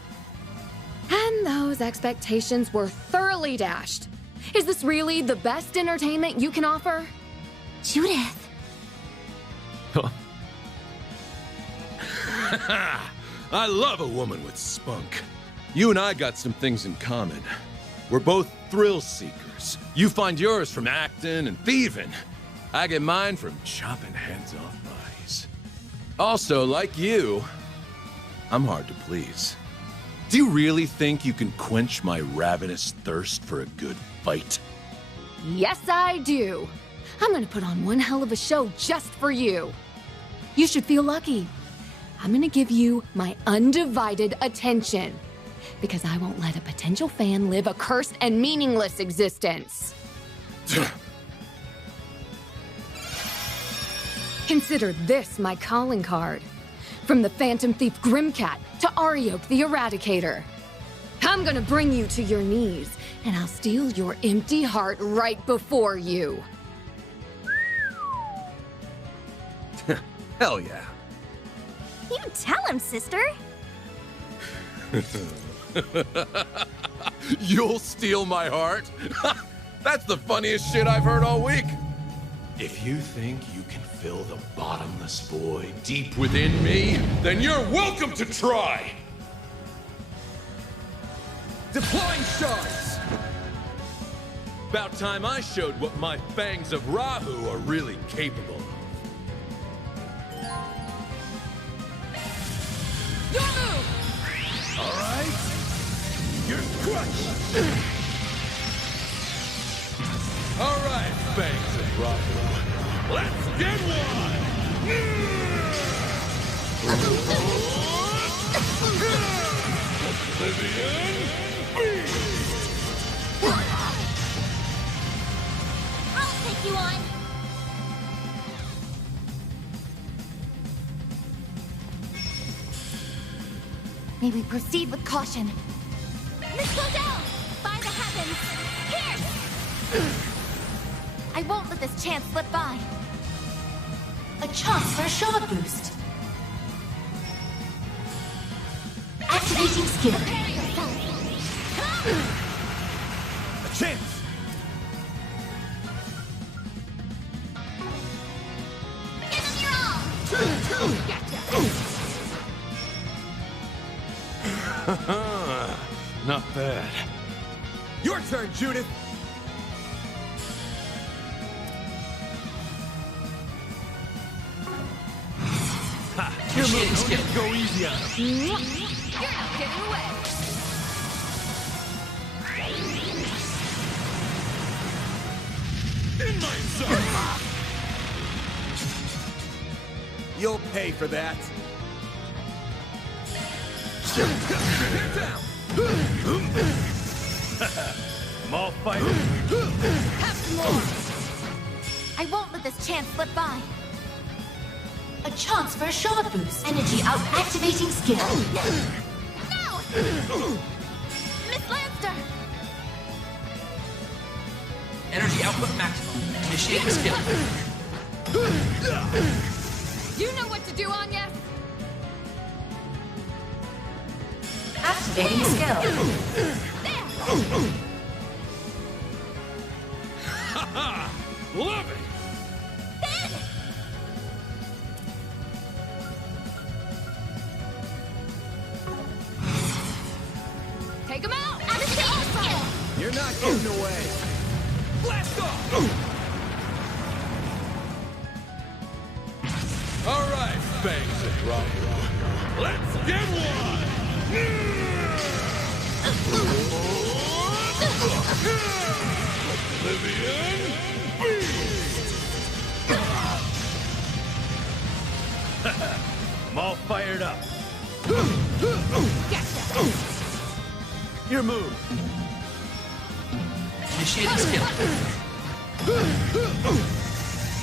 And those expectations were thoroughly dashed. Is this really the best entertainment you can offer? Judith. I love a woman with spunk. You and I got some things in common. We're both thrill seekers. You find yours from acting and thieving. I get mine from chopping heads off bodies. Also, like you, I'm hard to please. Do you really think you can quench my ravenous thirst for a good fight? Yes, I do. I'm gonna put on one hell of a show just for you. You should feel lucky. I'm gonna give you my undivided attention. Because I won't let a potential fan live a cursed and meaningless existence. Consider this my calling card. From the Phantom Thief Grimcat to Ariok the Eradicator. I'm gonna bring you to your knees, and I'll steal your empty heart right before you. Hell yeah. You tell him, sister. You'll steal my heart? That's the funniest shit I've heard all week. If you think you can fill the bottomless void deep within me, then you're welcome to try! Deploying shards! About time I showed what my fangs of Rahu are really capable of. Your move! All right? You're crushed! All right, fangs of Rahu. Let's get one! Oblivion Beast! I'll take you on. May we proceed with caution. Missile down! By the heavens! Here! I won't let this chance slip by. A chance for a shot boost. Activating skill. A chance! Give him your all! Not bad. Your turn, Judith! Your move, go easy on him. You're not getting away. In my sight! You'll pay for that. Get down! I'm all fighting. Have some more! I won't let this chance slip by. A chance for a shot boost. Energy out. Activating skill. No! Miss Lanster! Energy output maximum. Initiating skill. You know what to do, Anya? Activating skill. Haha! Love it! Take him out! You're not getting away. Blast off! All right, fangs and Rahu. Let's get one! Oblivion Beast! I'm all fired up. Your move. Initiating skill.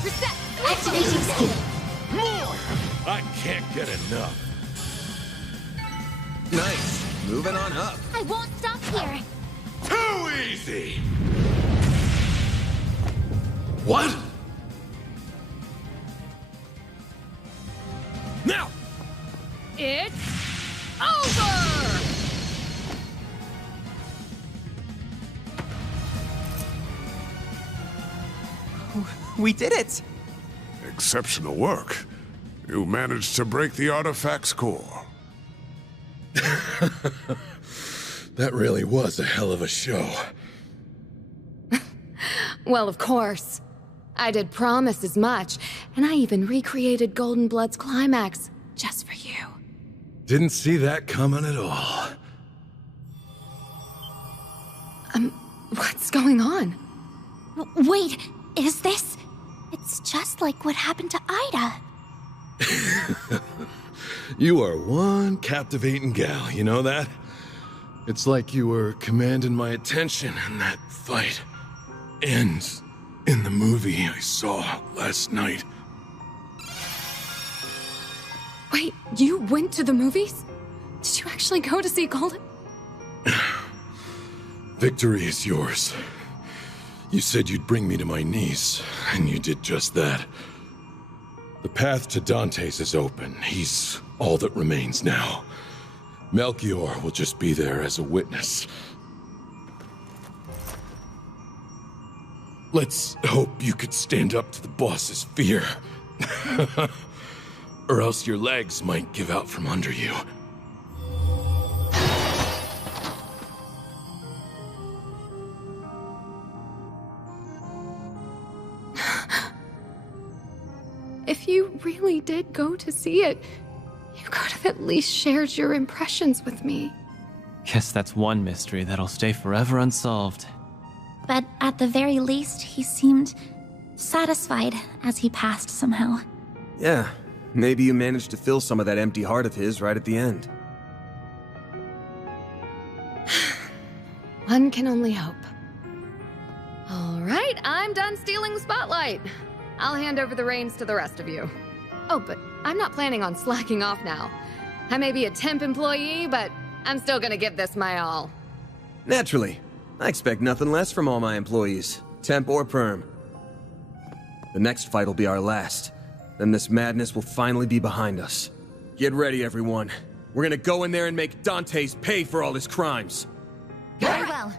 Reset! Activating skill. More! I can't get enough. Nice. Moving on up. I won't stop here. Too easy! What? Now! It's over! We did it! Exceptional work. You managed to break the artifact's core. That really was a hell of a show. Well, of course. I did promise as much, and I even recreated Golden Blood's climax just for you. Didn't see that coming at all. What's going on? Wait, is this... It's just like what happened to Ida. You are one captivating gal, you know that? It's like you were commanding my attention in that fight. And in the movie I saw last night. Wait, you went to the movies? Did you actually go to see Golden? Victory is yours. You said you'd bring me to my knees, and you did just that. The path to Dante's is open. He's all that remains now. Melchior will just be there as a witness. Let's hope you could stand up to the boss's fear. Or else your legs might give out from under you. If you really did go to see it, you could have at least shared your impressions with me. Guess that's one mystery that'll stay forever unsolved. But at the very least, he seemed satisfied as he passed somehow. Yeah, maybe you managed to fill some of that empty heart of his right at the end. One can only hope. All right, I'm done stealing the spotlight. I'll hand over the reins to the rest of you. Oh, but I'm not planning on slacking off now. I may be a temp employee, but I'm still gonna give this my all. Naturally. I expect nothing less from all my employees, temp or perm. The next fight will be our last. Then this madness will finally be behind us. Get ready, everyone. We're gonna go in there and make Dante's pay for all his crimes. Very well.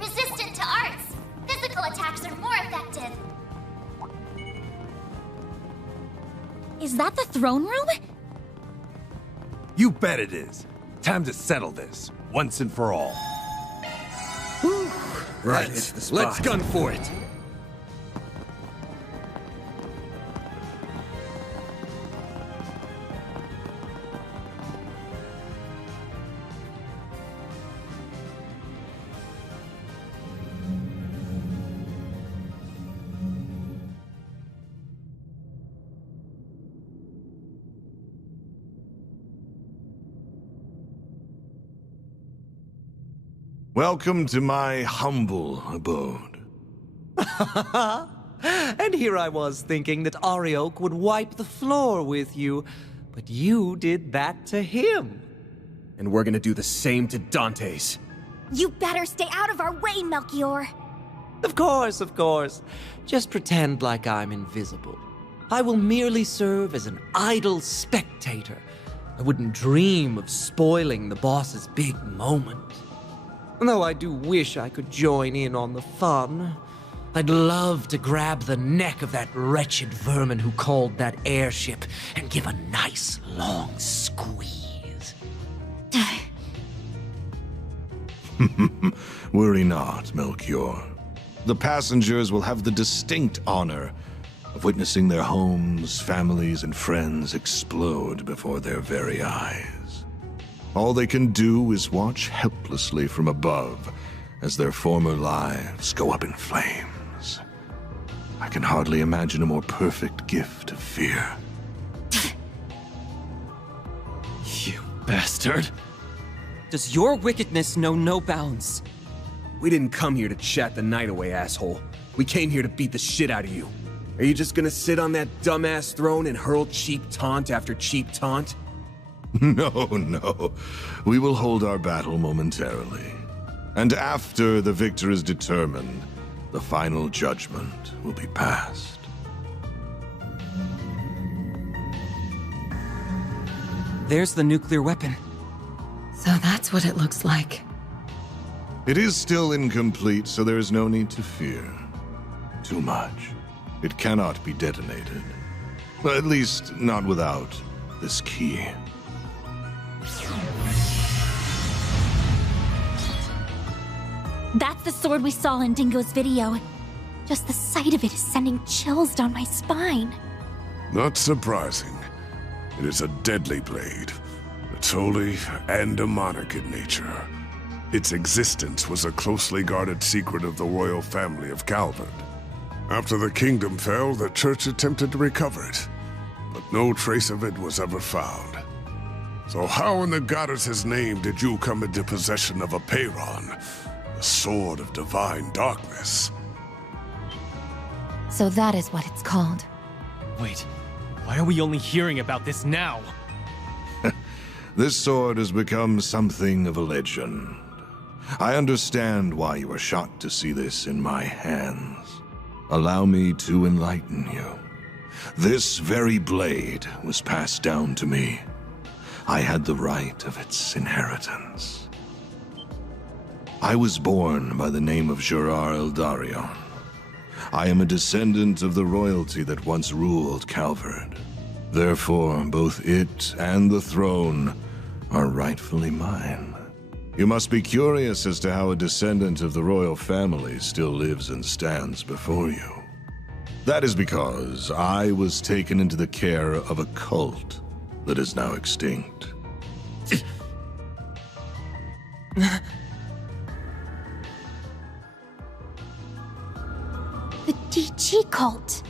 Resistant to arts. Physical attacks are more effective. Is that the throne room? You bet it is. Time to settle this, once and for all. Right, let's gun for it. Welcome to my humble abode. And here I was thinking that Arioch would wipe the floor with you, but you did that to him. And we're gonna do the same to Dante's. You better stay out of our way, Melchior. Of course, of course. Just pretend like I'm invisible. I will merely serve as an idle spectator. I wouldn't dream of spoiling the boss's big moment. Though I do wish I could join in on the fun. I'd love to grab the neck of that wretched vermin who called that airship and give a nice long squeeze. Worry not, Melchior. The passengers will have the distinct honor of witnessing their homes, families, and friends explode before their very eyes. All they can do is watch helplessly from above as their former lives go up in flames. I can hardly imagine a more perfect gift of fear. You bastard! Does your wickedness know no bounds? We didn't come here to chat the night away, asshole. We came here to beat the shit out of you. Are you just gonna sit on that dumbass throne and hurl cheap taunt after cheap taunt? No. We will hold our battle momentarily. And after the victor is determined, the final judgment will be passed. There's the nuclear weapon. So that's what it looks like. It is still incomplete, so there is no need to fear too much. It cannot be detonated. Well, at least not without this key. That's the sword we saw in Dingo's video. Just the sight of it is sending chills down my spine. Not surprising. It is a deadly blade. It's holy and demonic in nature. Its existence was a closely guarded secret of the royal family of Calvard. After the kingdom fell, the church attempted to recover it, but no trace of it was ever found. So how in the goddess's name did you come into possession of a Peyron, the sword of divine darkness? So that is what it's called. Wait, why are we only hearing about this now? This sword has become something of a legend. I understand why you are shocked to see this in my hands. Allow me to enlighten you. This very blade was passed down to me. I had the right of its inheritance. I was born by the name of Gerard Eldarion. I am a descendant of the royalty that once ruled Calvard. Therefore, both it and the throne are rightfully mine. You must be curious as to how a descendant of the royal family still lives and stands before you. That is because I was taken into the care of a cult that is now extinct. The DG cult.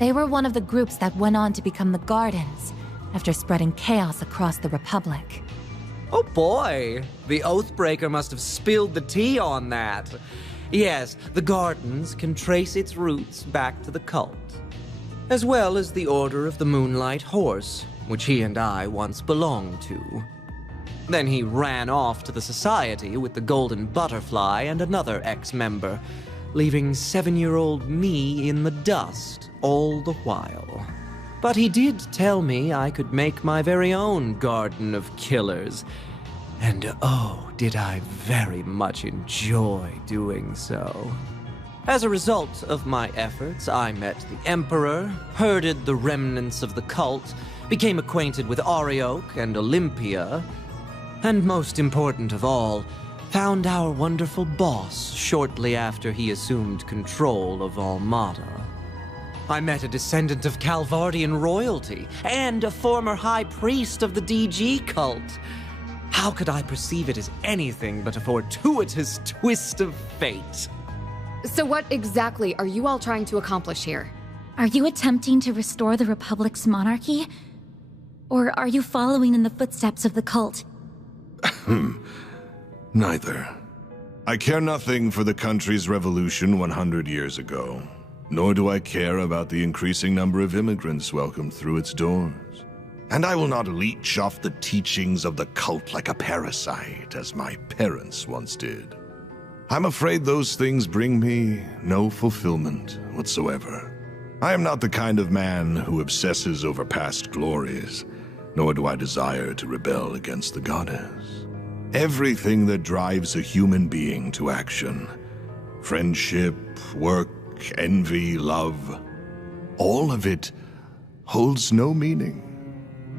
They were one of the groups that went on to become the Gardens, after spreading chaos across the Republic. Oh boy, the Oathbreaker must have spilled the tea on that. Yes, the Gardens can trace its roots back to the cult, as well as the Order of the Moonlight Horse, which he and I once belonged to. Then he ran off to the Society with the Golden Butterfly and another ex-member, leaving 7-year-old me in the dust all the while. But he did tell me I could make my very own garden of killers. And oh, did I very much enjoy doing so. As a result of my efforts, I met the Emperor, herded the remnants of the cult, became acquainted with Arioch and Olympia, and most important of all, found our wonderful boss shortly after he assumed control of Almada. I met a descendant of Calvardian royalty and a former high priest of the DG cult. How could I perceive it as anything but a fortuitous twist of fate? So what exactly are you all trying to accomplish here? Are you attempting to restore the Republic's monarchy? Or are you following in the footsteps of the cult? Neither. I care nothing for the country's revolution 100 years ago. Nor do I care about the increasing number of immigrants welcomed through its doors. And I will not leech off the teachings of the cult like a parasite, as my parents once did. I'm afraid those things bring me no fulfillment whatsoever. I am not the kind of man who obsesses over past glories, nor do I desire to rebel against the goddess. Everything that drives a human being to action, friendship, work, envy, love, all of it holds no meaning.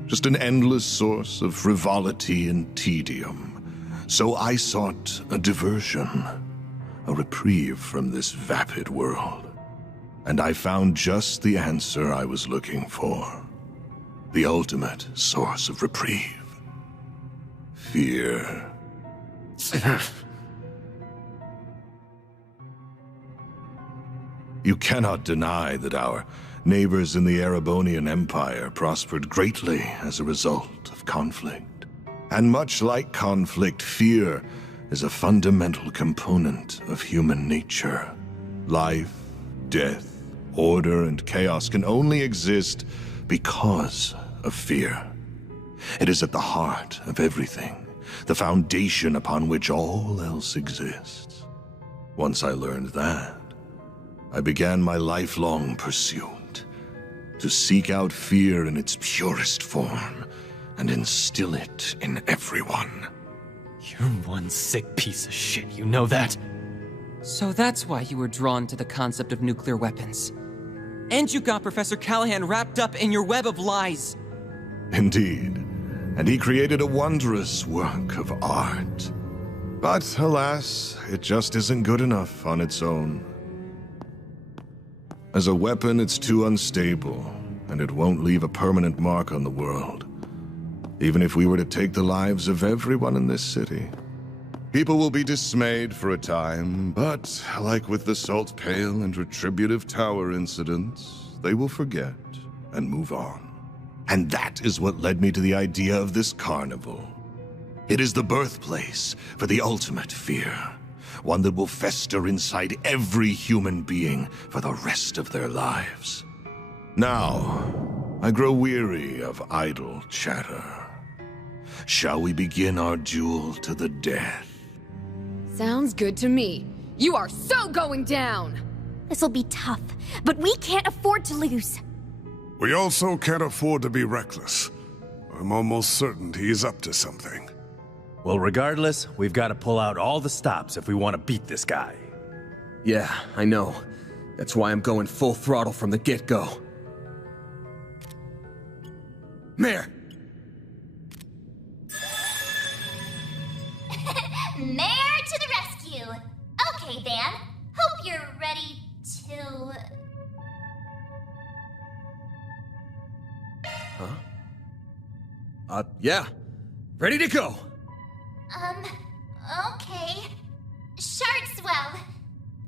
Just an endless source of frivolity and tedium. So I sought a diversion, a reprieve from this vapid world. And I found just the answer I was looking for. The ultimate source of reprieve. fear. You cannot deny that our neighbors in the Erebonian Empire prospered greatly as a result of conflict. And much like conflict, fear is a fundamental component of human nature. Life, death, order, and chaos can only exist because of fear. It is at the heart of everything, the foundation upon which all else exists. Once I learned that, I began my lifelong pursuit to seek out fear in its purest form and instill it in everyone. You're one sick piece of shit, you know that? So that's why you were drawn to the concept of nuclear weapons. And you got Professor Callahan wrapped up in your web of lies. Indeed. And he created a wondrous work of art. But alas, it just isn't good enough on its own. As a weapon, it's too unstable, and it won't leave a permanent mark on the world. Even if we were to take the lives of everyone in this city. People will be dismayed for a time, but like with the Salt Pail and Retributive Tower incidents, they will forget and move on. And that is what led me to the idea of this carnival. It is the birthplace for the ultimate fear. One that will fester inside every human being for the rest of their lives. Now, I grow weary of idle chatter. Shall we begin our duel to the death? Sounds good to me. You are so going down! This'll be tough, but we can't afford to lose. We also can't afford to be reckless. I'm almost certain he's up to something. Well, regardless, we've got to pull out all the stops if we want to beat this guy. Yeah, I know. That's why I'm going full throttle from the get-go. Mare! Mare to the rescue! Okay, Van. Hope you're ready to... Huh? Yeah. Ready to go! Okay. Sharkswell.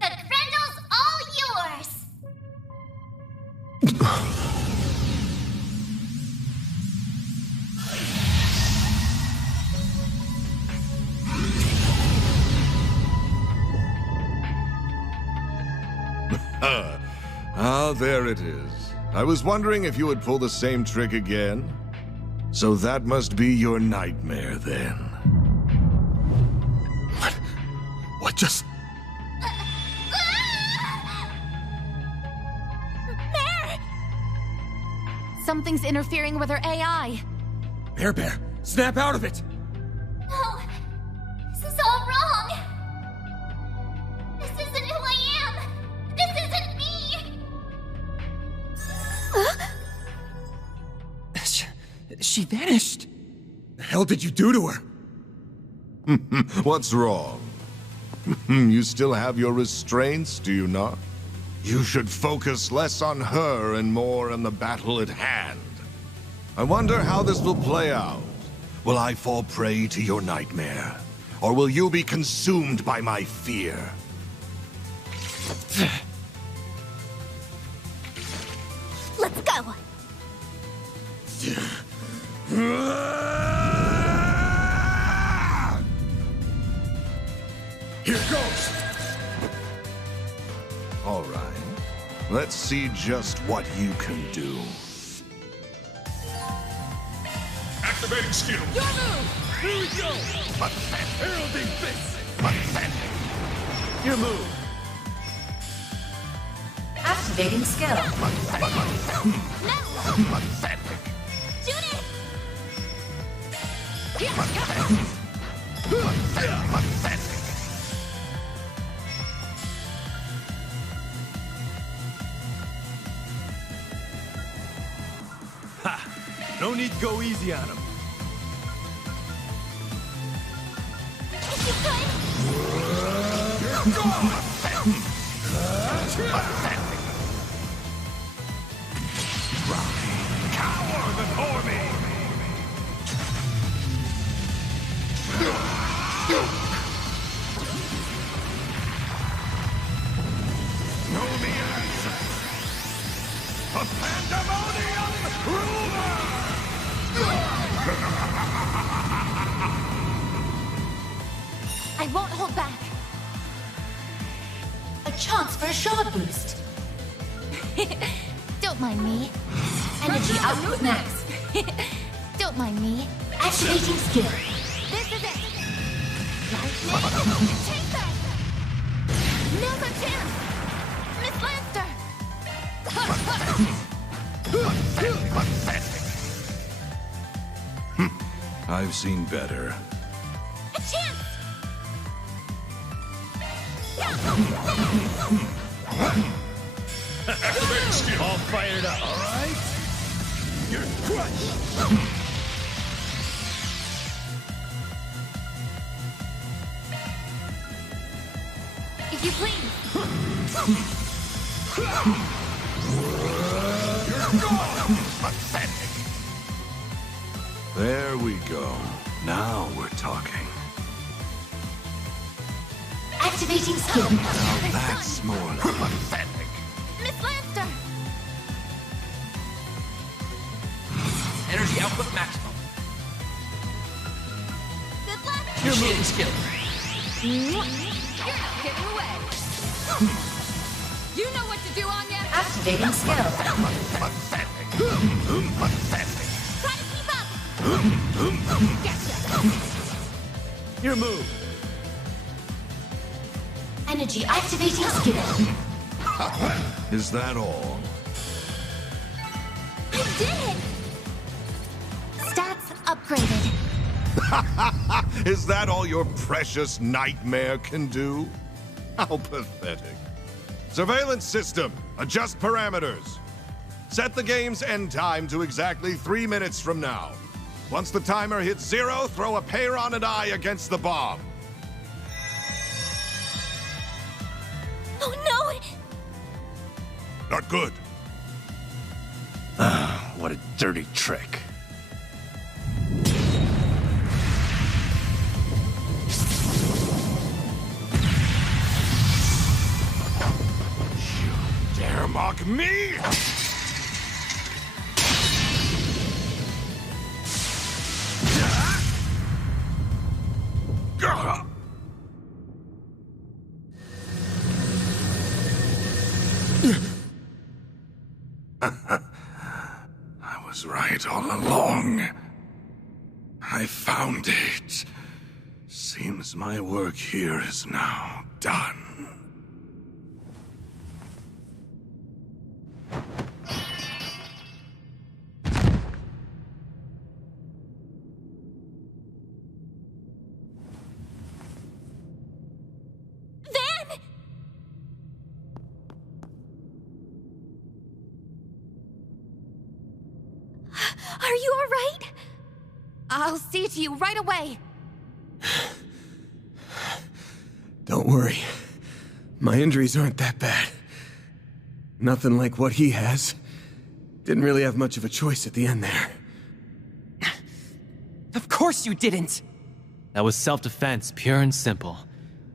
The Grendel's all yours! Ah, there it is. I was wondering if you would pull the same trick again. So that must be your nightmare, then. What just... Mare! Something's interfering with her AI. Bear, snap out of it! No! This is all wrong! This isn't who I am! This isn't me! She vanished. The hell did you do to her? What's wrong? You still have your restraints, do you not? You should focus less on her and more on the battle at hand. I wonder how this will play out. Will I fall prey to your nightmare? Or will you be consumed by my fear? Let's go! Here goes! All right. Let's see just what you can do. Activating skill. Your move! Here we go! Heralding fist! Your move. Activating skill. Judith! Ha! No need to go easy on him. Cower before me! Know me as a pandemonium ruler! I won't hold back. A chance for a shard boost. Don't mind me. Energy output max. Don't mind me. Activating skill. This is it. Take that! Now's our chance. Miss Lancer. I've seen better. A chance. All fired up. All right. You're crushed. If you please. You're gone! Pathetic! There we go. Now we're talking. Activating skill. Now that's more like pathetic. Miss Lancer. Energy output maximum. Good luck. Initiating skill. You're not getting away. You know what to do, Anya. Activating skill. Pathetic. Pathetic. Try to keep up. Gotcha. Your move. Energy activating skill. Is that all? I did it. Stats upgraded. Is that all your precious nightmare can do? How pathetic. Surveillance system, adjust parameters. Set the game's end time to exactly 3 minutes from now. Once the timer hits 0, throw a Peyron and I against the bomb. Oh no! Not good. What a dirty trick. Dare mock me? I was right all along. I found it. Seems my work here is now done. Are you all right? I'll see to you right away. Don't worry. My injuries aren't that bad. Nothing like what he has. Didn't really have much of a choice at the end there. Of course you didn't! That was self-defense, pure and simple.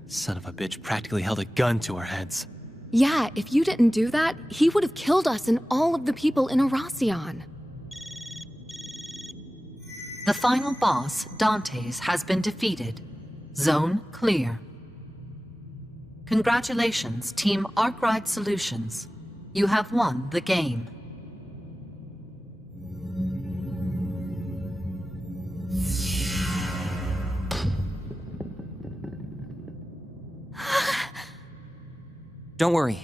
Son of a bitch practically held a gun to our heads. Yeah, if you didn't do that, he would have killed us and all of the people in Erasion. The final boss, Dante's, has been defeated. Zone clear. Congratulations, Team Arkwright Solutions. You have won the game. Don't worry.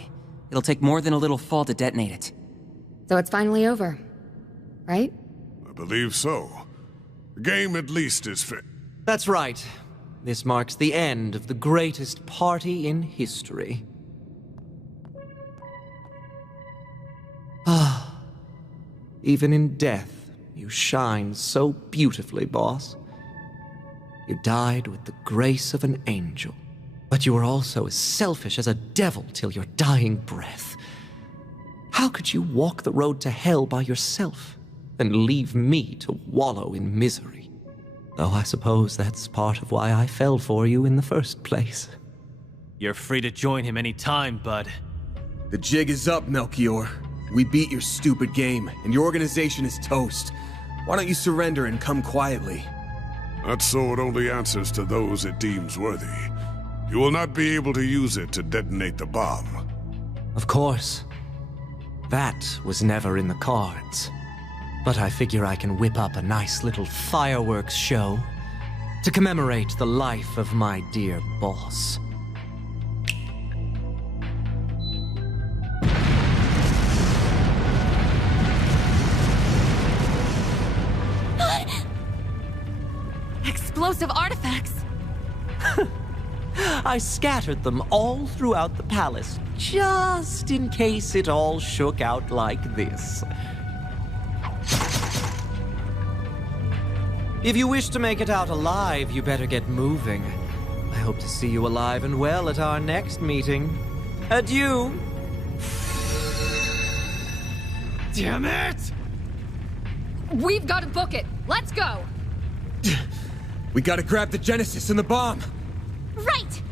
It'll take more than a little fall to detonate it. So it's finally over, right? I believe so. The game at least is fit. That's right. This marks the end of the greatest party in history. Ah, even in death, you shine so beautifully, boss. You died with the grace of an angel, but you were also as selfish as a devil till your dying breath. How could you walk the road to hell by yourself and leave me to wallow in misery? Though I suppose that's part of why I fell for you in the first place. You're free to join him any time, bud. The jig is up, Melchior. We beat your stupid game, and your organization is toast. Why don't you surrender and come quietly? That sword only answers to those it deems worthy. You will not be able to use it to detonate the bomb. Of course. That was never in the cards. But I figure I can whip up a nice little fireworks show to commemorate the life of my dear boss. Explosive artifacts! I scattered them all throughout the palace, just in case it all shook out like this. If you wish to make it out alive, you better get moving. I hope to see you alive and well at our next meeting. Adieu! Damn it! We've got to book it. Let's go! We gotta grab the Genesis and the bomb! Right!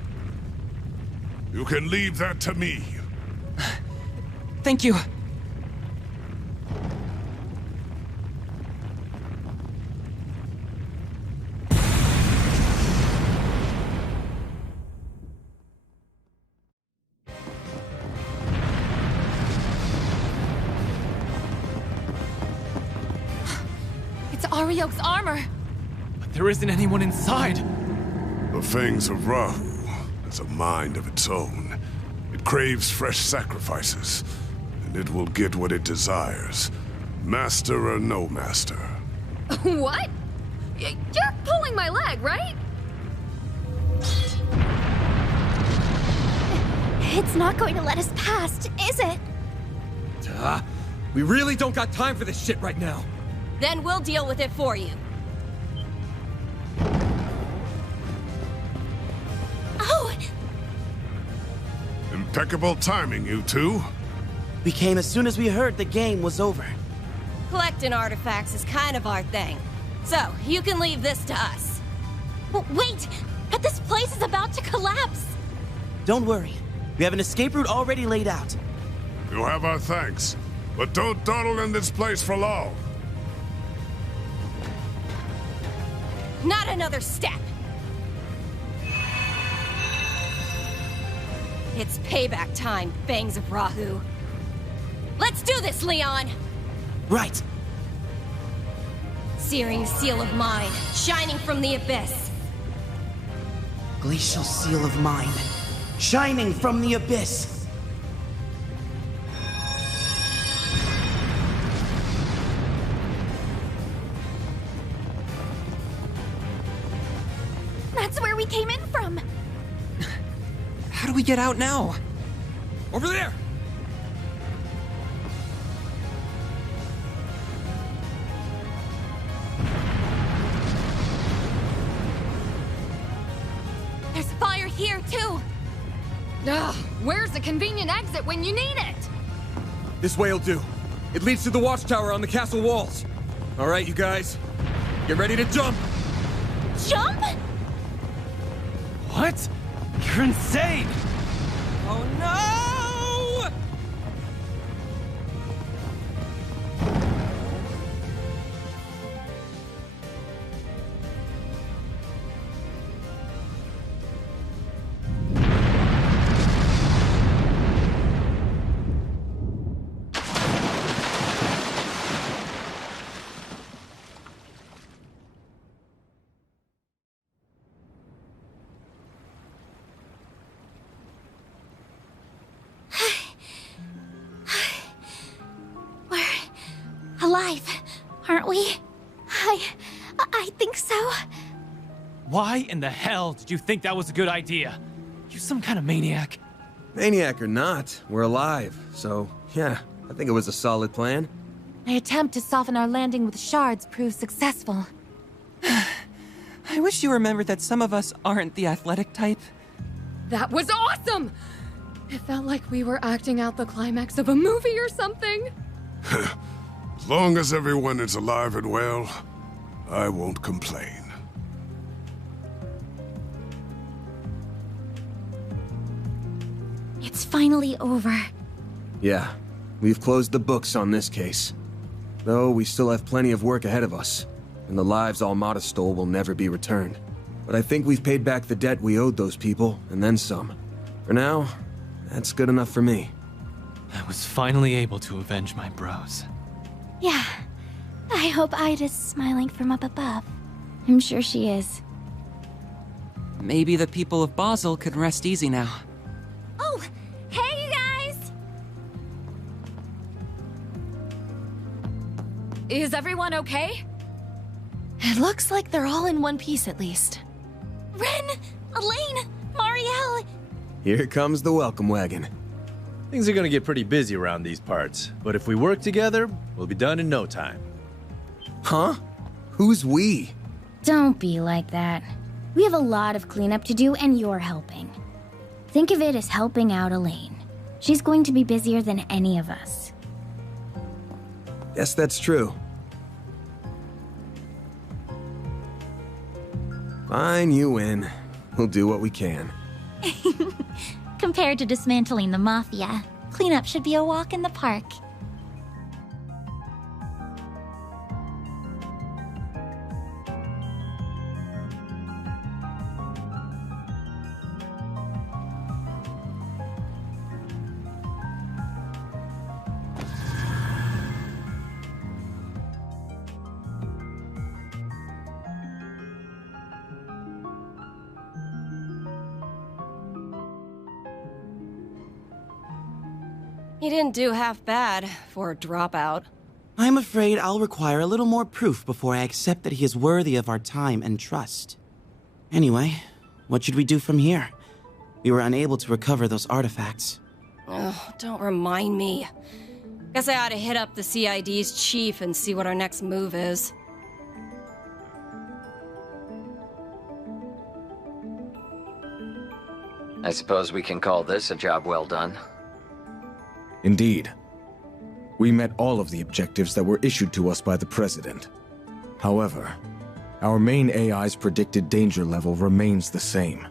You can leave that to me. Thank you. It's Ariok's armor! But there isn't anyone inside. The Fangs of Rahu has a mind of its own. It craves fresh sacrifices, and it will get what it desires, master or no master. What? You're pulling my leg, right? It's not going to let us past, is it? We really don't got time for this shit right now. Then we'll deal with it for you. Oh! Impeccable timing, you two. We came as soon as we heard the game was over. Collecting artifacts is kind of our thing. So, you can leave this to us. Wait! But this place is about to collapse! Don't worry. We have an escape route already laid out. You have our thanks, but don't dawdle in this place for long. Not another step! It's payback time, Fangs of Rahu. Let's do this, Leon! Right. Searing seal of mine, shining from the abyss. Glacial seal of mine, shining from the abyss. That's where we came in from! How do we get out now? Over there! There's fire here, too! Ugh, where's the convenient exit when you need it? This way'll do. It leads to the watchtower on the castle walls. All right, you guys. Get ready to jump! Jump?! What? You're insane! Oh no! Alive, aren't we? I think so. Why in the hell did you think that was a good idea? You some kind of maniac. Maniac or not, we're alive. So, yeah, I think it was a solid plan. My attempt to soften our landing with shards proved successful. I wish you remembered that some of us aren't the athletic type. That was awesome! It felt like we were acting out the climax of a movie or something. As long as everyone is alive and well, I won't complain. It's finally over. Yeah, we've closed the books on this case. Though we still have plenty of work ahead of us, and the lives Almada stole will never be returned. But I think we've paid back the debt we owed those people, and then some. For now, that's good enough for me. I was finally able to avenge my bros. Yeah. I hope Ida's smiling from up above. I'm sure she is. Maybe the people of Basel can rest easy now. Oh, hey you guys! Is everyone okay? It looks like they're all in one piece at least. Ren! Elaine! Marielle! Here comes the welcome wagon. Things are gonna get pretty busy around these parts, but if we work together, we'll be done in no time. Huh? Who's we? Don't be like that. We have a lot of cleanup to do, and you're helping. Think of it as helping out Elaine. She's going to be busier than any of us. Yes, that's true. Fine, you win. We'll do what we can. Compared to dismantling the Mafia, cleanup should be a walk in the park. He didn't do half bad for a dropout. I'm afraid I'll require a little more proof before I accept that he is worthy of our time and trust. Anyway, what should we do from here? We were unable to recover those artifacts. Oh, don't remind me. Guess I ought to hit up the CID's chief and see what our next move is. I suppose we can call this a job well done. Indeed. We met all of the objectives that were issued to us by the President. However, our main AI's predicted danger level remains the same.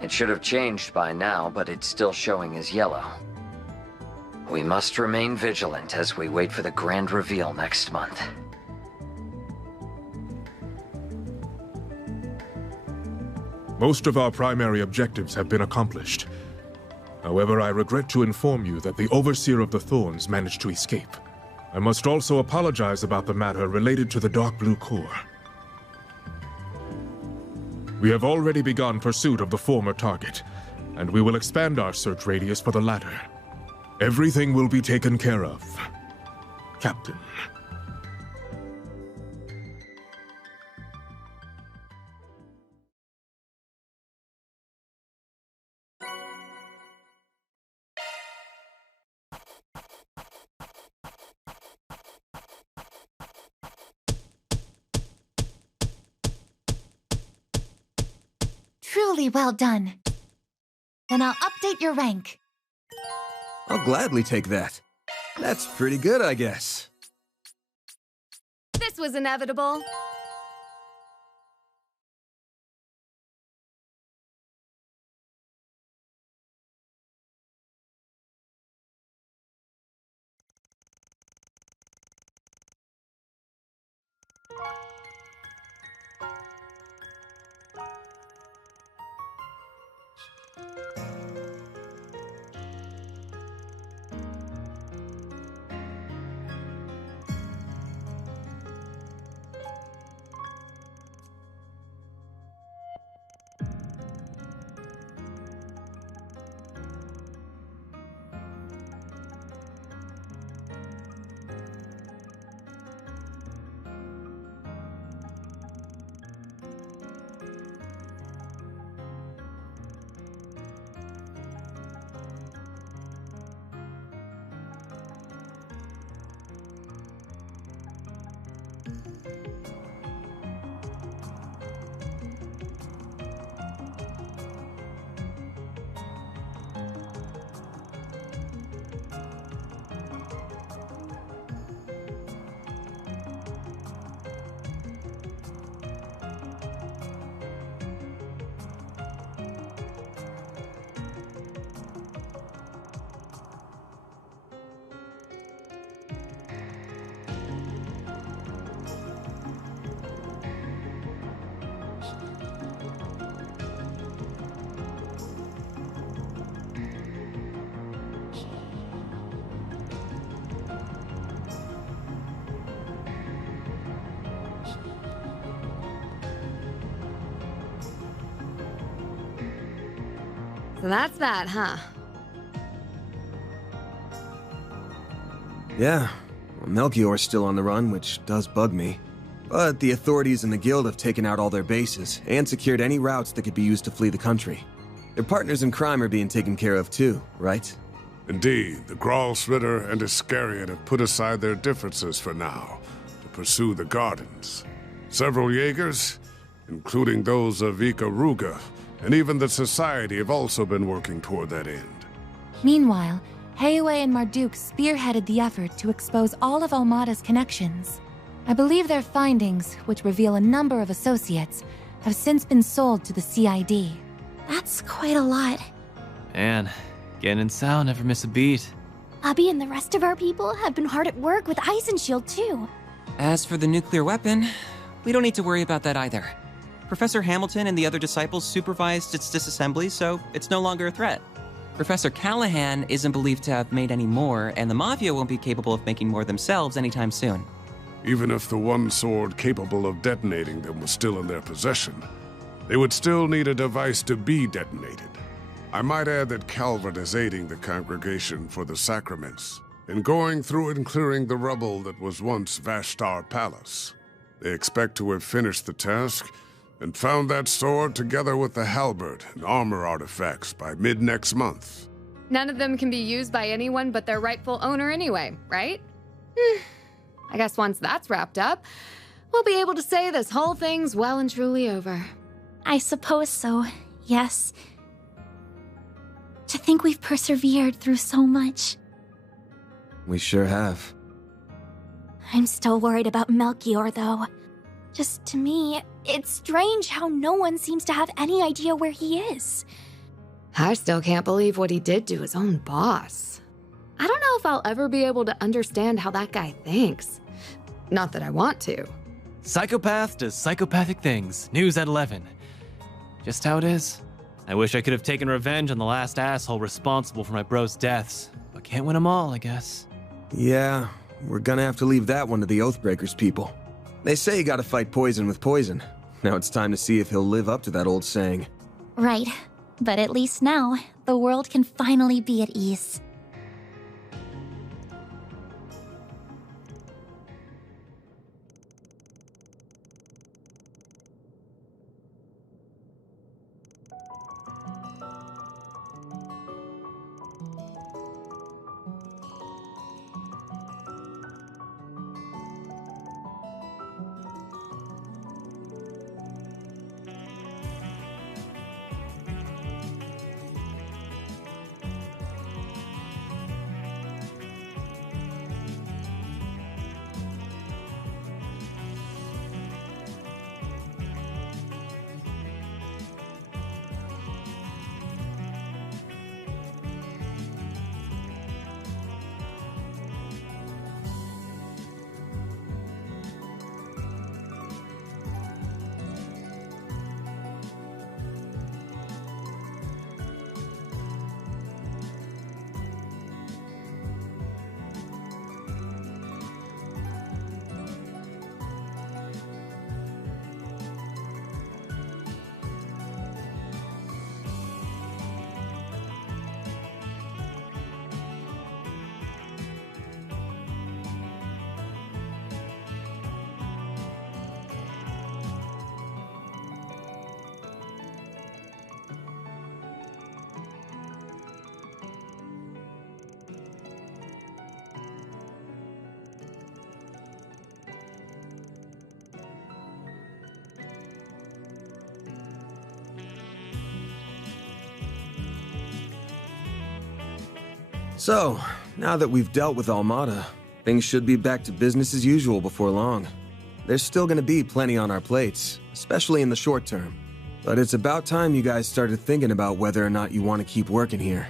It should have changed by now, but it's still showing as yellow. We must remain vigilant as we wait for the grand reveal next month. Most of our primary objectives have been accomplished. However, I regret to inform you that the Overseer of the Thorns managed to escape. I must also apologize about the matter related to the Dark Blue Core. We have already begun pursuit of the former target, and we will expand our search radius for the latter. Everything will be taken care of, Captain. Truly well done. Then I'll update your rank. I'll gladly take that. That's pretty good, I guess. This was inevitable. So that's that, huh? Yeah, well, Melchior's still on the run, which does bug me. But the authorities and the guild have taken out all their bases, and secured any routes that could be used to flee the country. Their partners in crime are being taken care of too, right? Indeed, the Gralsritter and Iscariot have put aside their differences for now to pursue the gardens. Several Jaegers, including those of Ikaruga, and even the Society have also been working toward that end. Meanwhile, Heiwei and Marduk spearheaded the effort to expose all of Almada's connections. I believe their findings, which reveal a number of associates, have since been sold to the CID. That's quite a lot. Man, getting in sound, never miss a beat. Abby and the rest of our people have been hard at work with Ice and Shield too. As for the nuclear weapon, we don't need to worry about that either. Professor Hamilton and the other disciples supervised its disassembly, so it's no longer a threat. Professor Callahan isn't believed to have made any more, and the Mafia won't be capable of making more themselves anytime soon. Even if the one sword capable of detonating them was still in their possession, they would still need a device to be detonated. I might add that Calvert is aiding the Congregation for the Sacraments in going through and clearing the rubble that was once Vashtar Palace. They expect to have finished the task and found that sword together with the halberd and armor artifacts by mid-next month. None of them can be used by anyone but their rightful owner anyway, right? I guess once that's wrapped up, we'll be able to say this whole thing's well and truly over. I suppose so, yes. To think we've persevered through so much. We sure have. I'm still worried about Melchior, though. Just to me, it's strange how no one seems to have any idea where he is. I still can't believe what he did to his own boss. I don't know if I'll ever be able to understand how that guy thinks. Not that I want to. Psychopath does psychopathic things. News at 11. Just how it is. I wish I could have taken revenge on the last asshole responsible for my bro's deaths, but can't win them all, I guess. Yeah, we're gonna have to leave that one to the Oathbreakers people. They say you gotta fight poison with poison. Now it's time to see if he'll live up to that old saying. Right. But at least now, the world can finally be at ease. So, now that we've dealt with Almada, things should be back to business as usual before long. There's still gonna be plenty on our plates, especially in the short term. But it's about time you guys started thinking about whether or not you want to keep working here.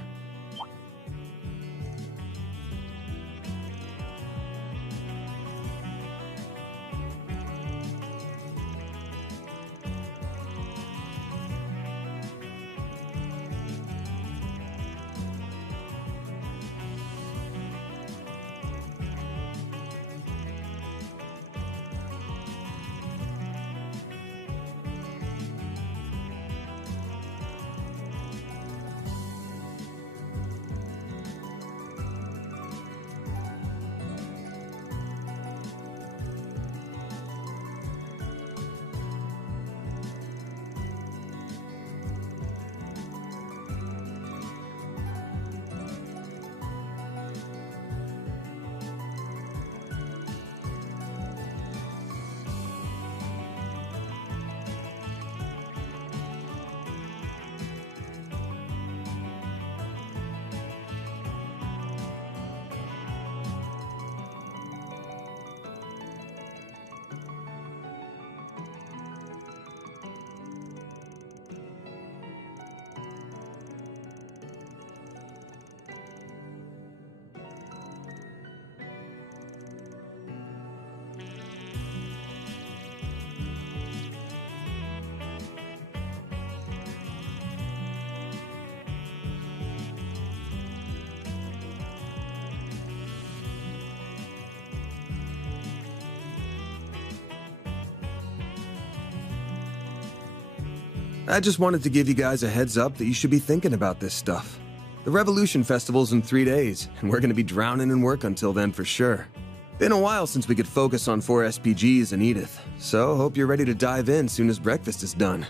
I just wanted to give you guys a heads up that you should be thinking about this stuff. The Revolution Festival's in 3 days, and we're gonna be drowning in work until then for sure. Been a while since we could focus on 4 SPGs and Edith, so hope you're ready to dive in soon as breakfast is done.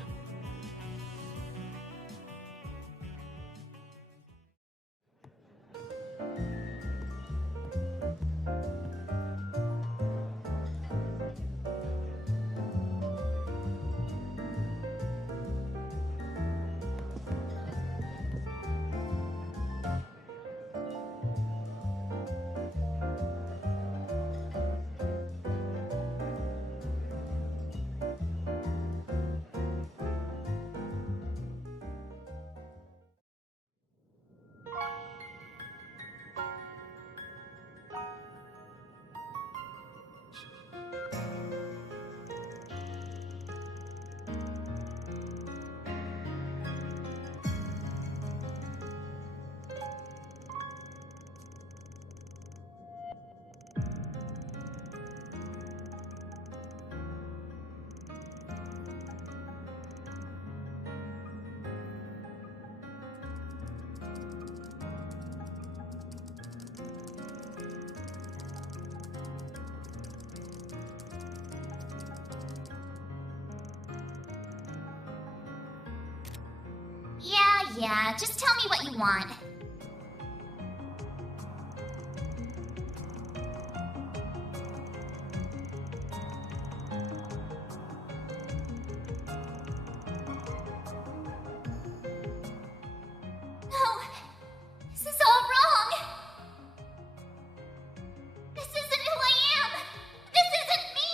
Yeah, just tell me what you want. No, this is all wrong. This isn't who I am. This isn't me.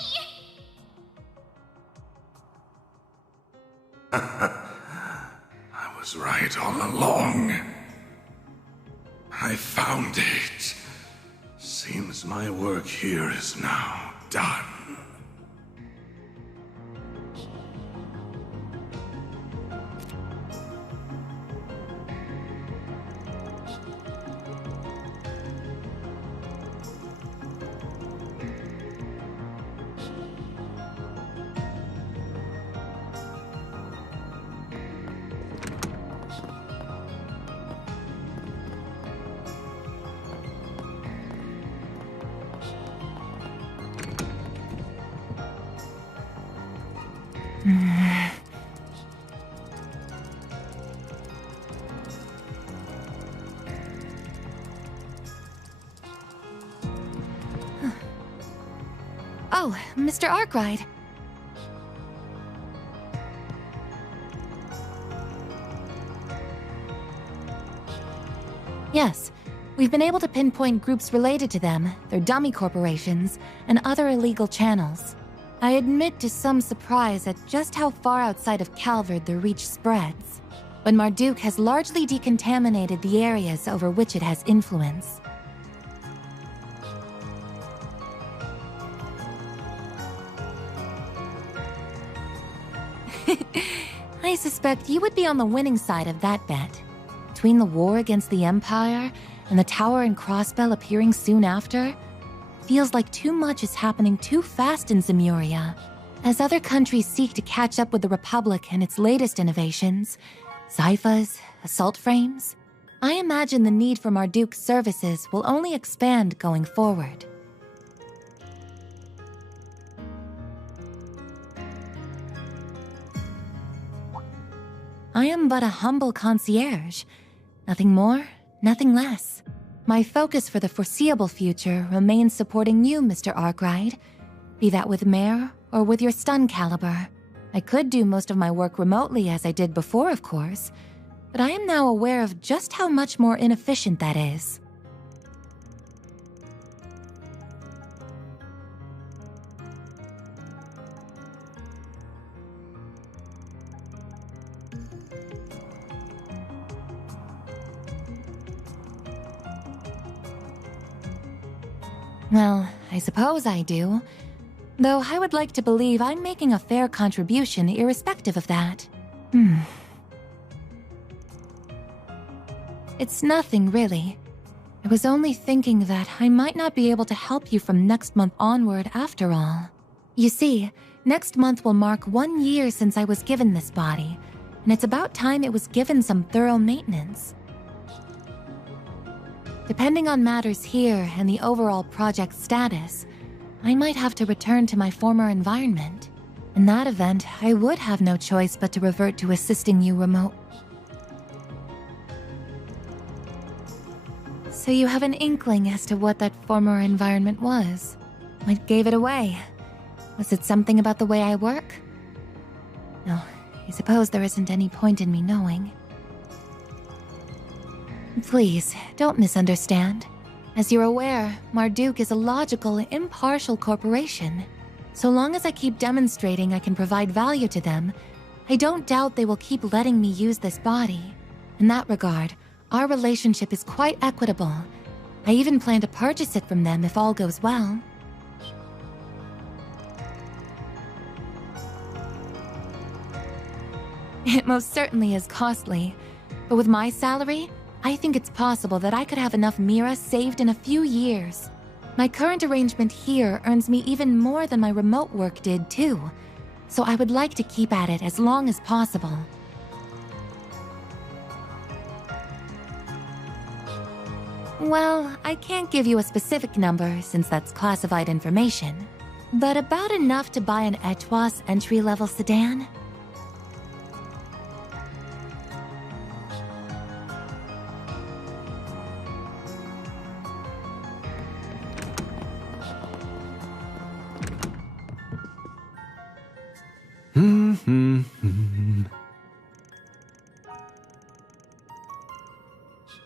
I was right all along. I found it. Seems my work here is now done. Oh, Mr. Arkwright. Yes, we've been able to pinpoint groups related to them, their dummy corporations, and other illegal channels. I admit to some surprise at just how far outside of Calvard their reach spreads. But Marduk has largely decontaminated the areas over which it has influence. I suspect you would be on the winning side of that bet. Between the war against the Empire and the Tower and Crossbell appearing soon after, feels like too much is happening too fast in Zemuria. As other countries seek to catch up with the Republic and its latest innovations, Zyphas, assault frames, I imagine the need for Marduk's services will only expand going forward. I am but a humble concierge. Nothing more, nothing less. My focus for the foreseeable future remains supporting you, Mr. Arkwright, be that with Mare or with your stun caliber. I could do most of my work remotely as I did before, of course, but I am now aware of just how much more inefficient that is. Well, I suppose I do. Though I would like to believe I'm making a fair contribution irrespective of that. It's nothing, really. I was only thinking that I might not be able to help you from next month onward after all. You see, next month will mark 1 year since I was given this body, and it's about time it was given some thorough maintenance. Depending on matters here and the overall project status, I might have to return to my former environment. In that event, I would have no choice but to revert to assisting you remote. So you have an inkling as to what that former environment was? What gave it away? Was it something about the way I work? No, I suppose there isn't any point in me knowing. Please, don't misunderstand. As you're aware, Marduk is a logical, impartial corporation. So long as I keep demonstrating I can provide value to them, I don't doubt they will keep letting me use this body. In that regard, our relationship is quite equitable. I even plan to purchase it from them if all goes well. It most certainly is costly, but with my salary, I think it's possible that I could have enough Mira saved in a few years. My current arrangement here earns me even more than my remote work did too, so I would like to keep at it as long as possible. Well, I can't give you a specific number since that's classified information, but about enough to buy an Etwas entry-level sedan.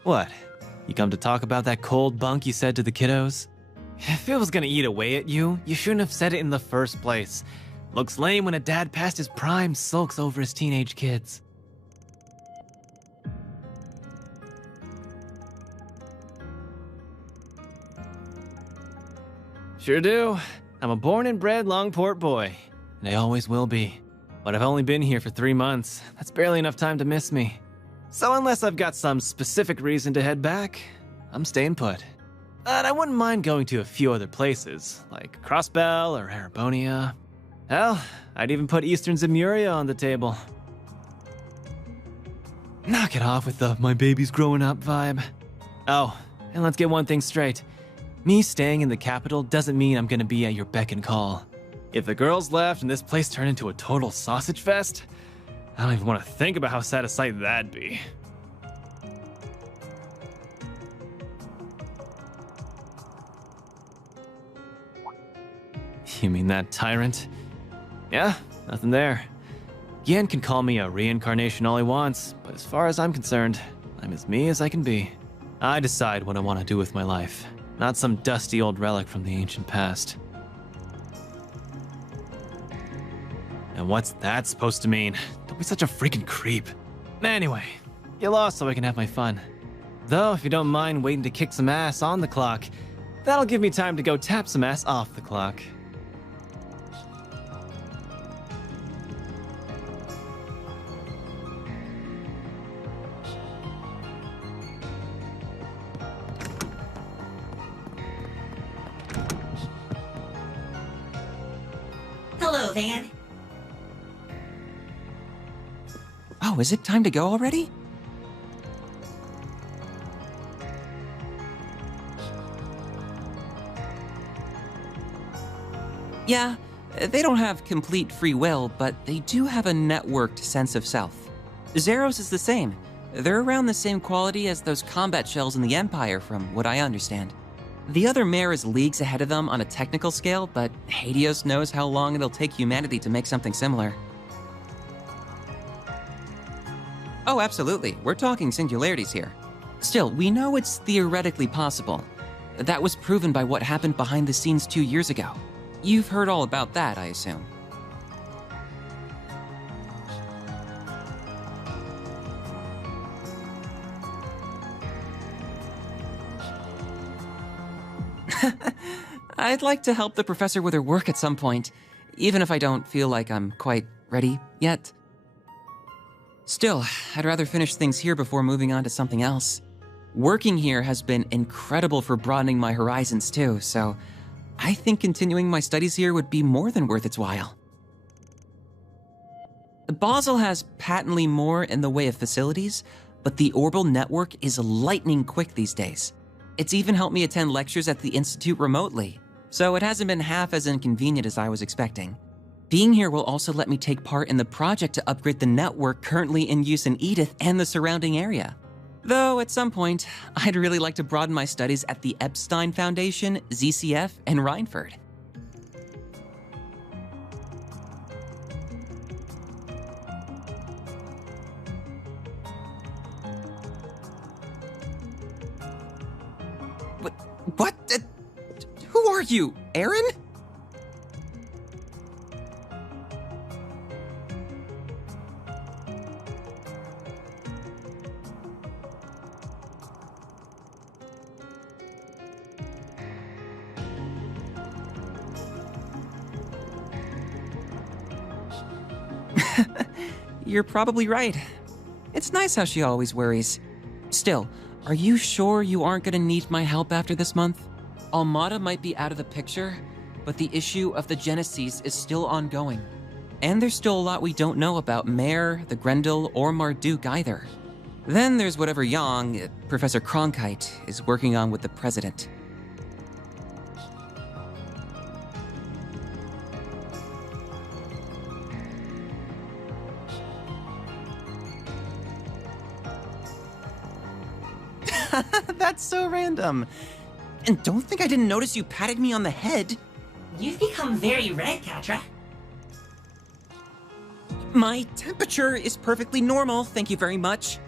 What? You come to talk about that cold bunk you said to the kiddos? If it was gonna eat away at you, you shouldn't have said it in the first place. Looks lame when a dad past his prime sulks over his teenage kids. Sure do. I'm a born and bred Longport boy, and I always will be. But I've only been here for 3 months. That's barely enough time to miss me. So unless I've got some specific reason to head back, I'm staying put. And I wouldn't mind going to a few other places, like Crossbell or Arabonia. Hell, I'd even put Eastern Zemuria on the table. Knock it off with the my baby's growing up vibe. Oh, and let's get one thing straight. Me staying in the capital doesn't mean I'm gonna be at your beck and call. If the girls left and this place turned into a total sausage fest, I don't even want to think about how sad a sight that'd be. You mean that tyrant? Yeah, nothing there. Gian can call me a reincarnation all he wants, but as far as I'm concerned, I'm as me as I can be. I decide what I want to do with my life, not some dusty old relic from the ancient past. And what's that supposed to mean? Don't be such a freaking creep. Anyway, get lost so I can have my fun. Though, if you don't mind waiting to kick some ass on the clock, that'll give me time to go tap some ass off the clock. Hello, Van. Oh, is it time to go already? Yeah, they don't have complete free will, but they do have a networked sense of self. Zeros is the same. They're around the same quality as those combat shells in the Empire, from what I understand. The other mare is leagues ahead of them on a technical scale, but Hades knows how long it'll take humanity to make something similar. Oh, absolutely. We're talking singularities here. Still, we know it's theoretically possible. That was proven by what happened behind the scenes 2 years ago. You've heard all about that, I assume. I'd like to help the professor with her work at some point, even if I don't feel like I'm quite ready yet. Still, I'd rather finish things here before moving on to something else. Working here has been incredible for broadening my horizons too, so I think continuing my studies here would be more than worth its while. Basel has patently more in the way of facilities, but the orbital network is lightning quick these days. It's even helped me attend lectures at the Institute remotely, so it hasn't been half as inconvenient as I was expecting. Being here will also let me take part in the project to upgrade the network currently in use in Edith and the surrounding area. Though at some point, I'd really like to broaden my studies at the Epstein Foundation, ZCF, and Reinford. What? Who are you, Aaron? You're probably right. It's nice how she always worries. Still, are you sure you aren't gonna need my help after this month? Almada might be out of the picture, but the issue of the Genesis is still ongoing. And there's still a lot we don't know about Mare, the Grendel, or Marduk either. Then there's whatever Yang, Professor Cronkite, is working on with the President. That's so random. And don't think I didn't notice you patted me on the head. You've become very red, Katra. My temperature is perfectly normal, thank you very much.